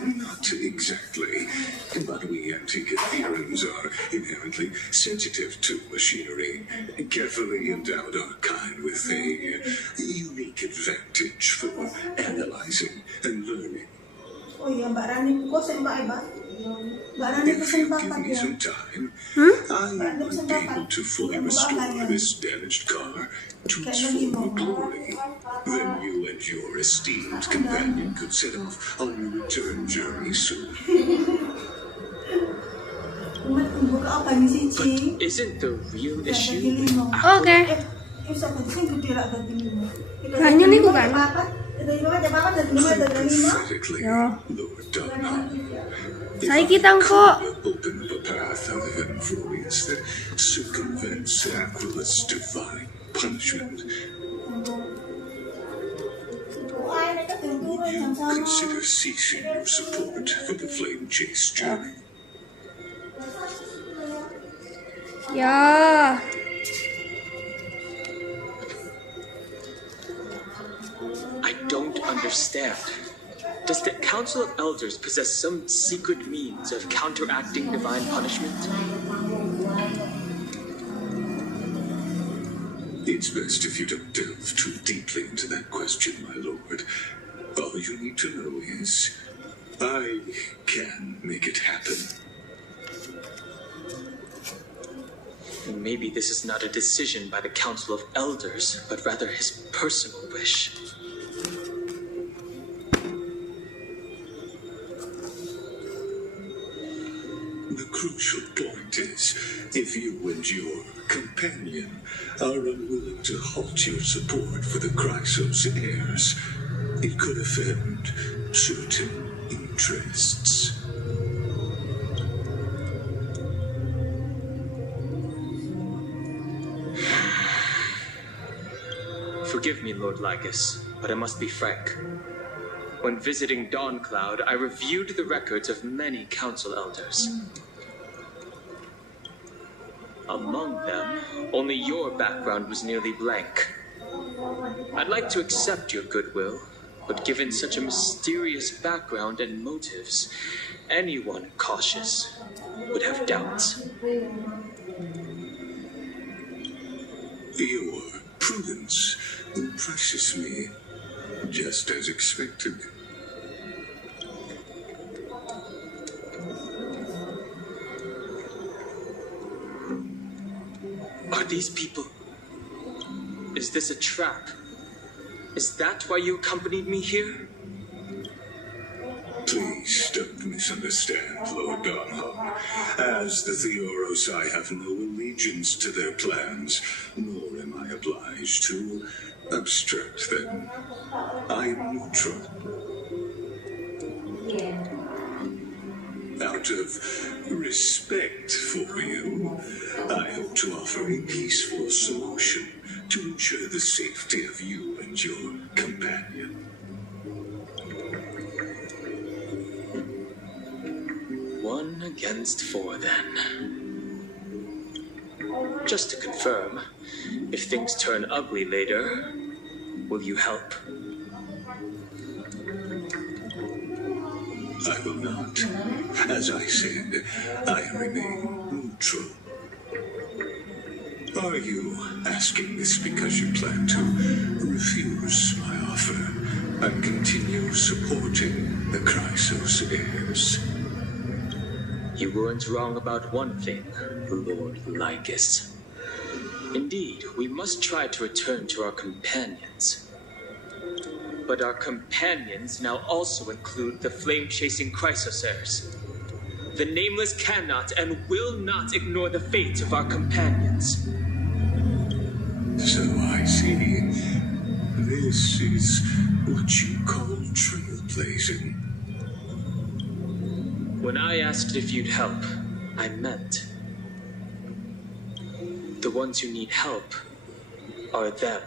Not exactly, but we anti-Catherians are inherently sensitive to machinery. Carefully endowed our kind with a unique advantage for analyzing and learning. Oh iya, Mbak Rani kok sen Mbak Eba? Mbak Rani pesen bapak Give me ya. some time. I will be able to fully restore this damaged car to its former glory. Then you and your esteemed companion could set off on your return journey soon. But isn't the real issue? Okay. Hanya nih bukan? Yo. Saya kita kok. Open up a path out of influence that circumvents Aquila's divine punishment. Would you consider ceasing your support for the flame chase journey? Ya. I don't understand. Does the Council of Elders possess some secret means of counteracting divine punishment? It's best if you don't delve too deeply into that question, my lord. All you need to know is, I can make it happen. Maybe this is not a decision by the Council of Elders, but rather his personal wish. The crucial point is, if you and your companion are unwilling to halt your support for the Chrysos heirs, it could offend certain interests. Forgive me, Lord Lygus, but I must be frank. When visiting Dawncloud, I reviewed the records of many council elders. Among them, only your background was nearly blank. I'd like to accept your goodwill, but given such a mysterious background and motives, anyone cautious would have doubts. Your prudence impresses me, just as expected. Are these people? Is this a trap? Is that why you accompanied me here? Please don't misunderstand, Lord Donham. As the Theoros, I have no allegiance to their plans, nor am I obliged to Abstract, then. I'm neutral. Out of respect for you, I hope to offer a peaceful solution to ensure the safety of you and your companion. 1 against 4, then. Just to confirm, if things turn ugly later, will you help? I will not. As I said, I remain neutral. Are you asking this because you plan to refuse my offer and continue supporting the Chrysos heirs? You weren't wrong about one thing, Lord Lycus. Indeed, we must try to return to our companions. But our companions now also include the flame-chasing Chrysos heirs. The Nameless cannot and will not ignore the fate of our companions. So I see. This is what you call trailblazing. When I asked if you'd help, I meant the ones who need help are them.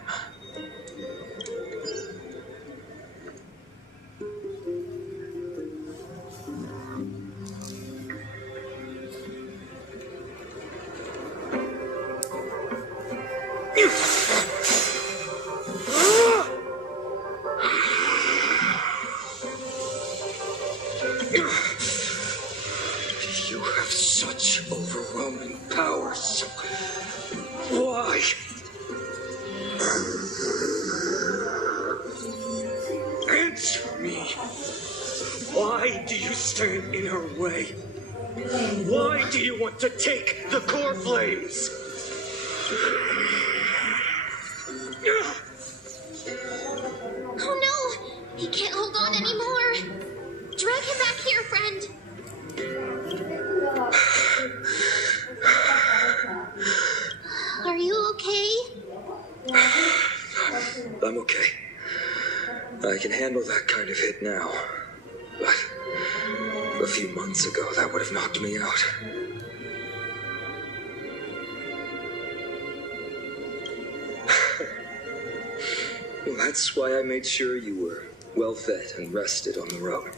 You have such overwhelming powers. Why? Answer me. Why do you stand in her way? Why do you want to take the core flames? Oh no! He can't hold on anymore! Drag him back here, friend! Are you okay? I'm okay. I can handle that kind of hit now. But a few months ago, that would have knocked me out. Well, that's why I made sure you were well fed and rested on the road.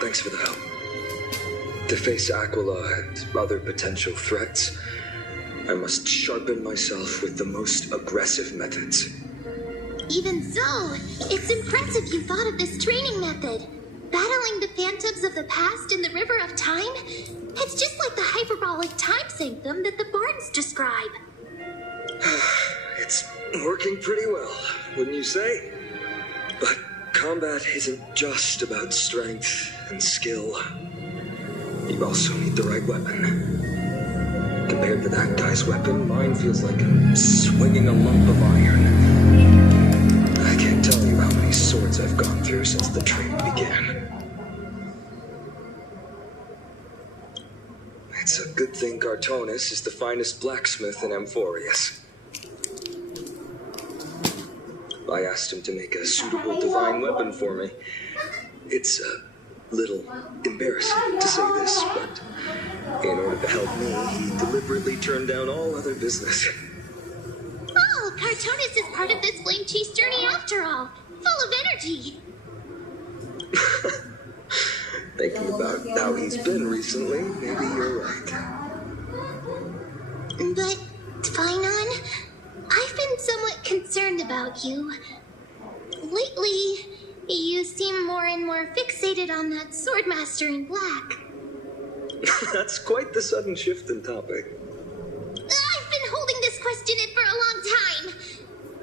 Thanks for the help. To face Aquila and other potential threats, I must sharpen myself with the most aggressive methods. Even so, it's impressive you thought of this training method. Battling the phantoms of the past in the river of time? It's just like the hyperbolic time sanctum that the bards describe. It's working pretty well, wouldn't you say? But combat isn't just about strength and skill. You also need the right weapon. Compared to that guy's weapon, mine feels like I'm swinging a lump of iron. I can't tell you how many swords I've gone through since the training began. It's a good thing Cartonus is the finest blacksmith in Amphorius. I asked him to make a suitable divine weapon for me. It's a little embarrassing to say this, but in order to help me, he deliberately turned down all other business. Oh, Cartonus is part of this flame chase journey after all. Full of energy. Thinking about how he's been recently, maybe you're right. But, Finon, I've been somewhat concerned about you. Lately, you seem more and more fixated on that swordmaster in black. That's quite the sudden shift in topic. I've been holding this question in for a long time.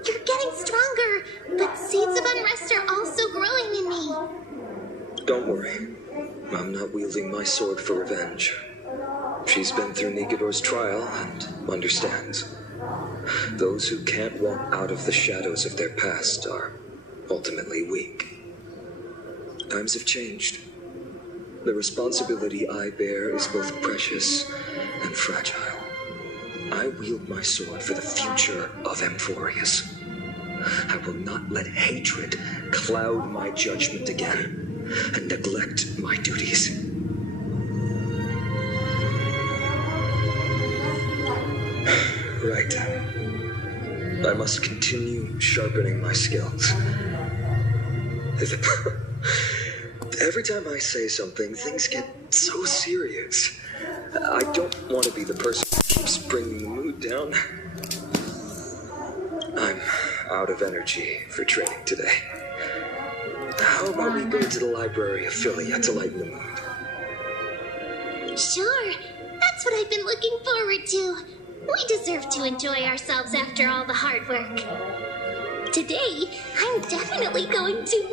You're getting stronger, but seeds of unrest are also growing in me. Don't worry. I'm not wielding my sword for revenge. She's been through Negador's trial and understands. Those who can't walk out of the shadows of their past are ultimately weak. Times have changed. The responsibility I bear is both precious and fragile. I wield my sword for the future of Amphorius. I will not let hatred cloud my judgment again and neglect my duties. Right. I must continue sharpening my skills. Every time I say something, things get so serious. I don't want to be the person who keeps bringing the mood down. I'm out of energy for training today. How about we go to the library affiliate to lighten the mood? Sure, that's what I've been looking forward to. We deserve to enjoy ourselves after all the hard work. Today, I'm definitely going to...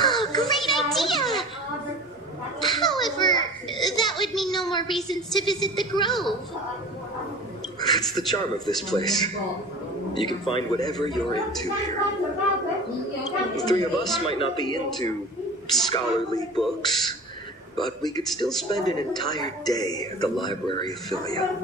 Oh, great idea! However, that would mean no more reasons to visit the Grove. That's the charm of this place. You can find whatever you're into here. The three of us might not be into scholarly books, but we could still spend an entire day at the library affiliate.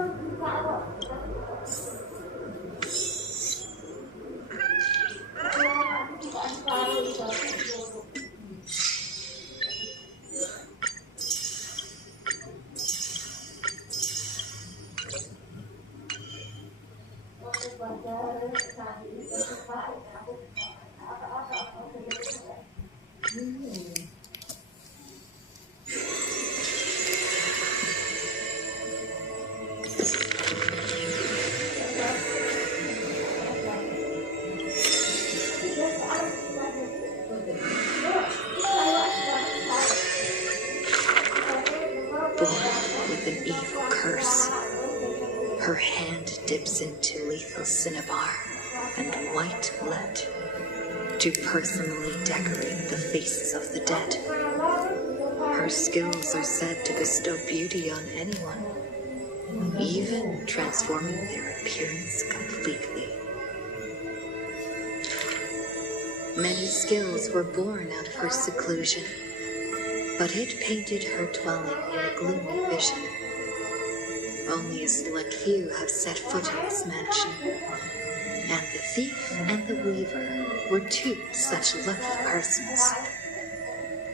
Her hand dips into lethal cinnabar and white lead to personally decorate the faces of the dead. Her skills are said to bestow beauty on anyone, even transforming their appearance completely. Many skills were born out of her seclusion, but it painted her dwelling in a gloomy vision. Only a select few have set foot in this mansion, and the thief and the weaver were two such lucky persons.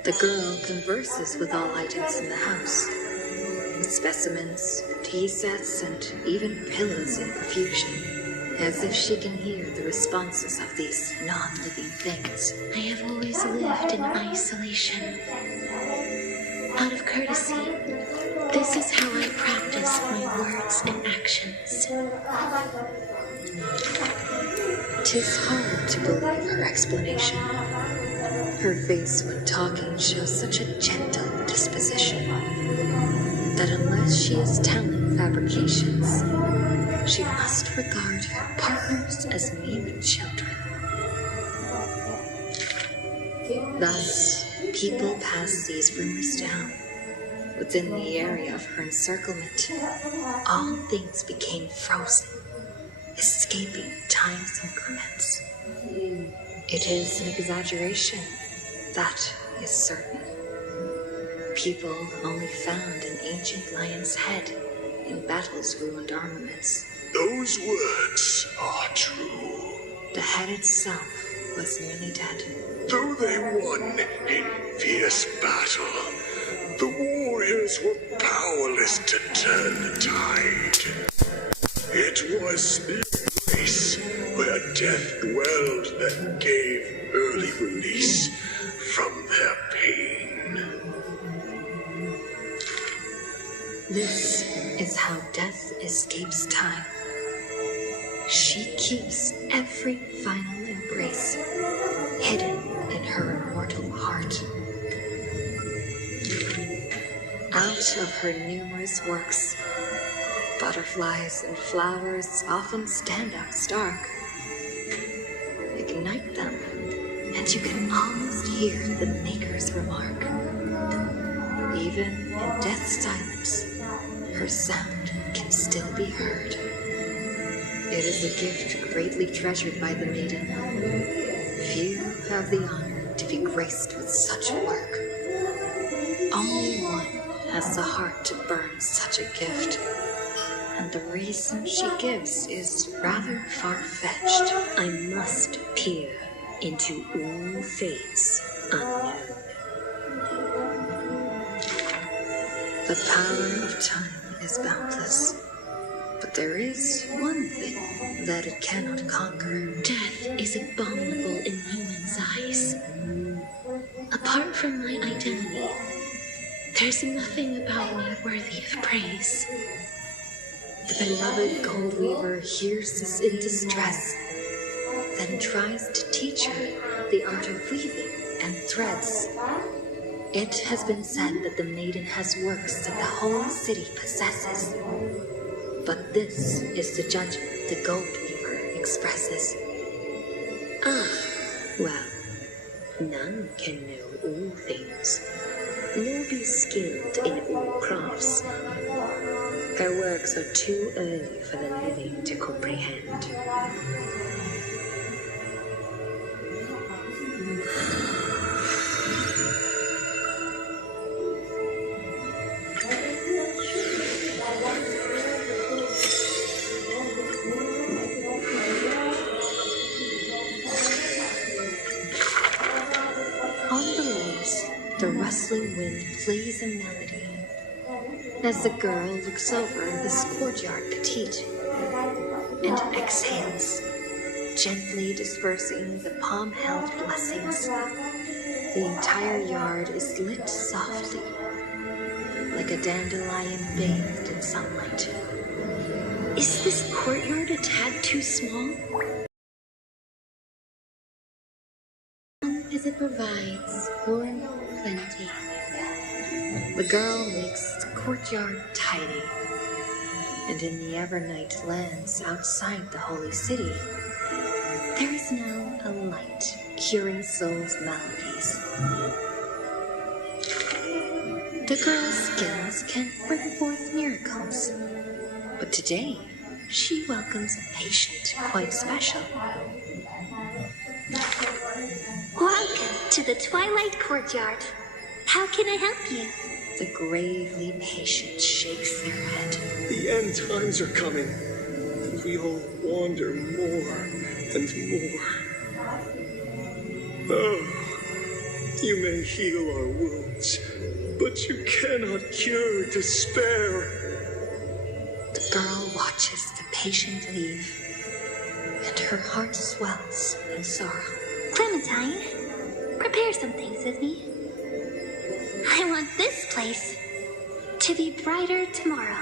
The girl converses with all items in the house, with specimens, tea sets, and even pillows in profusion, as if she can hear the responses of these non-living things. I have always lived in isolation. Out of courtesy, this is how I practice my words and actions. 'Tis hard to believe her explanation. Her face when talking shows such a gentle disposition that unless she is telling fabrications, she must regard her partners as mere children. Thus, people pass these rumors down. Within the area of her encirclement, all things became frozen, escaping time's increments. It is an exaggeration, that is certain. People only found an ancient lion's head in battle's ruined armaments. Those words are true. The head itself was nearly dead. Though they won in fierce battle, the warriors were powerless to turn the tide. It was the place where death dwelled that gave early release from their pain. This is how death escapes time. She keeps every final embrace hidden in her immortal heart. Out of her numerous works, butterflies and flowers often stand out stark. Ignite them, and you can almost hear the maker's remark. Even in death's silence, her sound can still be heard. It is a gift greatly treasured by the maiden. Few have the honor to be graced with such work. Only one has the heart to burn such a gift. And the reason she gives is rather far-fetched. I must peer into all fates unknown. The power of time is boundless. But there is one thing that it cannot conquer. Death is abominable in humans' eyes. Apart from my identity, there's nothing about me worthy of praise. The beloved gold weaver hears this in distress, then tries to teach her the art of weaving and threads. It has been said that the maiden has works that the whole city possesses. But this is the judgment the gold weaver expresses. Ah, well, none can know all things, nor be skilled in all crafts. Her works are too early for the living to comprehend. The rustling wind plays a melody as the girl looks over this courtyard petite and exhales, gently dispersing the palm-held blessings. The entire yard is lit softly, like a dandelion bathed in sunlight. Is this courtyard a tad too small? As it provides for plenty. The girl makes the courtyard tidy, and in the evernight lands outside the holy city, there is now a light curing souls' maladies. The girl's skills can bring forth miracles, but today she welcomes a patient quite special. Welcome to the Twilight Courtyard. How can I help you? The gravely patient shakes their head. The end times are coming, and we all wander more and more. Oh, you may heal our wounds, but you cannot cure despair. The girl watches the patient leave, and her heart swells in sorrow. Clementine, prepare some things with me. I want this place to be brighter tomorrow.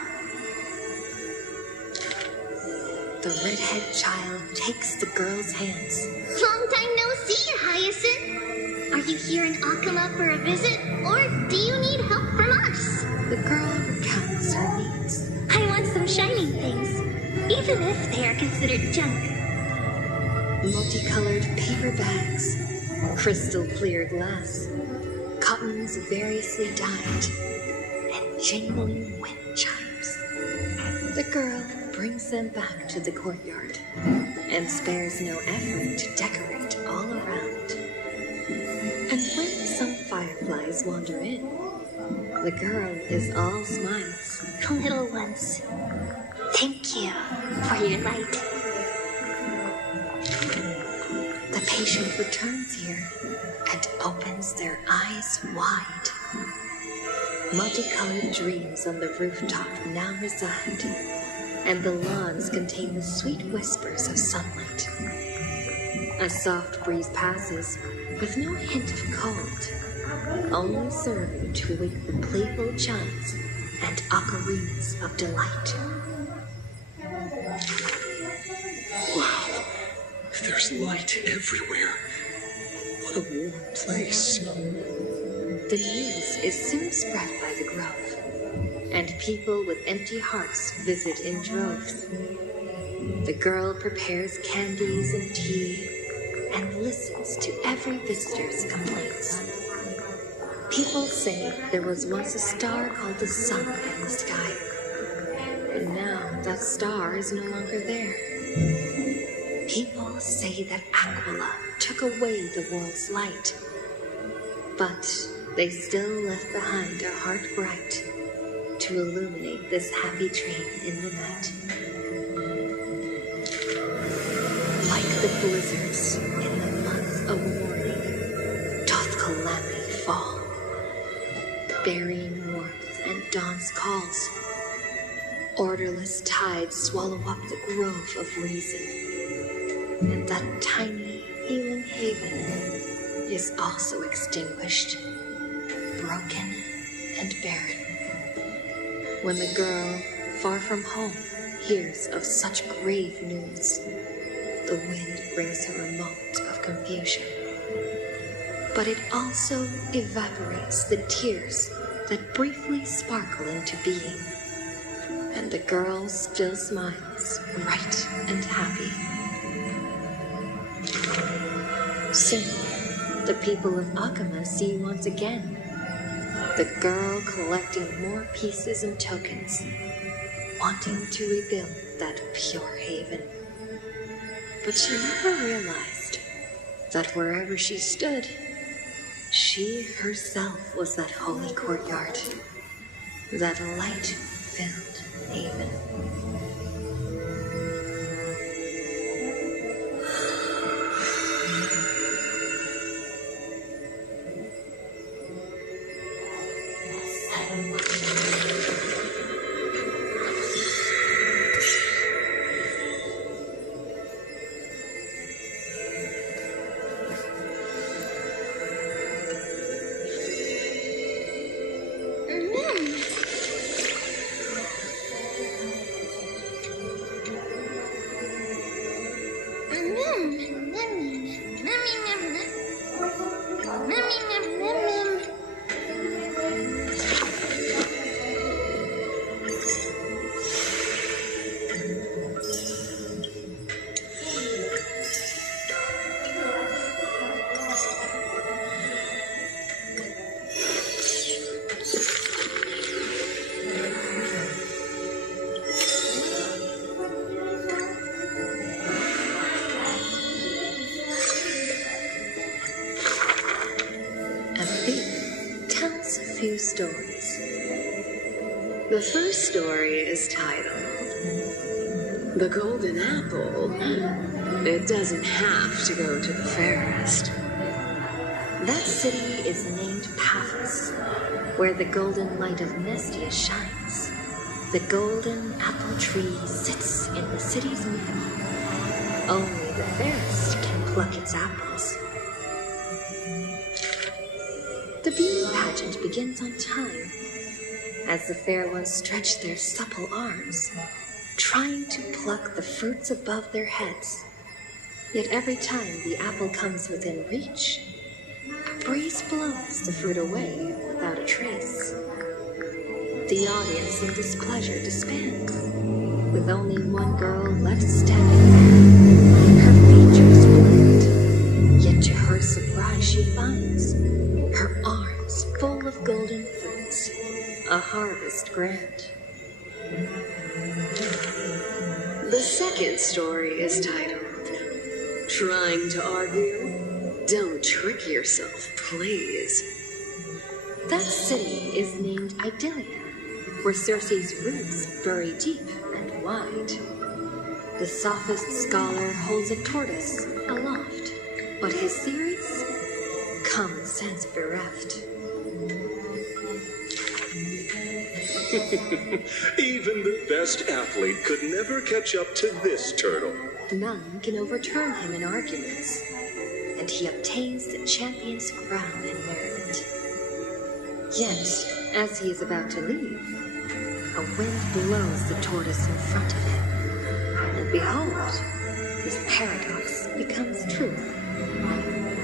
The redhead child takes the girl's hands. Long time no see, Hyacinth. Are you here in Akama for a visit, or do you need help from us? The girl recounts her needs. I want some shining things, even if they are considered junk. Multicolored paper bags, crystal clear glass, cottons variously dyed, and jingling wind chimes. The girl brings them back to the courtyard and spares no effort to decorate all around. And when some fireflies wander in, the girl is all smiles. Little ones, thank you for your light. The patient returns here and opens their eyes wide. Multicolored dreams on the rooftop now reside, and the lawns contain the sweet whispers of sunlight. A soft breeze passes with no hint of cold, only serving to wake the playful chimes and ocarinas of delight. Wow, there's light everywhere. What a warm place. The news is soon spread by the grove, and people with empty hearts visit in droves. The girl prepares candies and tea and listens to every visitor's complaints. People say there was once a star called the sun in the sky, but now that star is no longer there. People say that Aquila took away the world's light, but they still left behind a heart bright to illuminate this happy train in the night. Like the blizzards in the month of mourning, doth calamity fall, burying warmth and dawn's calls. Orderless tides swallow up the grove of reason, and that tiny healing haven is also extinguished, broken and barren. When the girl, far from home, hears of such grave news, the wind brings her a moment of confusion. But it also evaporates the tears that briefly sparkle into being, and the girl still smiles, bright and happy. Soon, the people of Akama see once again the girl collecting more pieces and tokens, wanting to rebuild that pure haven. But she never realized that wherever she stood, she herself was that holy courtyard, that light-filled haven. Stories. The first story is titled The Golden Apple. It doesn't have to go to the fairest. That city is named Paphos, where the golden light of Nestia shines. The golden apple tree sits in the city's middle. Only the fairest can pluck its apples. The beauty pageant begins on time, as the fair ones stretch their supple arms, trying to pluck the fruits above their heads. Yet every time the apple comes within reach, a breeze blows the fruit away without a trace. The audience in displeasure disbands, with only one girl left standing there, her features blurred. Yet to her surprise she finds her arms full of golden fruits, a harvest grand. The second story is titled Trying to Argue? Don't trick yourself, please. That city is named Idylia, where Circe's roots bury deep and wide. The sophist scholar holds a tortoise aloft, but his theories, common sense bereft. Even the best athlete could never catch up to this turtle. None can overturn him in arguments, and he obtains the champion's crown in merriment. Yet, as he is about to leave, a wind blows the tortoise in front of him, and behold, his paradox becomes truth.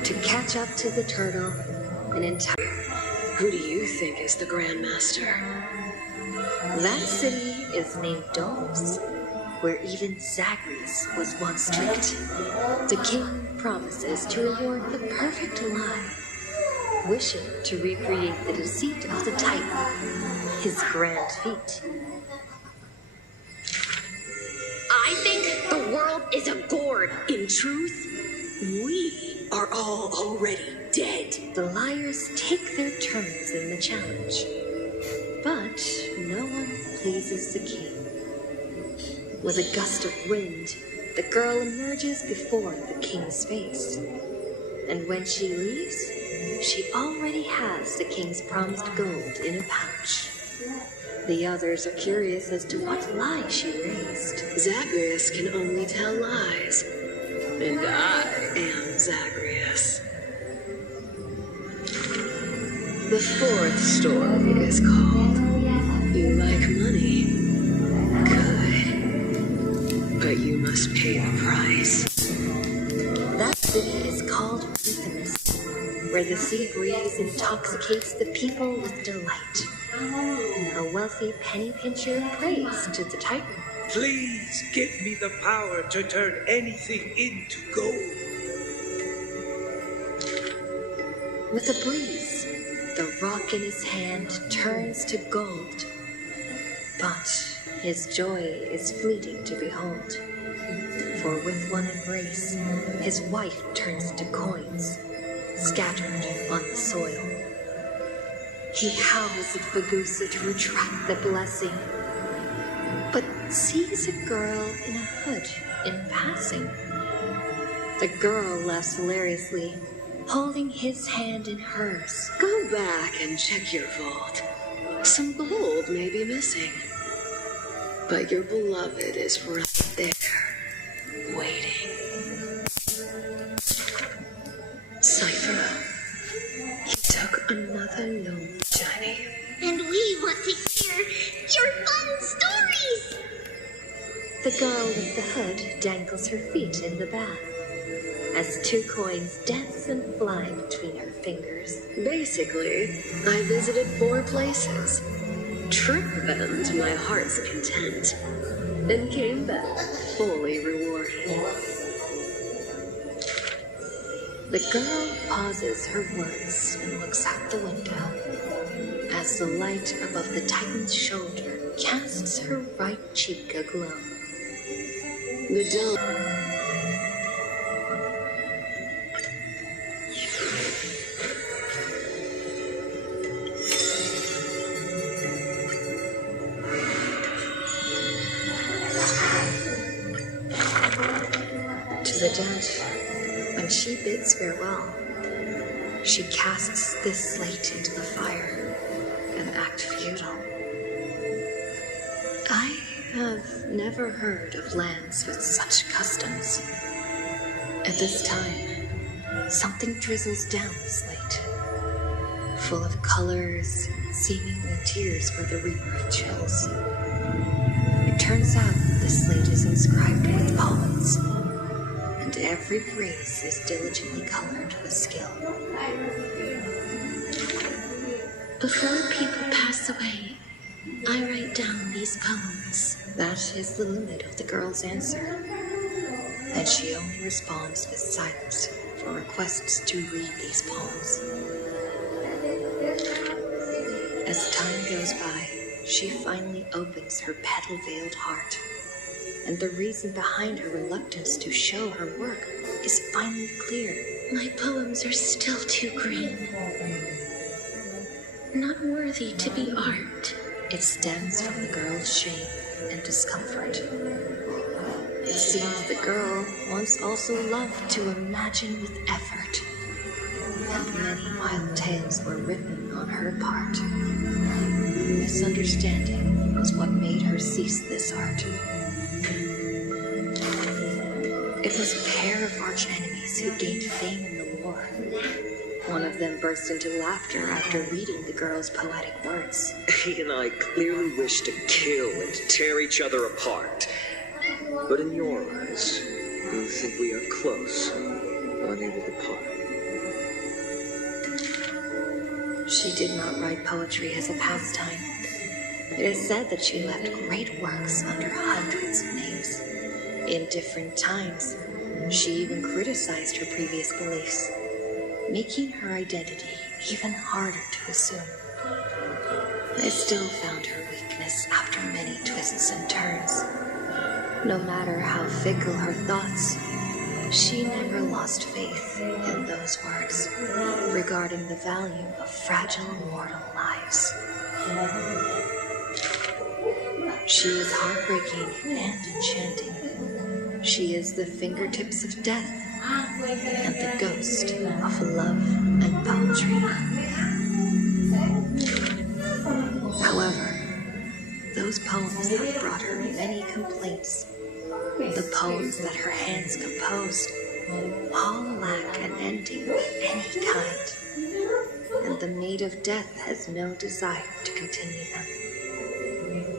To catch up to the turtle, an entire... Who do you think is the Grandmaster? That city is named Domus, where even Zagreus was once tricked. The king promises to reward the perfect lie, wishing to recreate the deceit of the Titan, his grand feat. I think the world is a gourd. In truth, we are all already dead. The liars take their turns in the challenge. But no one pleases the king. With a gust of wind, the girl emerges before the king's face. And when she leaves, she already has the king's promised gold in a pouch. The others are curious as to what lie she raised. Zagreus can only tell lies. And I am Zagreus. The fourth story is called You Like Money. Good. But you must pay the price. That city is called Rhythmus, where the sea breeze intoxicates the people with delight. A wealthy penny pincher prays to the Titan. Please give me the power to turn anything into gold. With a breeze, the rock in his hand turns to gold. But his joy is fleeting to behold. For with one embrace, his wife turns to coins, scattered on the soil. He howls at Fagusa to retract the blessing, but sees a girl in a hood in passing. The girl laughs hilariously, holding his hand in hers. Go back and check your vault. Some gold may be missing. But your beloved is right there, waiting. Cypher, you took another loan journey. And we want to hear your fun stories! The girl with the hood dangles her feet in the bath as 2 coins dance and fly between her fingers. Basically, I visited 4 places, tricked them to my heart's content, then came back fully rewarded. The girl pauses her words and looks out the window as the light above the Titan's shoulder casts her right cheek aglow. The dawn. To the dead, when she bids farewell, she casts this slate into the fire, an act futile. I have never heard of lands with such customs. At this time, something drizzles down the slate, full of colors, seemingly tears for the reaper of chills. It turns out the slate is inscribed with poems, and every phrase is diligently colored with skill. Before people pass away, I write down these poems. That is the limit of the girl's answer, and she only responds with silence for requests to read these poems. As time goes by, she finally opens her petal-veiled heart, and the reason behind her reluctance to show her work is finally clear. My poems are still too green. Not worthy to be art. It stems from the girl's shame and discomfort. It seems the girl once also loved to imagine with effort, and many wild tales were written on her part. Misunderstanding was what made her cease this art. It was a pair of arch-enemies who gained fame in the war. One of them burst into laughter after reading the girl's poetic words. He and I clearly wish to kill and tear each other apart. But in your eyes, you think we are close, unable to part. She did not write poetry as a pastime. It is said that she left great works under hundreds of names. In different times, she even criticized her previous beliefs, making her identity even harder to assume. I still found her weakness after many twists and turns. No matter how fickle her thoughts, she never lost faith in those words regarding the value of fragile mortal lives. She is heartbreaking and enchanting. She is the fingertips of death and the ghost of love and poetry. However, those poems have brought her many complaints. The poems that her hands composed all lack an ending of any kind, and the maid of death has no desire to continue them.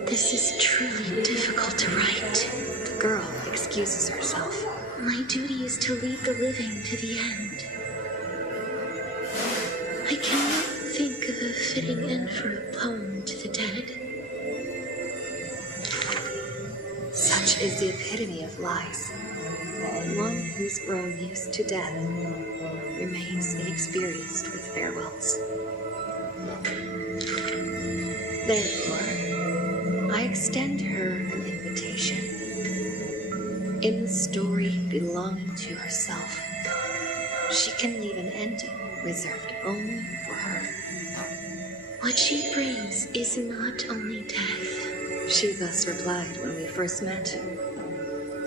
This is truly difficult to write. The girl excuses herself. My duty is to lead the living to the end. I cannot think of a fitting end for a poem to the dead. Such is the epitome of lies. One who's grown used to death remains inexperienced with farewells. Therefore, I extend her an invitation. In the story belonging to herself, she can leave an ending reserved only for her. What she brings is not only death. She thus replied when we first met,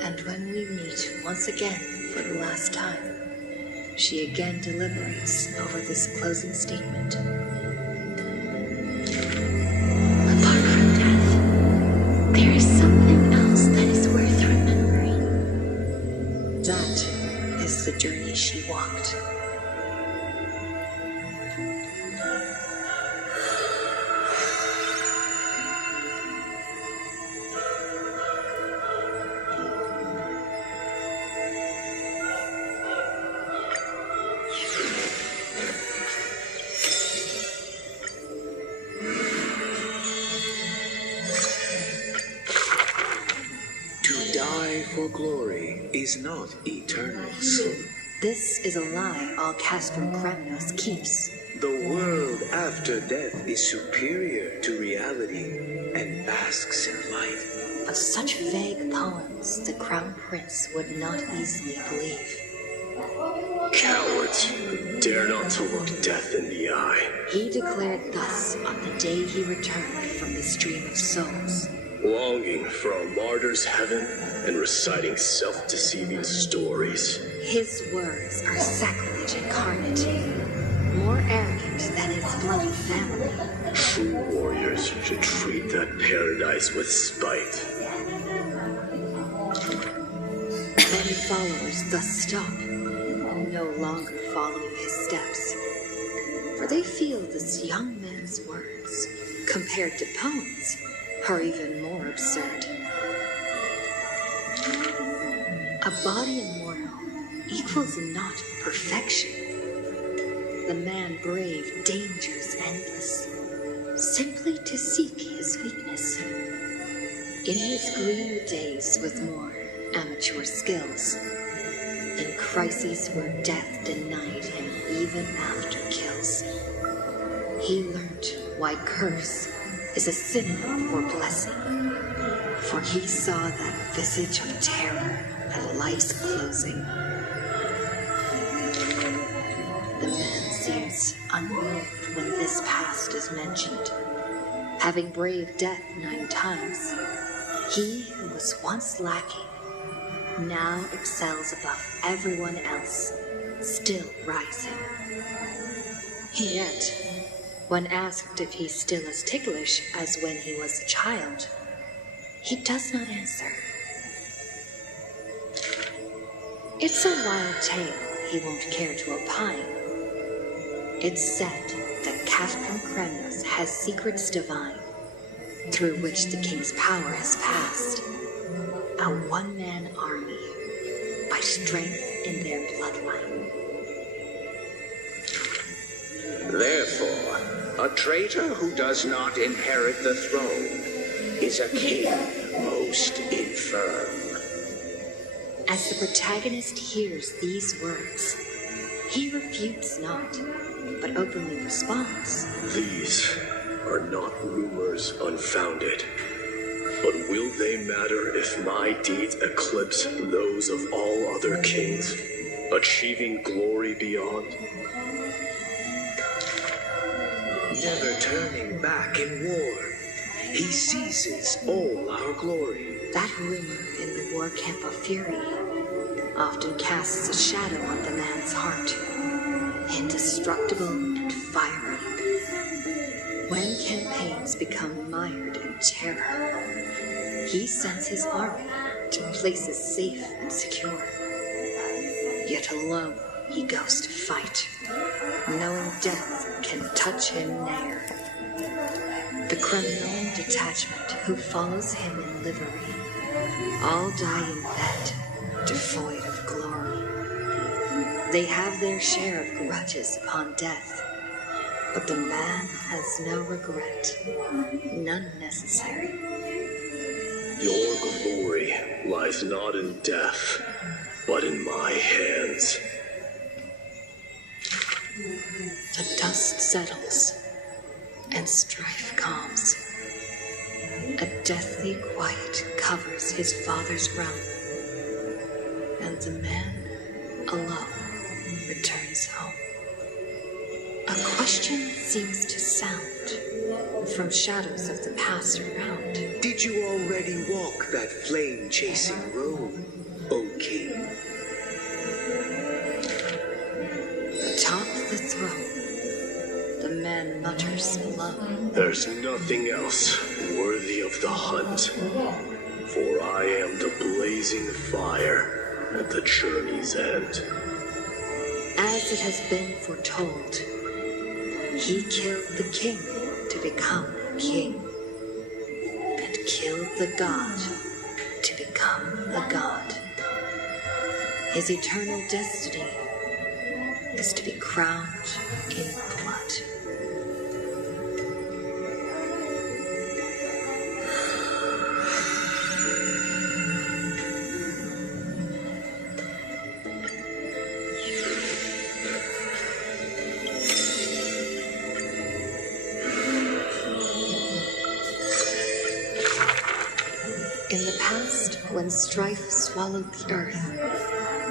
and when we meet once again for the last time, she again deliberates over this closing statement. Apart from death, there is something else that is worth remembering. That is the journey she walked. For glory is not eternal. This is a lie all Castrum Kremnos keeps. The world after death is superior to reality and basks in light. But such vague poems the Crown Prince would not easily believe. Cowards who dare not to look death in the eye. He declared thus on the day he returned from the stream of souls. Longing for a martyr's heaven and reciting self-deceiving stories. His words are sacrilege incarnate, more arrogant than his bloody family. True warriors should treat that paradise with spite. Many followers thus stop, no longer following his steps, for they feel this young man's words, compared to poems, are even more absurd. A body immortal equals not perfection. The man braved dangers endless, simply to seek his weakness. In his greener days with more amateur skills, in crises where death denied him even after kills, he learnt why curse is a synonym for blessing, for he saw that visage of terror at life's closing. The man seems unmoved when this past is mentioned. Having braved death 9 times, he who was once lacking now excels above everyone else, still rising. Yet, when asked if he's still as ticklish as when he was a child, he does not answer. It's a wild tale he won't care to opine. It's said that Castrum Kremnos has secrets divine, through which the king's power has passed. A one-man army, by strength in their bloodline. Therefore, a traitor who does not inherit the throne is a king most infirm. As the protagonist hears these words, he refutes not, but openly responds. These are not rumors unfounded, but will they matter if my deeds eclipse those of all other kings, achieving glory beyond? never turning back in war. He seizes all our glory. That rumor in the war camp of fury often casts a shadow on the man's heart, indestructible and fiery. When campaigns become mired in terror, he sends his army to places safe and secure. Yet alone he goes to fight, knowing death can touch him ne'er. The criminal detachment who follows him in livery all die in bed, devoid of glory. They have their share of grudges upon death, but the man has no regret, none necessary. Your glory lies not in death, but in my hands. The dust settles, and strife calms. A deathly quiet covers his father's realm, and the man alone returns home. A question seems to sound from shadows of the past around. Did you already walk that flame-chasing road, O king? Atop the throne, the man mutters alone. There's nothing else worthy of the hunt, for I am the blazing fire at the journey's end. As it has been foretold, he killed the king to become king, and killed the god to become a god. His eternal destiny is to be crowned in blood. In the past, when strife swallowed the earth,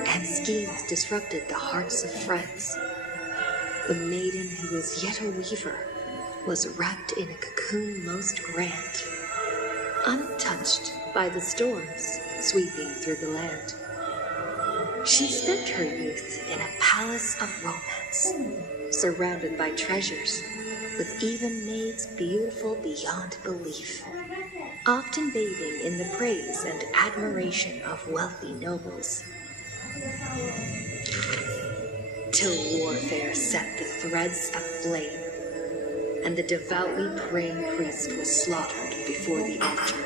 and schemes disrupted the hearts of friends, the maiden who was yet a weaver was wrapped in a cocoon most grand, untouched by the storms sweeping through the land. She spent her youth in a palace of romance, surrounded by treasures, with even maids beautiful beyond belief, often bathing in the praise and admiration of wealthy nobles. Till warfare set the threads aflame, and the devoutly praying priest was slaughtered before the altar.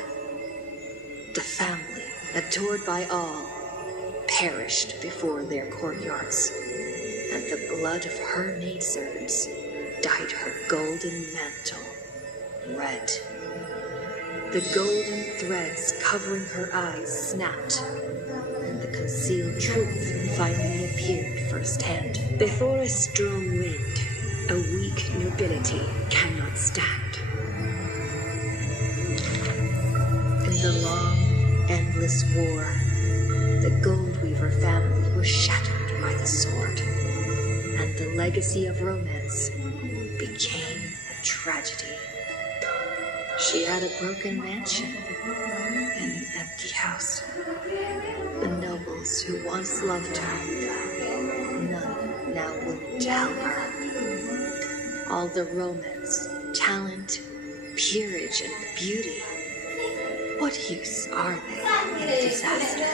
The family, adored by all, perished before their courtyards, and the blood of her maidservants dyed her golden mantle red. The golden threads covering her eyes snapped, and the concealed truth finally appeared firsthand. Before a strong wind, a weak nobility cannot stand. In the long, endless war, the Goldweaver family was shattered by the sword, and the legacy of romance became a tragedy. She had a broken mansion and an empty house. The nobles who once loved her, none now willing to help her. All the romance, talent, peerage, and beauty, what use are they in a disaster?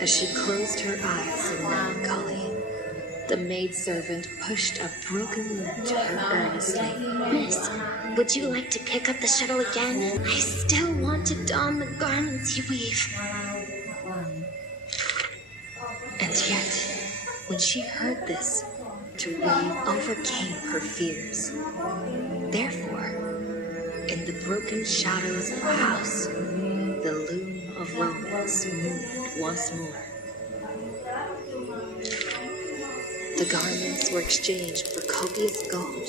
As she closed her eyes in melancholy, the maidservant pushed a broken limb to her earnestly. Miss, would you like to pick up the shuttle again? I still want to don the garments you weave. And yet, when she heard this, to weave overcame her fears. Therefore, in the broken shadows of the house, the loom of romance moved once more. The garments were exchanged for copious gold,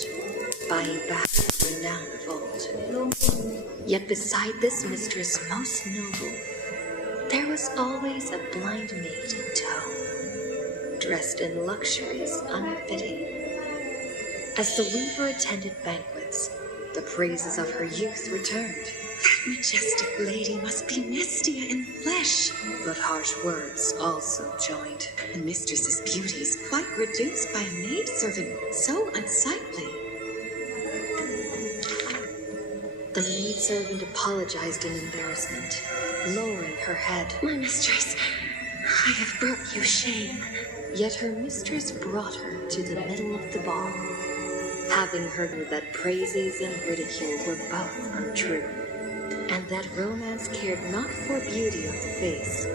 buying back the renown of old. Yet beside this mistress most noble, there was always a blind maid in tow, dressed in luxuries unfitting, As the weaver attended banquets, the praises of her youth returned. That majestic lady must be Nestia in flesh. But harsh words also joined. The mistress's beauty is quite reduced by a maidservant, so unsightly. The maidservant apologized in embarrassment, lowering her head. My mistress, I have brought you shame. Yet her mistress brought her to the middle of the ball, having heard that praises and ridicule were both untrue, and that romance cared not for beauty of the face.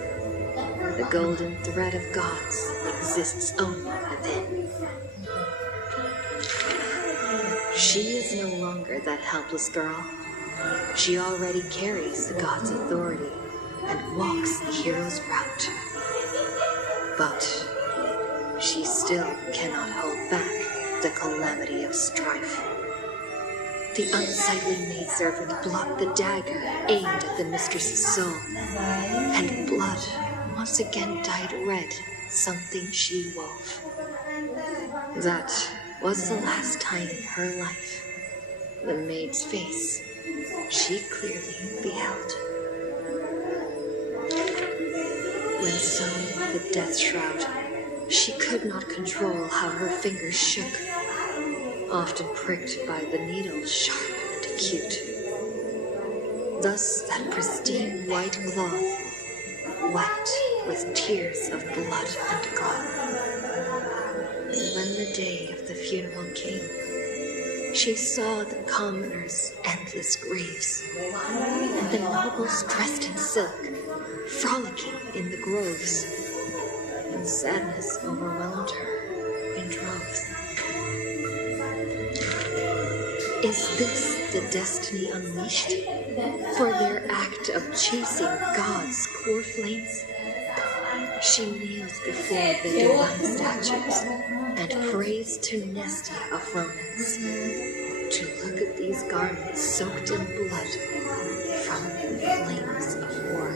The golden thread of gods exists only within. She is no longer that helpless girl. She already carries the gods' authority and walks the hero's route. But she still cannot hold back the calamity of strife. The unsightly maidservant blocked the dagger aimed at the mistress's soul, and blood once again dyed red something she wove. That was the last time in her life the maid's face she clearly beheld. When sewing the death shroud, she could not control how her fingers shook, often pricked by the needles sharp and acute. Thus that pristine white cloth, wet with tears of blood and gall. And when the day of the funeral came, she saw the commoners' endless graves, and the nobles dressed in silk, frolicking in the groves, and sadness overwhelmed her in droves. Is this the destiny unleashed for their act of chasing God's core flames? She kneels before the divine statues and prays to Nestia of romance to look at these garments soaked in blood from the flames of war.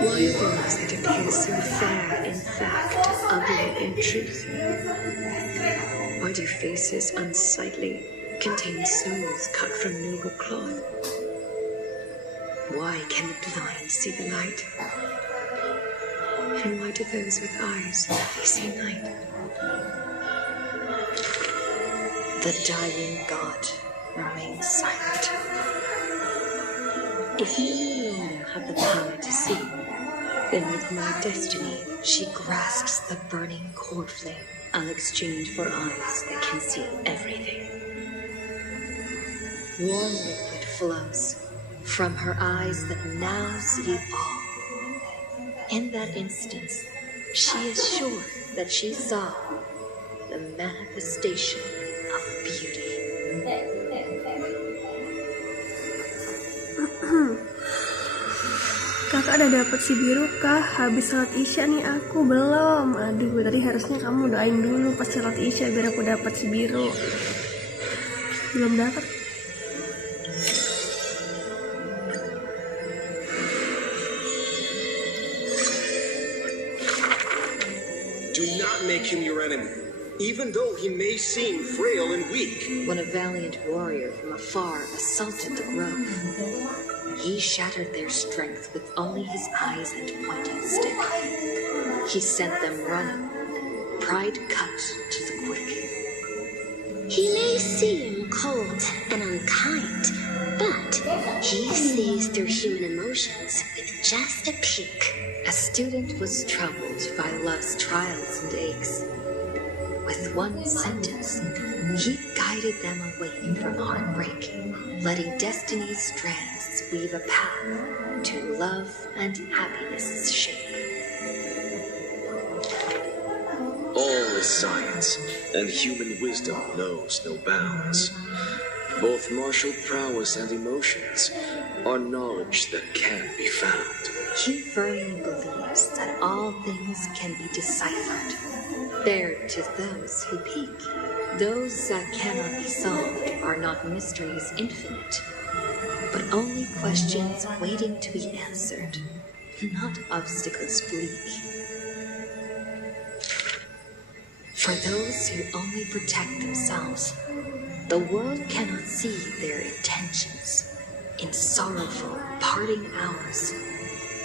Why are those that appear so fair in fact ugly in truth? Why do faces unsightly contain souls cut from noble cloth? Why can the blind see the light? And why do those with eyes see night? The dying god remains silent. If you no longer have the power to see, then with my destiny, She grasps the burning core flame. I'll exchange for eyes that can see everything. Warm liquid flows from her eyes that now see all. In that instance, she is sure that she saw the manifestation of beauty. Kakak udah dapet si biru kah? Habis sholat isya nih aku belum. Aduh, tadi harusnya kamu doain dulu pas sholat isya biar aku dapet si biru. Belum dapet. Do not make him your enemy, even though he may seem frail and weak. When a valiant warrior from afar assaulted the grove, he shattered their strength with only his eyes and pointed stick. He sent them running, pride cut to the quick. He may seem cold and unkind, but he sees through human emotions with just a peek. A student was troubled by love's trials and aches. With one sentence, he guided them away from heartbreak, letting destiny's strands weave a path to love and happiness' shape. All is science, and human wisdom knows no bounds. Both martial prowess and emotions are knowledge that can't be found. He firmly believes that all things can be deciphered, bared to those who peek. Those that cannot be solved are not mysteries infinite, but only questions waiting to be answered, not obstacles bleak. For those who only protect themselves, the world cannot see their intentions. In sorrowful parting hours,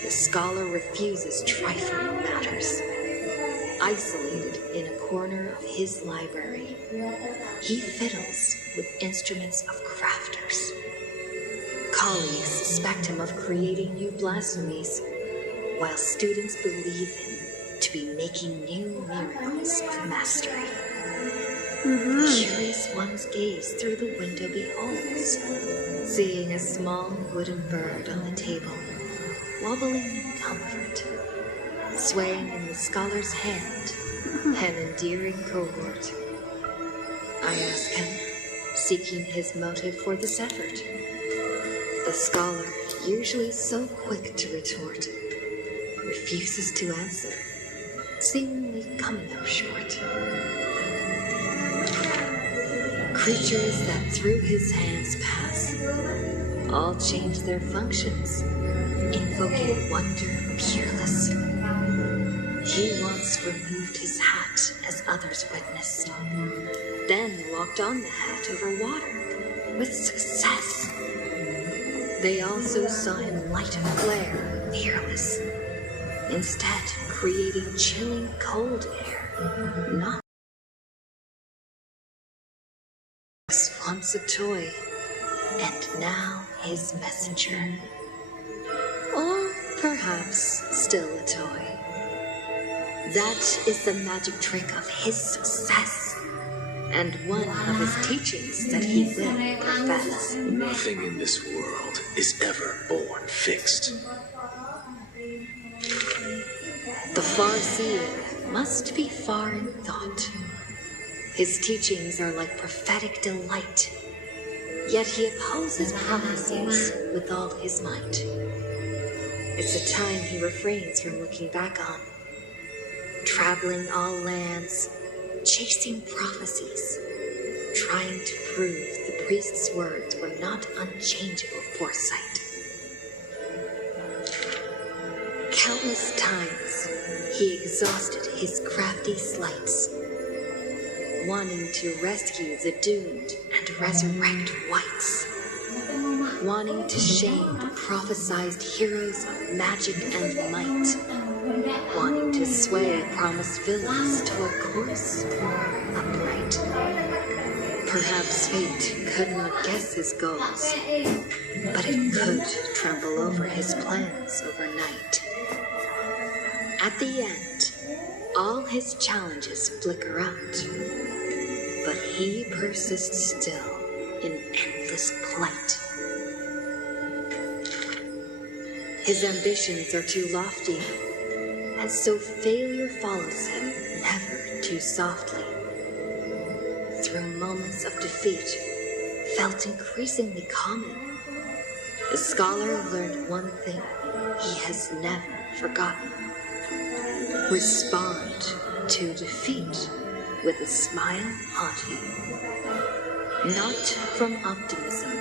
the scholar refuses trifling matters. Isolated in a corner of his library, he fiddles with instruments of crafters. Colleagues suspect him of creating new blasphemies, while students believe him to be making new miracles of mastery. Curious ones gaze through the window beholds, seeing a small wooden bird on the table, wobbling in comfort, swaying in the scholar's hand, an endearing cohort. I ask him, seeking his motive for this effort. The scholar, usually so quick to retort, refuses to answer, seemingly coming up short. Creatures that through his hands pass all change their functions, invoking wonder peerless. He once removed his hat as others witnessed, then walked on the hat over water with success. They also saw him light a flare, fearless, instead creating chilling cold air, not once a toy, and now his messenger. Or perhaps still a toy. That is the magic trick of his success, and one of his teachings that he will profess. Nothing in this world is ever born fixed. The far-seeing must be far in thought. His teachings are like prophetic delight, yet he opposes prophecies with all his might. It's a time he refrains from looking back on, traveling all lands, chasing prophecies, trying to prove the priest's words were not unchangeable foresight. Countless times he exhausted his crafty sleights, wanting to rescue the doomed and resurrect whites, wanting to shame the prophesized heroes of magic and might, wanting to sway promised villains to a course more upright. Perhaps fate could not guess his goals, but it could trample over his plans overnight. At the end, all his challenges flicker out, but he persists still in endless plight. His ambitions are too lofty, and so failure follows him never too softly. Through moments of defeat, felt increasingly common, the scholar learned one thing he has never forgotten. Respond to defeat with a smile haughty, not from optimism,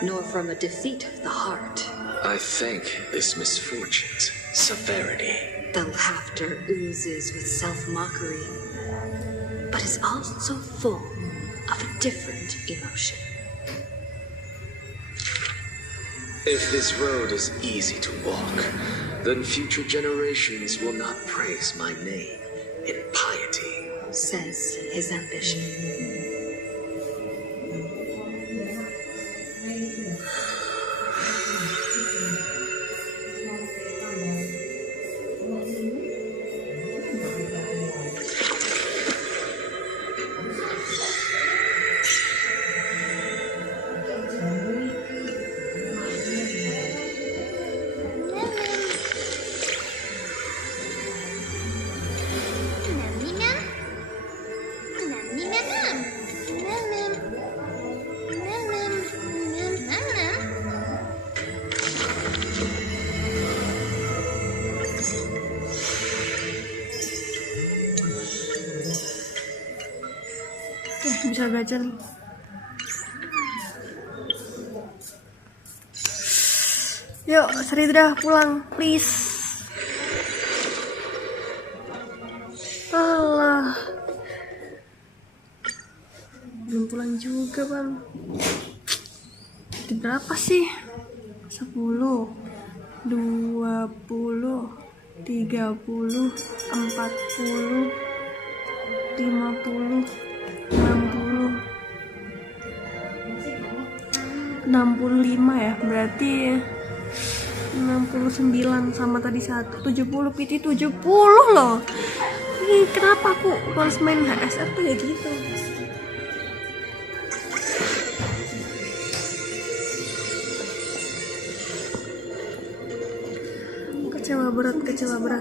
nor from a defeat of the heart. I think this misfortune's severity. The laughter oozes with self-mockery, but is also full of a different emotion. If this road is easy to walk, then future generations will not praise my name in piety, says his ambition. Bisa baca nih. Yuk, Sridra pulang, please. Alah, belum pulang juga bang. Itu berapa sih? 10, 20, 30, 40, 50, 60, 65 ya, berarti 69 sama tadi 1, 70, PT 70 loh. Ini kenapa aku harus main HSR tuh ya gitu. Kecewa berat.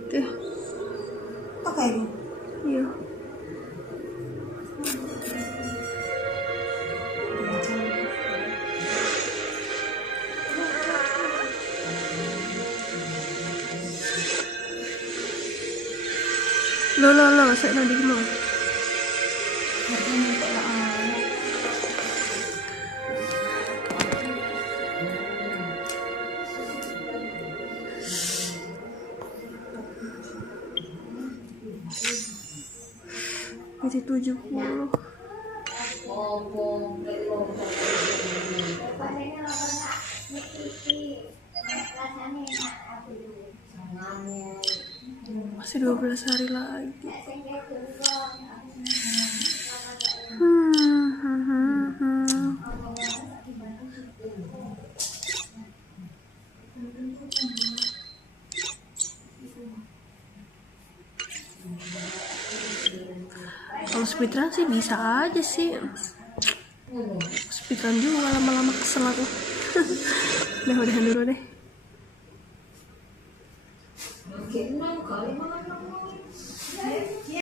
Oke. Oke. Iya. Lo, saya nanti mau. Jadi 70. Masih 12 hari lagi. Kalau speedrun sih bisa aja sih. Speedrun juga lama-lama kesel aku. Udahan dulu deh.